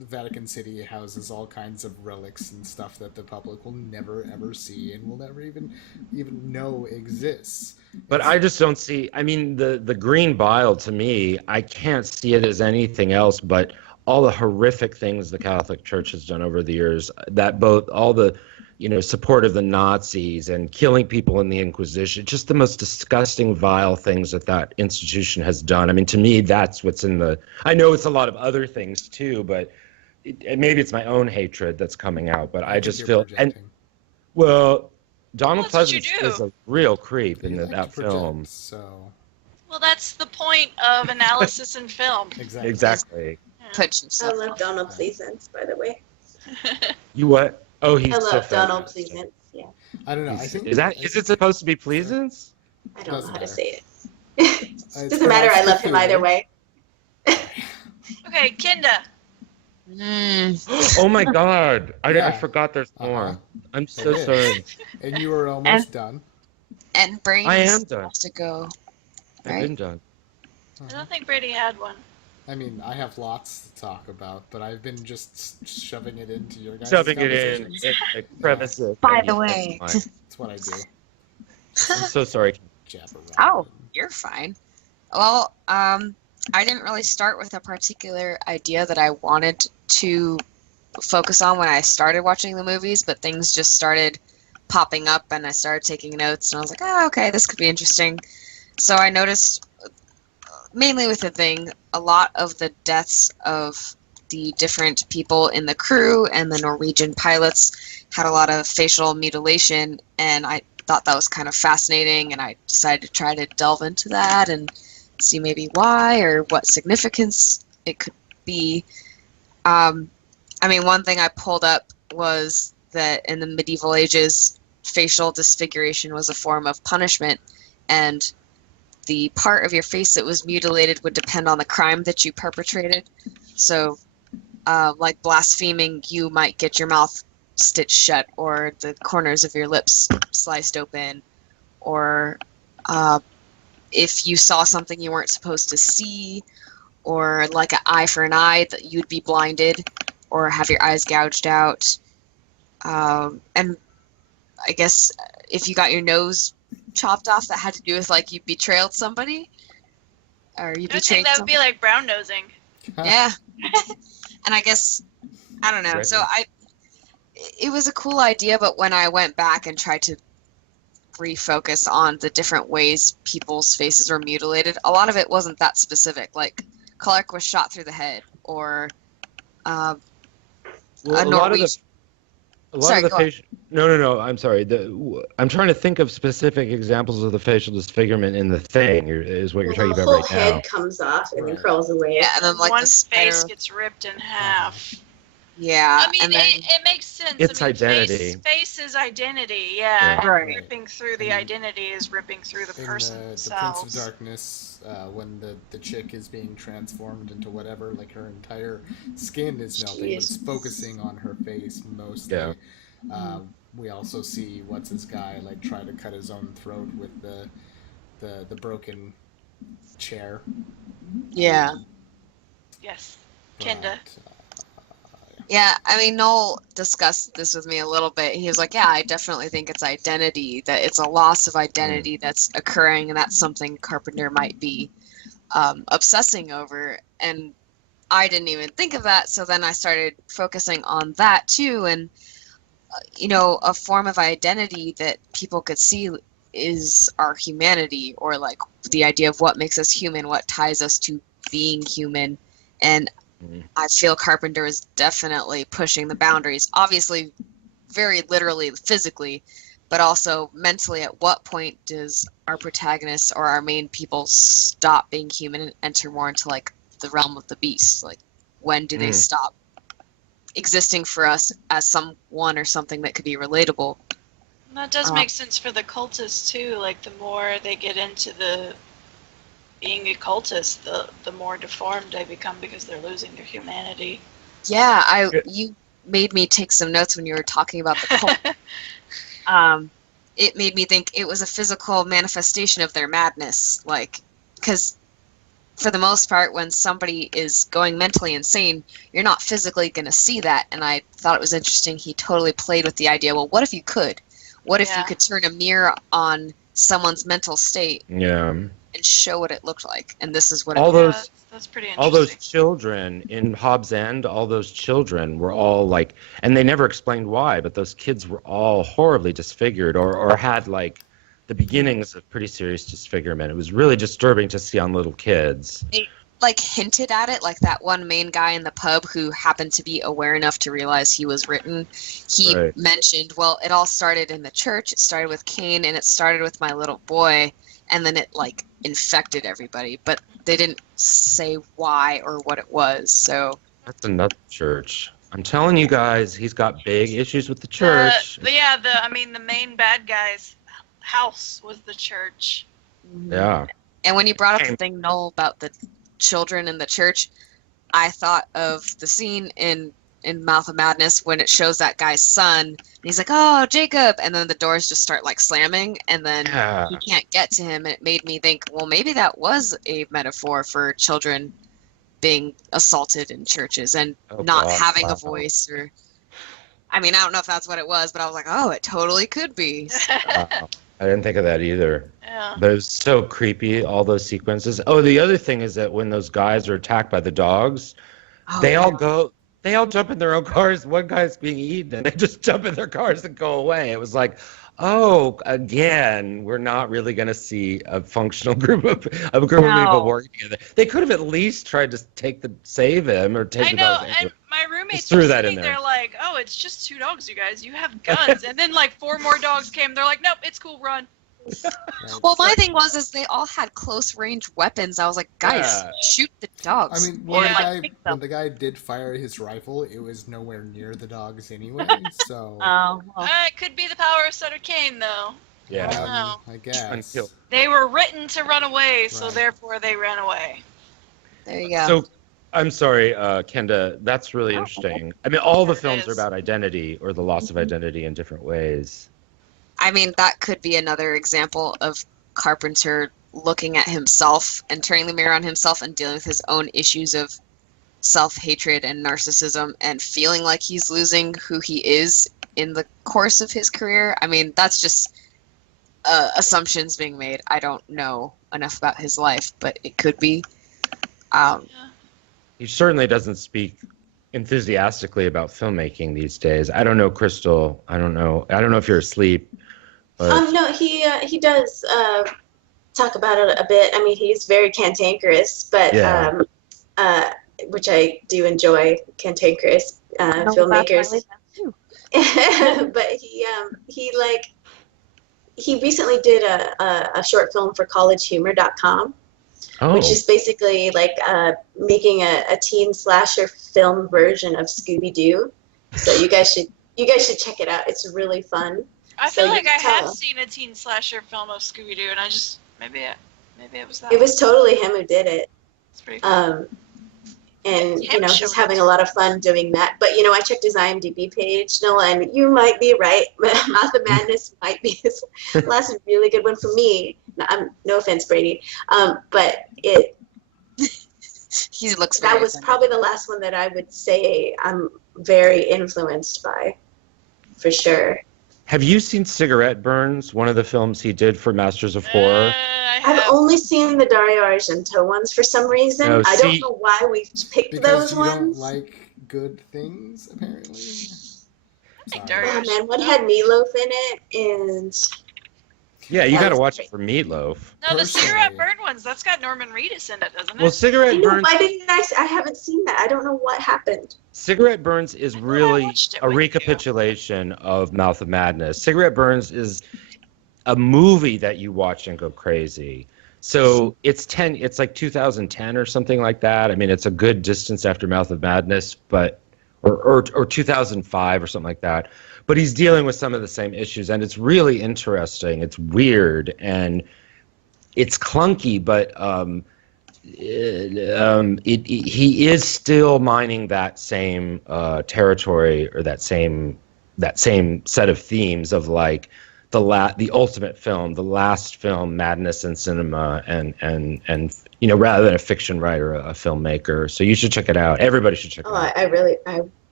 Vatican City houses all kinds of relics and stuff that the public will never ever see and will never even know exists. But It's- I just don't see, I mean, the green bile to me, I can't see it as anything else but all the horrific things the Catholic Church has done over the years, that both all the, support of the Nazis and killing people in the Inquisition, just the most disgusting, vile things that institution has done. I mean, to me, that's what's I know it's a lot of other things too, but maybe it's my own hatred that's coming out, but I think just you're feel, and projecting. well, Donald Well, that's what you Pleasance is do. a real creep You in like to that project, film. So well, that's the point of analysis in film. exactly. Exactly. put I yourself. love Donald Pleasance, by the way. You what? Oh, he's I so love Donald fantastic. Pleasance. Yeah, I don't know. I think Is it supposed to be Pleasance? I don't know Doesn't how to matter. say it. It's Doesn't matter. I pronounced love him either Cthulhu. way. Okay, Kinda. Oh my God! I Yeah. forgot there's more. Uh-huh. I'm so It is. sorry. And you were almost done. And Brady I am done. has to go. I've Right? been done. I don't think Brady had one. I mean, I have lots to talk about, but I've been just shoving it into your guys' Shoving it in, conversations. like crevices. By and the you- way. That's fine. That's what I do. I'm so sorry. Jab around. Oh, you're fine. Well, I didn't really start with a particular idea that I wanted to focus on when I started watching the movies, but things just started popping up and I started taking notes and I was like, oh, okay, this could be interesting. So I noticed, mainly with the thing, a lot of the deaths of the different people in the crew and the Norwegian pilots had a lot of facial mutilation, and I thought that was kind of fascinating, and I decided to try to delve into that and see maybe why or what significance it could be. I mean, one thing I pulled up was that in the medieval ages, facial disfiguration was a form of punishment, and the part of your face that was mutilated would depend on the crime that you perpetrated. So, like blaspheming, you might get your mouth stitched shut or the corners of your lips sliced open, or if you saw something you weren't supposed to see, or like an eye for an eye, that you'd be blinded or have your eyes gouged out. And I guess if you got your nose chopped off, that had to do with like you betrayed somebody, or you I would betrayed think that would be somebody. like brown nosing. Yeah. And I guess, I don't know. So it was a cool idea, but when I went back and tried to refocus on the different ways people's faces were mutilated, a lot of it wasn't that specific. Like Clark was shot through the head, or Well, a Norwegian. Sorry, go on. facial. No. I'm sorry. I'm trying to think of specific examples of the facial disfigurement in the thing. Is what you're talking the about whole right head now. comes off and then Right. crawls away. Yeah, and then like One the face spider. gets ripped in half. Yeah, I mean, and then it makes sense. It's I mean, identity. Face is identity, yeah. Yeah. Right. Ripping through the identity is ripping through the In person the Prince of themselves. Darkness, when the chick is being transformed into whatever, like her entire skin is melting, but it's Jeez. focusing on her face mostly. Yeah. We also see what's his guy like try to cut his own throat with the broken chair. yeah. Yes. But, Kenda. Yeah, I mean, Noel discussed this with me a little bit. He was like, yeah, I definitely think it's identity, that it's a loss of identity that's occurring, and that's something Carpenter might be obsessing over. And I didn't even think of that, so then I started focusing on that too. And, a form of identity that people could see is our humanity, or like the idea of what makes us human, what ties us to being human. And I feel Carpenter is definitely pushing the boundaries, obviously very literally physically, but also mentally. At what point does our protagonists or our main people stop being human and enter more into like the realm of the beast? Like, when do they stop existing for us as someone or something that could be relatable? That does make sense for the cultists too. Like, the more they get into the being a cultist, the more deformed they become because they're losing their humanity. Yeah, you made me take some notes when you were talking about the cult. It made me think it was a physical manifestation of their madness. Like, because for the most part, when somebody is going mentally insane, you're not physically going to see that. And I thought it was interesting. He totally played with the idea, well, what if you could? What if you could turn a mirror on someone's mental state and show what it looked like? And this is what that's pretty interesting. All those children in Hobbs End, all those children were all like, and they never explained why, but those kids were all horribly disfigured or had like the beginnings of pretty serious disfigurement. It was really disturbing to see on little kids. They like hinted at it, like that one main guy in the pub who happened to be aware enough to realize he was written. He mentioned, well, it all started in the church. It started with Cain, and it started with my little boy, and then it like infected everybody. But they didn't say why or what it was. So that's another church. I'm telling you guys, he's got big issues with the church. The main bad guy's house was the church. Yeah. And when you brought up the thing, Noel, about the children in the church, I thought of the scene in Mouth of Madness when it shows that guy's son, and he's like, oh, Jacob, and then the doors just start like slamming, and then he can't get to him, and it made me think, well, maybe that was a metaphor for children being assaulted in churches and not having a voice. Or I mean, I don't know if that's what it was, but I was like, oh, it totally could be. I didn't think of that either. Yeah. But it was so creepy, all those sequences. Oh, the other thing is that when those guys are attacked by the dogs, they all jump in their own cars. One guy's being eaten, and they just jump in their cars and go away. It was like, oh, again, we're not really going to see a functional group of people working together. They could have at least tried to save him or take the dogs. And my roommates threw were that in sitting there. there like, oh, it's just 2 dogs, you guys. You have guns. And then like 4 more dogs came. They're like, nope, it's cool, run. Well, my thing was they all had close range weapons. I was like, guys, shoot the dogs. I mean, when the guy did fire his rifle, it was nowhere near the dogs anyway. So it could be the power of Sutter Kane, though. Yeah, I don't know. I guess they were written to run away, so therefore they ran away. There you go. So, I'm sorry, Kenda. That's really interesting. I mean, all the films are about identity or the loss of identity in different ways. I mean, that could be another example of Carpenter looking at himself and turning the mirror on himself and dealing with his own issues of self-hatred and narcissism and feeling like he's losing who he is in the course of his career. I mean, that's just assumptions being made. I don't know enough about his life, but it could be. He certainly doesn't speak enthusiastically about filmmaking these days. I don't know, Crystal. I don't know if you're asleep. But... No, he does talk about it a bit. I mean, he's very cantankerous, but which I do enjoy, cantankerous filmmakers. But he recently did a short film for collegehumor.com. Which is basically like making a teen slasher film version of Scooby-Doo. So you guys should check it out. It's really fun. I feel like I have seen a teen slasher film of Scooby-Doo, and I just maybe it was that. It was totally him who did it. It's pretty cool. And he's having a lot of fun doing that. But I checked his IMDb page, Noah, and you might be right. Mouth of Madness might be his last really good one for me. No offense, Brady, but he looks. That was probably the last one that I would say I'm very influenced by, for sure. Have you seen Cigarette Burns, one of the films he did for Masters of Horror? I've only seen the Dario Argento ones for some reason. No, I see- don't know why we've picked Because those you ones. don't like good things, apparently. think Sorry. Dario- Oh man, one had meatloaf in it, and Yeah, you That got to was watch great. it for Meatloaf. No, the Personally- cigarette burn ones. That's got Norman Reedus in it, doesn't it? Well, Cigarette Burns. why didn't I haven't seen that. I don't know what happened. Cigarette Burns is I thought I really watched it a with you. recapitulation of Mouth of Madness. Cigarette Burns is a movie that you watch and go crazy. So it's like 2010 or something like that. I mean, it's a good distance after Mouth of Madness, but or 2005 or something like that. But he's dealing with some of the same issues, and it's really interesting. It's weird and it's clunky, but he is still mining that same territory, or that same set of themes of like the ultimate film, the last film, madness in cinema, and rather than a fiction writer, a filmmaker. So you should check it out. Everybody should check it Oh, out.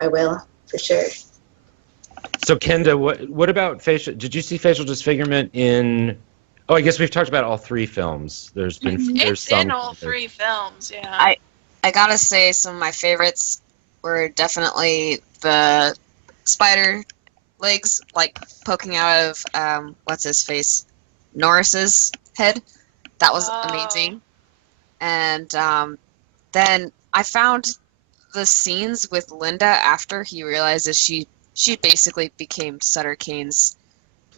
I will for sure. So Kenda, what about facial? Did you see Facial Disfigurement in? Oh, I guess we've talked about all three films. There's It's some. in all three films, yeah. I gotta say, some of my favorites were definitely the spider legs, like poking out of what's his face, Norris's head. That was amazing. And then I found the scenes with Linda after he realizes she basically became Sutter Kane's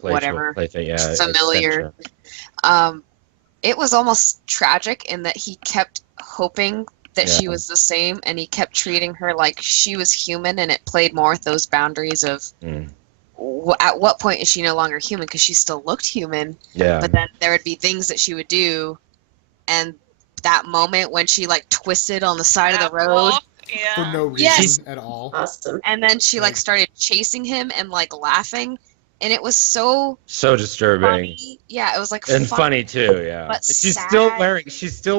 whatever, familiar. extension. It was almost tragic in that he kept hoping that she was the same, and he kept treating her like she was human, and it played more with those boundaries of at what point is she no longer human, because she still looked human, Yeah. but then there would be things that she would do, and that moment when she like twisted on the side of the road, Yeah. For no reason Yes. at all. Awesome. and then she like Right. started chasing him and like laughing, and it was so So disturbing. funny. Yeah, it was like And funny too, yeah. but She's sad. still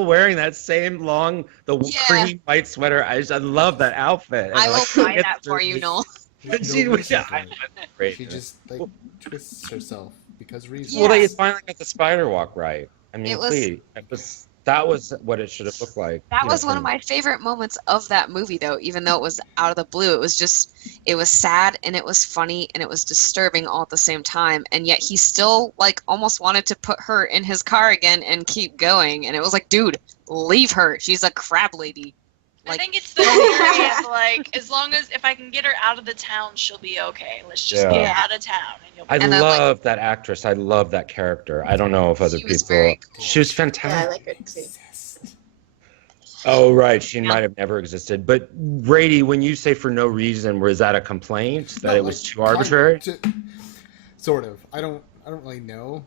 wearing that same long, Yeah. cream white sweater. I love that outfit. I And, will like, buy it's that for you, just- Noel. There's She no was- reason yeah, for it. great. She just like twists herself because reason. Well, they Yes. finally got the spider walk right. I mean, It was- please. That was what it should have looked like. That you was know, one of from- my favorite moments of that movie, though, even though it was out of the blue. It was sad, and it was funny, and it was disturbing all at the same time. And yet he still, like, almost wanted to put her in his car again and keep going. And it was like, dude, leave her. She's a crab lady. I Like, think it's the theory of like, as long as if I can get her out of the town, she'll be okay. Let's just Yeah. get her out of town, and you'll be I And then, like- love that actress. I love that character. I don't know if other She was people. very cool. She was Yeah, I fantastic. like her too. Oh, right. She might have never existed. But Brady, when you say for no reason, was that a complaint that No, it was like, too arbitrary? Sort of. I don't really know,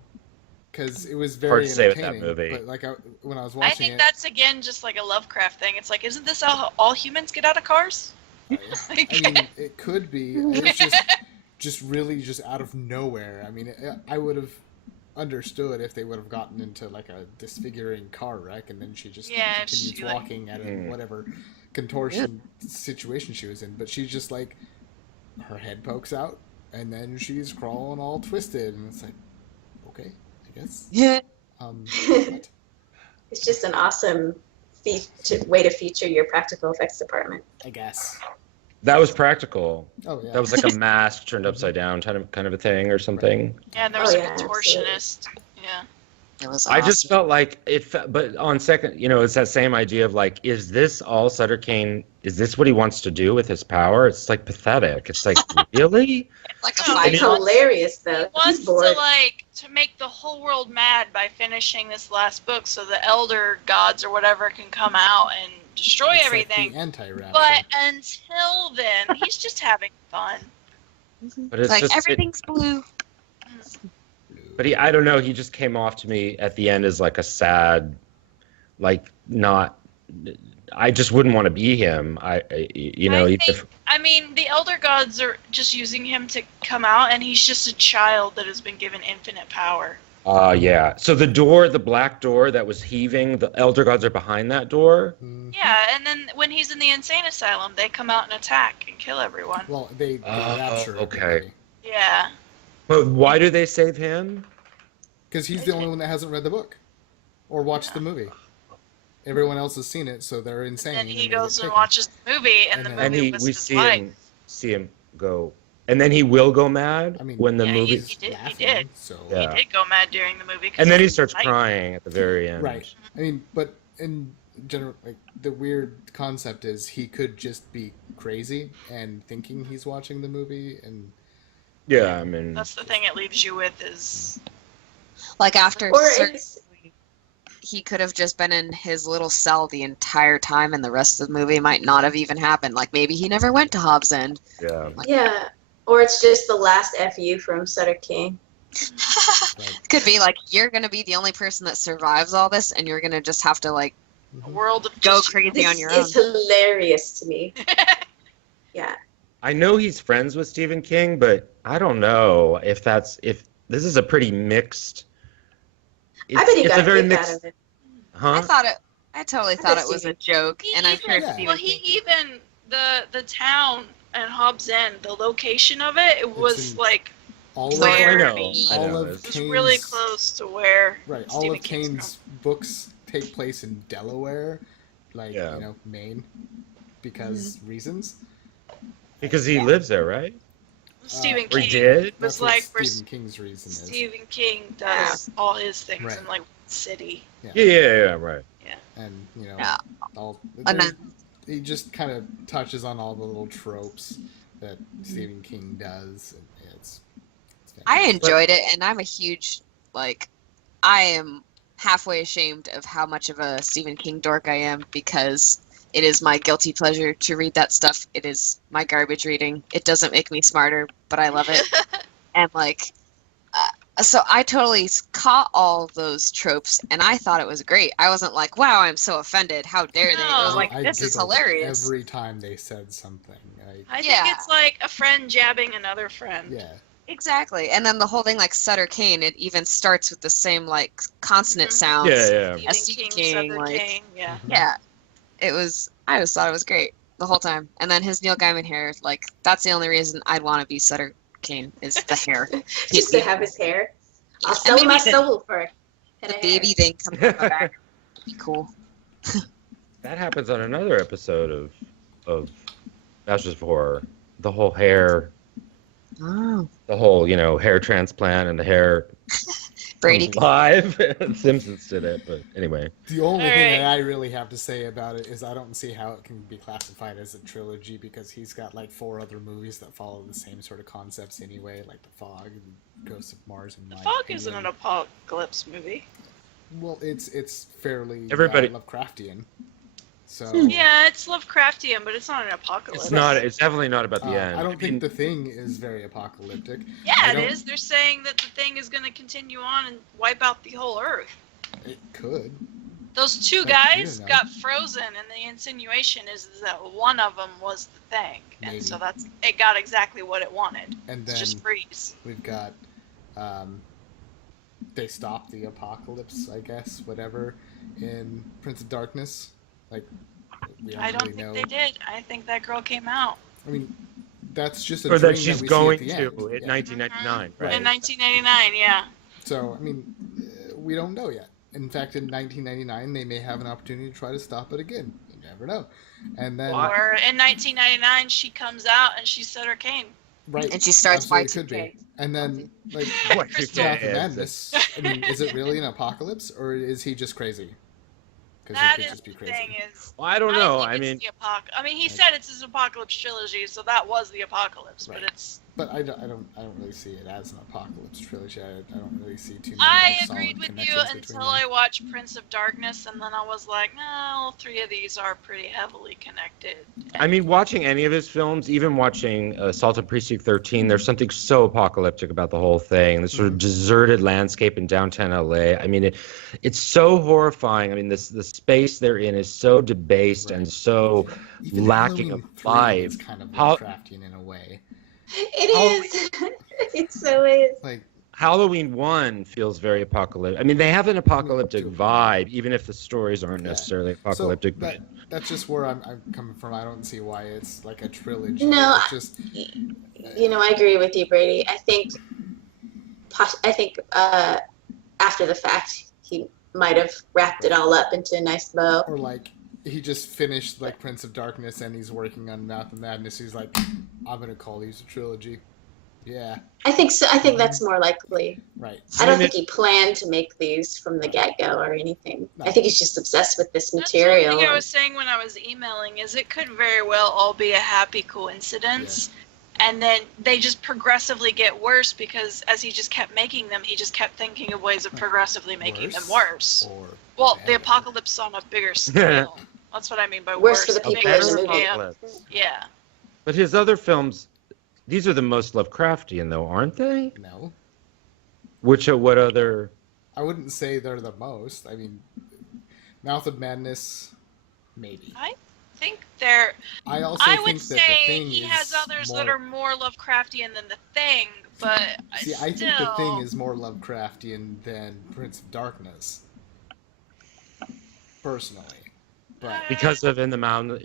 because it was Hard very to say with that entertaining. movie. But like when I was I watching think it, that's again just like a Lovecraft thing. It's like, isn't this how all humans get out of cars? I mean, it could be. It's just really just out of nowhere. I mean, I would have understood if they would have gotten into like a disfiguring car wreck, and then she just Yeah, continues she, like- walking at a whatever contortion situation she was in. But she's just like, her head pokes out, and then she's crawling all twisted, and it's like, okay, I guess. Yeah. What? It's just an awesome way to feature your practical effects department. I guess. That was practical. Oh yeah. That was like a mask turned upside down kind of a thing or something. Yeah, and there was a yeah, contortionist. Yeah. It was I just awesome. felt like but on second, it's that same idea of like, is this all Sutter Kane? Is this what he wants to do with his power? It's like pathetic. It's like, really? like a No, five It's I mean- hilarious He though. wants He's bored. to make the whole world mad by finishing this last book, so the elder gods or whatever can come out and destroy It's everything. Like the anti-rapture. But until then, he's just having fun. But it's like just, everything's blue. but I don't know. He just came off to me at the end as like a sad, like not. I just wouldn't want to be him. I mean, the elder gods are just using him to come out, and he's just a child that has been given infinite power. Yeah. So the black door that was heaving, the elder gods are behind that door. Mhm. Yeah, and then when he's in the insane asylum, they come out and attack and kill everyone. Well, they Oh, rapture okay. Yeah. But why do they save him? because he's the only one that hasn't read the book or watched the movie. Everyone else has seen it, so they're insane. And then he they get goes and taken. watches the movie, and the And movie And was we his life. see him go, and then he will go mad I mean, when the Yeah, movie. he did, laughing, did. So Yeah. He did go mad during the movie. 'Cause And then he was starts life. crying at the very end. right. I mean, but in general, like the weird concept is he could just be crazy and thinking he's watching the movie, and Yeah, I mean, That's the thing it leaves you with is Like after Or certain, it's he could have just been in his little cell the entire time, and the rest of the movie might not have even happened. Like maybe he never went to Hobbs End. yeah. yeah, or it's just the last FU from Sutter King. Could be like you're gonna be the only person that survives all this, and you're gonna just have to like a world of go just crazy This on your own. is hilarious to me. Yeah. I know he's friends with Stephen King, but I don't know if this is a pretty mixed. I bet he it's got a a very kick mixed, out of it. huh? I totally thought bet it was a Stephen- joke, and I'm sure even, Stephen well, King. he even the town and Hobbs End, the location of it, it was in- like all No, I Where- know. I all know. of it was Kane's, really close to where Right, all Stephen of King's Kane's books take place in Delaware, like Yeah. Maine, because reasons. Because he lives there, right? Stephen Or he King did? was That's what like where Stephen King's reason is. Stephen King does all his things Right. in like city. Yeah, right. And Yeah. all And then- he just kind of touches on all the little tropes that Stephen King does. And it's I fantastic. enjoyed it, and I'm a huge I am halfway ashamed of how much of a Stephen King dork I am because it is my guilty pleasure to read that stuff. It is my garbage reading. It doesn't make me smarter, but I love it. And so I totally caught all those tropes, and I thought it was great. I wasn't like, "Wow, I'm so offended! How dare they?" It was No. like, I "This is giggled hilarious." every time they said something. I Yeah. think it's like a friend jabbing another friend. Yeah, Exactly, and then the whole thing, like Sutter Kane, it even starts with the same consonant Mhm. sounds. Yeah. Stephen Stephen King, King, Sutter like- King, yeah. Yeah, it was. I just thought it was great the whole time. And then his Neil Gaiman hair, that's the only reason I'd want to be Sutter Kane is the hair. Just to have his hair. I'll And sell maybe my the- soul for it. The baby thing coming out my back would be cool. That happens on another episode of Masters of Horror. The whole hair, Oh, the whole hair transplant and the hair Brady. comes live. Simpsons did it, but anyway. the only thing Alright. that I really have to say about it is I don't see how it can be classified as a trilogy because he's got like 4 other movies that follow the same sort of concepts anyway, like The Fog, and Ghosts of Mars, and The my Fog opinion. isn't an apocalypse movie. Well, it's fairly Everybody- Lovecraftian. So Yeah, it's Lovecraftian, but it's not an apocalypse. It's not. It's definitely not about the end. I don't mean, think The Thing is very apocalyptic. Yeah, I it don't- is. They're saying that the thing is going to continue on and wipe out the whole Earth. It could. Those two But you guys don't know. got frozen, and the insinuation is that one of them was the thing, Maybe. and so it got exactly what it wanted. And It's then just freeze. we've got they stopped the apocalypse, I guess, whatever, in Prince of Darkness. Like we don't I don't really think know. they did. I think that girl came out I mean, that's just a or dream that she's we going see at to the end. in Yeah. 1999, right? in 1989. Yeah. So I mean, we don't know yet. In fact, in 1999, they may have an opportunity to try to stop it again. You never know. And then, Well, Or in 1999, she comes out and she's Sutter Kane. right, And she starts absolutely Y2K. could be. And then, like, What you Crystal. Wrath can. of Madness. I mean, is it really an apocalypse, or is he just crazy? Because That he could is just be the crazy. thing is. Well, I don't know. think I it's mean, the I mean, he said it's his apocalypse trilogy, so that was the apocalypse. Right. But it's. But I don't really see it as an apocalypse trilogy. I don't really see too many. I like, agreed solid with you connections between until them. I watched Prince of Darkness, and then I was like, no, all 3 of these are pretty heavily connected. I mean, watching any of his films, even watching Assault on Precinct 13, there's something so apocalyptic about the whole thing. This sort of deserted landscape in downtown LA. I mean, it's so horrifying. I mean, the space they're in is so debased and so Even lacking Halloween of 3 life. is kind of How- Lovecraftian in a way. It is. It so is. Like Halloween 1 feels very apocalyptic. I mean, they have an apocalyptic vibe, even if the stories aren't necessarily apocalyptic. So that's just where I'm coming from. I don't see why it's like a trilogy. No, It's just I agree with you, Brady. I think after the fact, he might have wrapped it all up into a nice bow. or like he just finished like Prince of Darkness and he's working on Mouth of Madness. He's like, I'm gonna call these a trilogy. Yeah, I think so. I think that's more likely. right. I don't think he planned to make these from the get-go or anything. No. I think he's just obsessed with this That's material. one thing I was saying when I was emailing is it could very well all be a happy coincidence. And then they just progressively get worse because as he just kept making them, he just kept thinking of ways of progressively making them worse. Or Well, better. the apocalypse on a bigger scale. That's what I mean by Worse worse. for the a people bigger in the movie. scale. Apocalypse. Yeah. But his other films, these are the most Lovecraftian, though, aren't they? No, What other? I wouldn't say they're the most. I mean, Mouth of Madness, maybe. I think they're. I also I think would that say the thing he is has others that more- are more Lovecraftian than the Thing, but See, I think the Thing is more Lovecraftian than Prince of Darkness. Personally. But Because of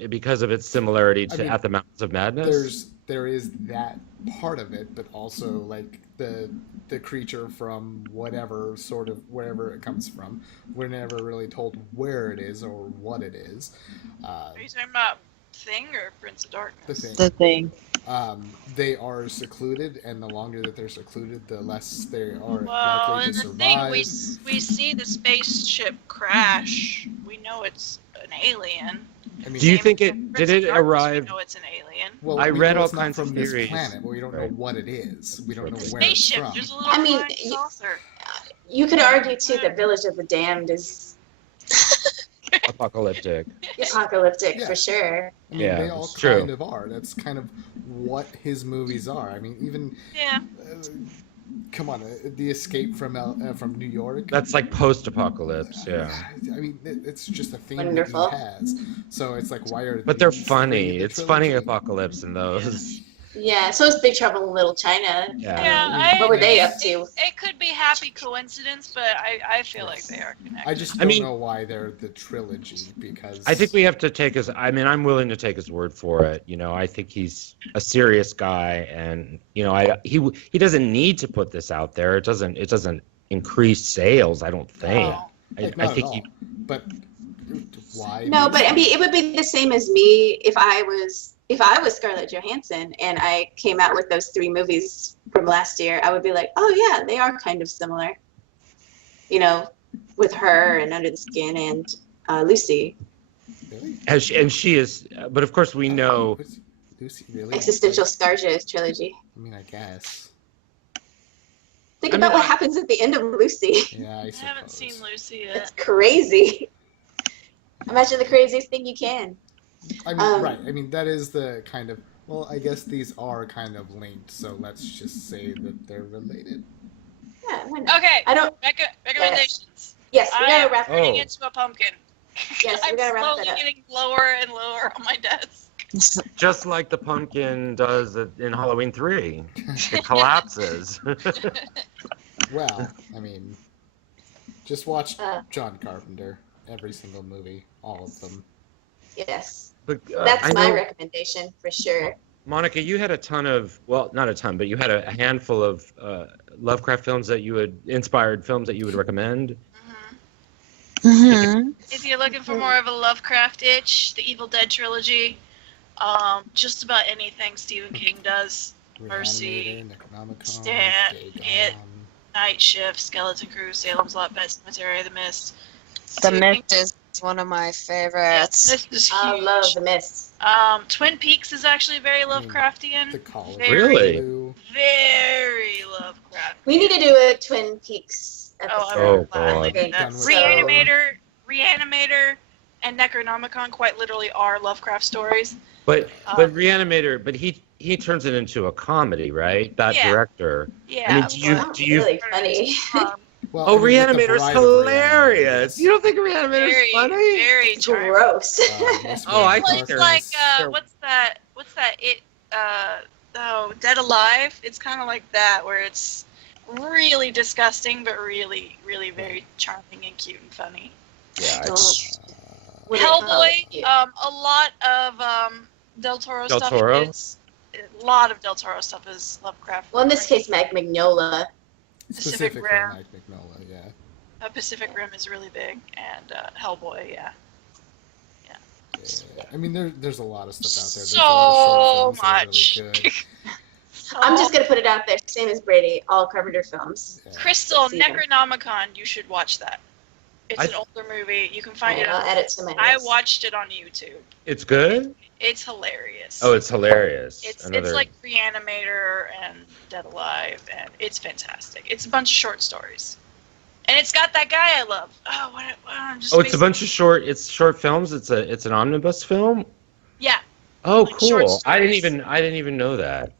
because of its similarity to I mean, At the Mountains of Madness. there is that part of it, but also like the creature from whatever sort of wherever it comes from. We're never really told where it is or what it is. Are you talking about Thing or Prince of Darkness? The Thing. The thing. They are secluded, and the longer that they're secluded, the less they are Well, likely in to the Thing, survive. we see the spaceship crash. We know it's an alien. I mean, Do you Same think with it Prince did of it Darkness, arrive? We know it's an alien. well, I we read know all it's not kinds of from this theories. planet, but we don't know Right. what it is. We don't know The where it's spaceship. from. There's a little I mean, flying saucer. You could argue too that Village of the Damned is Apocalyptic. apocalyptic Yeah. for sure. I mean, Yeah, they all it's true. kind of are. That's kind of what his movies are. I mean, even Yeah. come on, the Escape from New York. That's like post-apocalypse. Yeah. I mean, it's just a theme Wonderful. that he has. So it's like, why are? But they're these funny. three in the It's funny trilogy? apocalypse in those. Yeah, so is Big Trouble in Little China. Yeah. Yeah, What were they agree. up to? It could be happy coincidence, but I feel like they are connected. I just I don't mean- know why they're the trilogy because I think we have to take his. I mean, I'm willing to take his word for it. You know, I think he's a serious guy, and you know, he doesn't need to put this out there. It doesn't increase sales. I don't think. Oh. like, I not think at he. all. But why? No, do but I that? mean, it would be the same as me if I was Scarlett Johansson and I came out with those 3 movies from last year. I would be like, oh yeah, they are kind of similar. You know, with her and Under the Skin and Lucy. Really? And she is. But of course, we know. Was Lucy really? Existential Scarjo trilogy. I mean, I guess. Think I about mean, what happens at the end of Lucy. Yeah, I I suppose. haven't seen Lucy It's yet. crazy. Imagine the craziest thing you can. I mean, right. I mean, that is the kind of. Well, I guess these are kind of linked, so let's just say that they're related. Yeah, why not? Okay, I don't. recommendations. Yes, we gotta I'm wrap. Oh. turning into a pumpkin. Yes, we I'm gotta wrap slowly that up. getting lower and lower on my desk. Just like the pumpkin does in Halloween 3, it collapses. Well, I mean, just watch Uh. John Carpenter. Every single movie, all of them. Yes, But, that's I my know, recommendation for sure. Monica, you had a ton of, well, not a ton, but you had a handful of Lovecraft films inspired films that you would recommend. Mm-hmm. If you're looking for more of a Lovecraft itch, the Evil Dead trilogy, just about anything Stephen King does. Mercy, Reanimator, Necronomicon, Stan, Dagon. It. Night Shift, Skeleton Crew, Salem's Lot, Pet Cemetery, The Mist. The Stephen Mist is one of my favorites. Mist is I huge. love The Mist. Twin Peaks is actually very Lovecraftian. The Call of Really? Cthulhu. Very Lovecraft. We need to do a Twin Peaks episode. Oh, I Oh, would gladly boy. do that. Done with Reanimator, and Necronomicon quite literally are Lovecraft stories. But Reanimator, but he turns it into a comedy, right? That Yeah. director. Yeah. I mean, do you- Sounds really funny. Well, Oh, I mean, with the Reanimator's variety of hilarious. Reanimators, You don't think Reanimator's very, funny? very It's charming. gross. this Oh, I one think It's they're- like they're- what's that? It Dead Alive. It's kind of like that, where it's really disgusting, but really, really very charming and cute and funny. Yeah, Hellboy, a lot of Del Toro Del stuff Toro? is a lot of Del Toro stuff is Lovecraft. Well, in this case, Magnolia. Pacific Specifically Rim. Mike Mignola, yeah. Pacific Rim is really big, and Hellboy, yeah. Yeah. I mean, there's a lot of stuff out there. There's So a lot of short films much. that are really good. I'm just gonna put it out there, same as Brady, all Carpenter films. Yeah. Crystal See them. Necronomicon. You should watch that. It's I- an older movie. You can find it I'll on. add it to my I list. watched it on YouTube. It's good? It's hilarious. Oh, it's hilarious. It's Another- like Reanimator and Dead Alive, and it's fantastic. It's a bunch of short stories, and it's got that guy I love. Oh, what? I'm just. Oh, it's a bunch of short films. It's an omnibus film. Yeah. Oh, Like short cool. I didn't stories. even know that.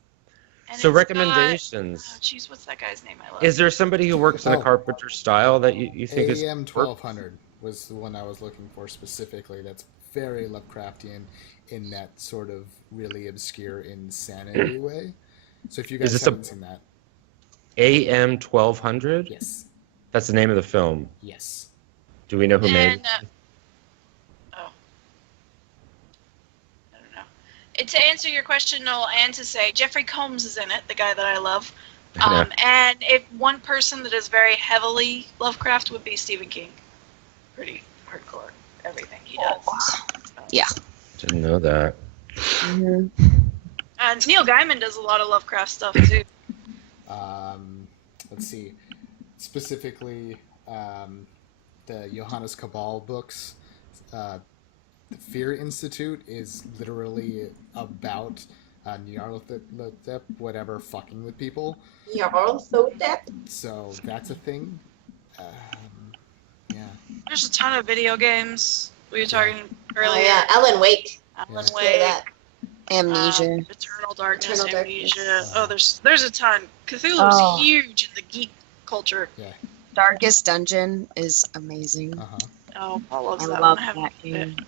And So it's recommendations. got- oh, jeez, what's that guy's name? I love. Is there somebody who works in the Oh. Carpenter style that you think is AM 1200 was the one I was looking for specifically. That's very Lovecraftian in that sort of really obscure insanity way. So if you guys Is this haven't seen that, AM 1200? yes, That's the name of the film. yes. Do we know who made And, it? I don't know. To answer your question, Noel, and to say Jeffrey Combs is in it, the guy that I love. And if one person that is very heavily Lovecraft would be Stephen King. Pretty hardcore, everything he does. Didn't know that. And Neil Gaiman does a lot of Lovecraft stuff too. Let's see, specifically the Johannes Cabal books. The Fear Institute is literally about Nyarlathotep, whatever, fucking with people. Nyarlathotep? So that's a thing. Yeah. There's a ton of video games. We were talking Oh earlier. yeah, Alan Wake. Alan Yeah. Say Wake, that. Amnesia. Eternal Darkness, Eternal Darkness. Amnesia. Oh, there's a ton. Cthulhu's Oh. huge in the geek culture. Darkest Dungeon is amazing. Uh-huh. Oh, Paul loves I that love one. I haven't that played it. game.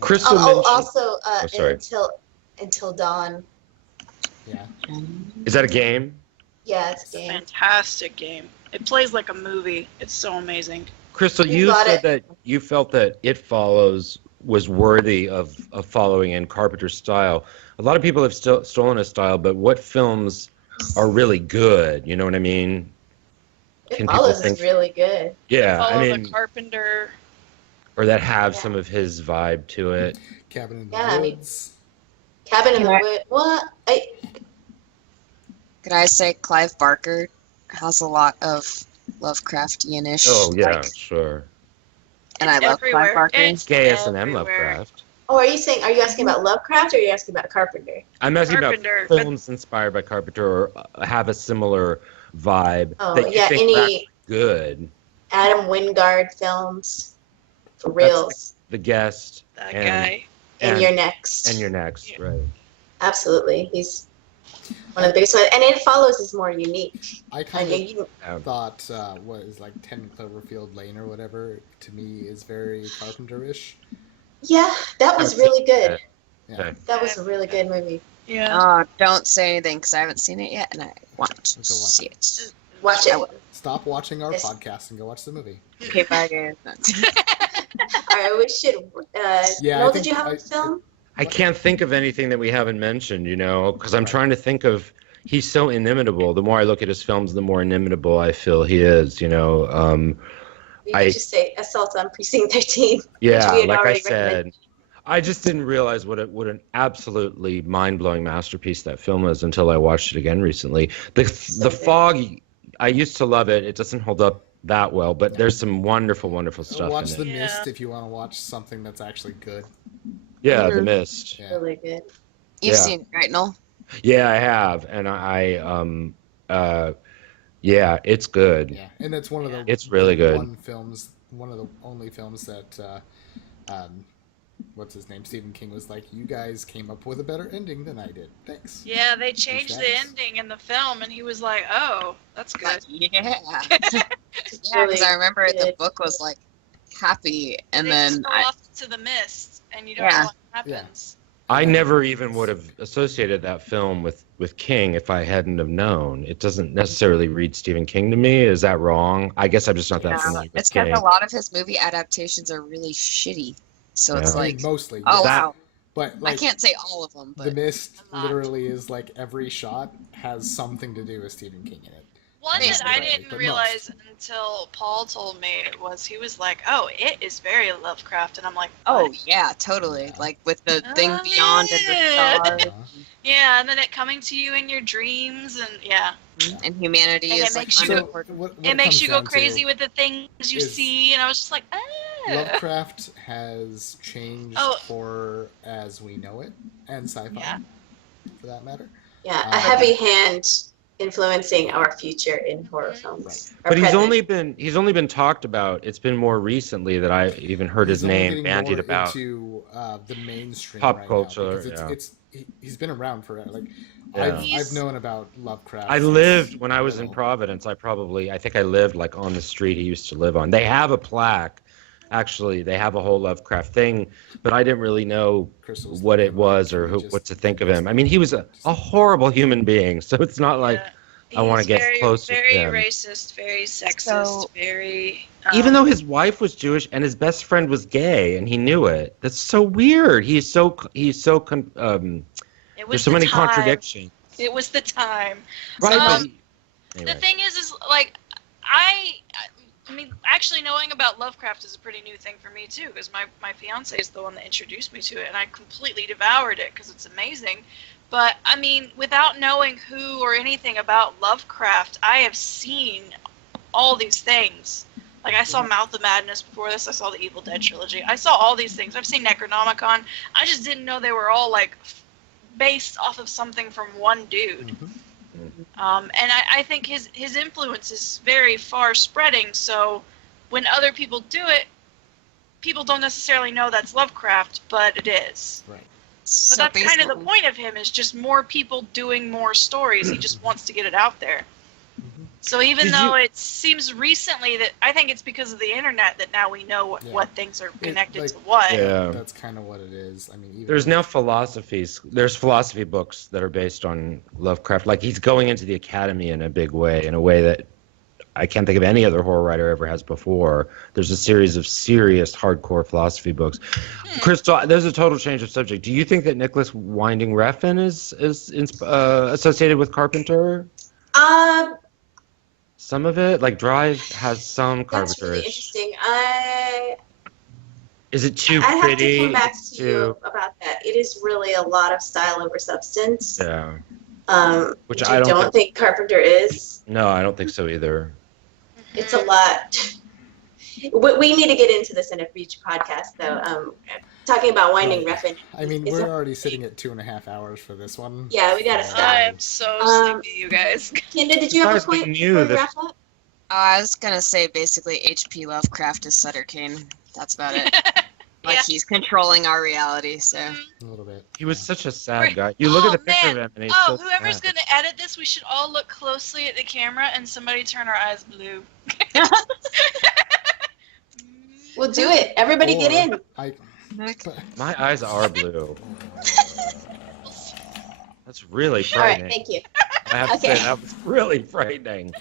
Crystal mentioned. Also, sorry. Until Dawn. Yeah. Is that a game? Yeah, it's It's a a game. fantastic game. It plays like a movie. It's so amazing. Crystal, You you got said it. that you felt that It Follows was worthy of following in Carpenter's style. A lot of people have stolen his style, but what films are really good? You know what I mean? It Can people Follows think- is really good. Yeah, Follow I mean, the Carpenter. or that have Yeah. some of his vibe to it. Cabin in the Yeah, I mean- Woods. Cabin in the Can I- Wood. What? Could I say Clive Barker has a lot of Lovecraftian-ish? Oh yeah, like, sure. and I It's love everywhere. Clive Barker. It's Gay S&M everywhere. Lovecraft. Oh, are you asking about Lovecraft or are you asking about Carpenter? I'm asking Carpenter, about but- films inspired by Carpenter or have a similar vibe Oh, that you yeah, think any- are good. Adam Wingard films. For That's reals. The Guest That and- guy. And and- You're Next. and You're Next, Yeah. right? Absolutely. He's one of the biggest ones. And It Follows is more unique. I I kind mean, of you, thought what is like 10 Cloverfield Lane or whatever to me is very Carpenter-ish. yeah, that was Haven't really good. Yeah. Okay. That was a really good movie. Yeah. Oh, don't say anything because I haven't seen it yet, and I want to Go watch see it. Watch I it. will. Stop watching our Yes. podcast and go watch the movie. Okay, bye, guys. All right, we should. Yeah, Noel, I did you think have a film? I can't think of anything that we haven't mentioned, you know, because I'm trying to think of. He's so inimitable. The more I look at his films, the more inimitable I feel he is. You know, You I- could just say Assault on Precinct 13. yeah, we had like I already said, recommended. I just didn't realize what an absolutely mind-blowing masterpiece that film is until I watched it again recently. The good. Fog, I used to love it. It doesn't hold up that well, but there's some wonderful, wonderful stuff Watch in The it. Yeah. Mist if you want to watch something that's actually good. Yeah, The Mhm. Mist. Yeah. Really good. You've Yeah. seen it, right, Noel? Yeah, I have, and yeah, it's good. Yeah, and it's one of the It's really good. one of the only films that what's his name, Stephen King was like, you guys came up with a better ending than I did. Thanks. Yeah, they changed the Thanks. ending in the film, and he was like, "Oh, that's good." Yeah. It's Yeah, really because I remember the good. book was like happy, and they then just go I, off to the mist, and you don't know Yeah. what happens. I never even would have associated that film with King if I hadn't have known. It doesn't necessarily read Stephen King to me. Is that wrong? I guess I'm just not that Yeah, familiar with it's because King. a lot of his movie adaptations are really shitty. So it's Yeah. I mean, like, mostly. oh yes. wow. But I like, can't say all of them, The but Mist A lot. literally is like every shot has something to do with Stephen King in it. One that I Basically, didn't but realize until Paul told me was he was like, "Oh, it is very Lovecraft," and I'm like, oh "What?" yeah, totally. Yeah. Like with the thing Oh, beyond and the yeah. stars Yeah, and then it coming to you in your dreams, and yeah, and humanity And it is like makes you- unimportant. what it makes comes you go down to crazy with the things you is see, and I was just like, "Ah." Lovecraft has changed Oh. horror as we know it, and sci-fi, Yeah. for that matter. Yeah, Uh, a heavy hand influencing our future in horror films. Right. Our But he's present. only been talked about. It's been more recently that I even heard his He's only name getting bandied more about. into the mainstream Pop right culture, now, because yeah. he's been around forever. Like Yeah. I've known about Lovecraft. I since lived when I was in little. Providence. I think I lived like on the street he used to live on. They have a plaque. Actually, they have a whole Lovecraft thing, but I didn't really know Crystal's what it thinking, was like, or can we what just to think of this him. I mean, he was a horrible human being, so it's not like Yeah. I wanna He's get very, close to very him. racist, very sexist, So- very. even though his wife was Jewish and his best friend was gay and he knew it. That's so weird. it There's was so the many time. contradictions. It was the time. Right, but The anyway. thing is like I mean, actually knowing about Lovecraft is a pretty new thing for me too, because my fiance is the one that introduced me to it, and I completely devoured it because it's amazing. But I mean, without knowing who or anything about Lovecraft, I have seen all these things. Like I saw Mouth of Madness before this. I saw the Evil Dead trilogy. I saw all these things. I've seen Necronomicon. I just didn't know they were all like based off of something from one dude. Mhm. And I think his influence is very far spreading. So when other people do it, people don't necessarily know that's Lovecraft, but it is. Right. But So that's kind of the basically- point of him, is just more people doing more stories. He just wants to get it out there. Mhm. So even Did though you- it seems recently that I think it's because of the internet that now we know Yeah. what things are connected like- to what. Yeah. That's kind of what it is. I mean, even There's now there's philosophy books that are based on Lovecraft. Like he's going into the academy in a big way, in a way that I can't think of any other horror writer ever has before. There's a series of serious hardcore philosophy books. Crystal, there's a total change of subject. Do you think that Nicholas Winding Refn is associated with Carpenter? Some of it, like Drive, has some That's really Carpenter. interesting. Is it too I have pretty? to come back Is it to you about that. It is really a lot of style over substance. Yeah. Which Which I I don't don't think Carpenter is. No, I don't think so either. It's a lot. We need to get into this in a future podcast, though. Talking about Winding Refn. I mean, is we're a- already sitting at 2.5 hours for this one. Yeah, we gotta stop. I'm so sleepy, you guys. Kendra, did you have a Guys, we point knew before we this- wrap up? I was gonna say basically H.P. Lovecraft is Sutter Kane. That's about it. Like Yeah. he's controlling our reality. So A little bit. He was yeah. such a sad guy. You look at the picture of him, and he's Oh, so whoever's sad. gonna edit this, we should all look closely at the camera and somebody turn our eyes blue. We'll do it. Everybody get Or in. I, My eyes are blue. That's really All right, frightening. thank you. I have to Okay. say that was really frightening.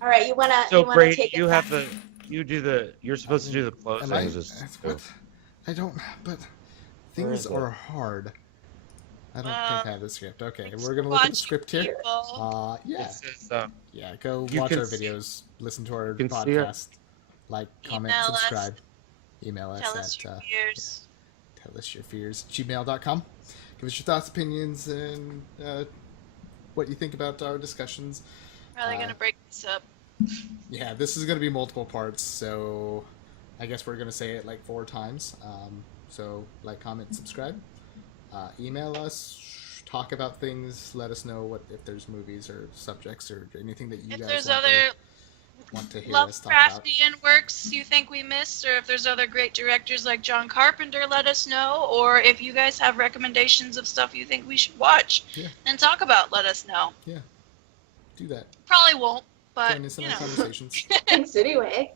All right, you wanna So Brady, take it you back? have you're supposed to do the and I, closings. what? I don't, but Where things is it? are hard. I don't think I have the script. Okay, we're gonna look Watch at the script here. people. Yeah, It says, yeah. Go You watch can our see- videos, listen to our can see it. podcast, like, comment, Email us. subscribe. Email us Tell us at your fears. tell us your fears, gmail.com. Give us your thoughts, opinions, and what you think about our discussions. Probably gonna break this up. Yeah, this is going to be multiple parts, so I guess we're going to say it like 4 times. So, like, comment, subscribe. Email us, talk about things, let us know if there's movies or subjects or anything that you If guys there's want, other want to hear us talk about. Lovecraftian works you think we missed, or if there's other great directors like John Carpenter, let us know. Or if you guys have recommendations of stuff you think we should watch Yeah. and talk about, let us know. Do that. Probably won't, but Join us in you our know. conversations. Thanks anyway.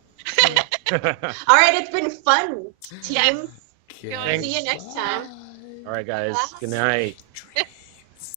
All right, it's been fun, team. Yes. Okay. Thanks. See you next time. Bye. All right, guys. Good night.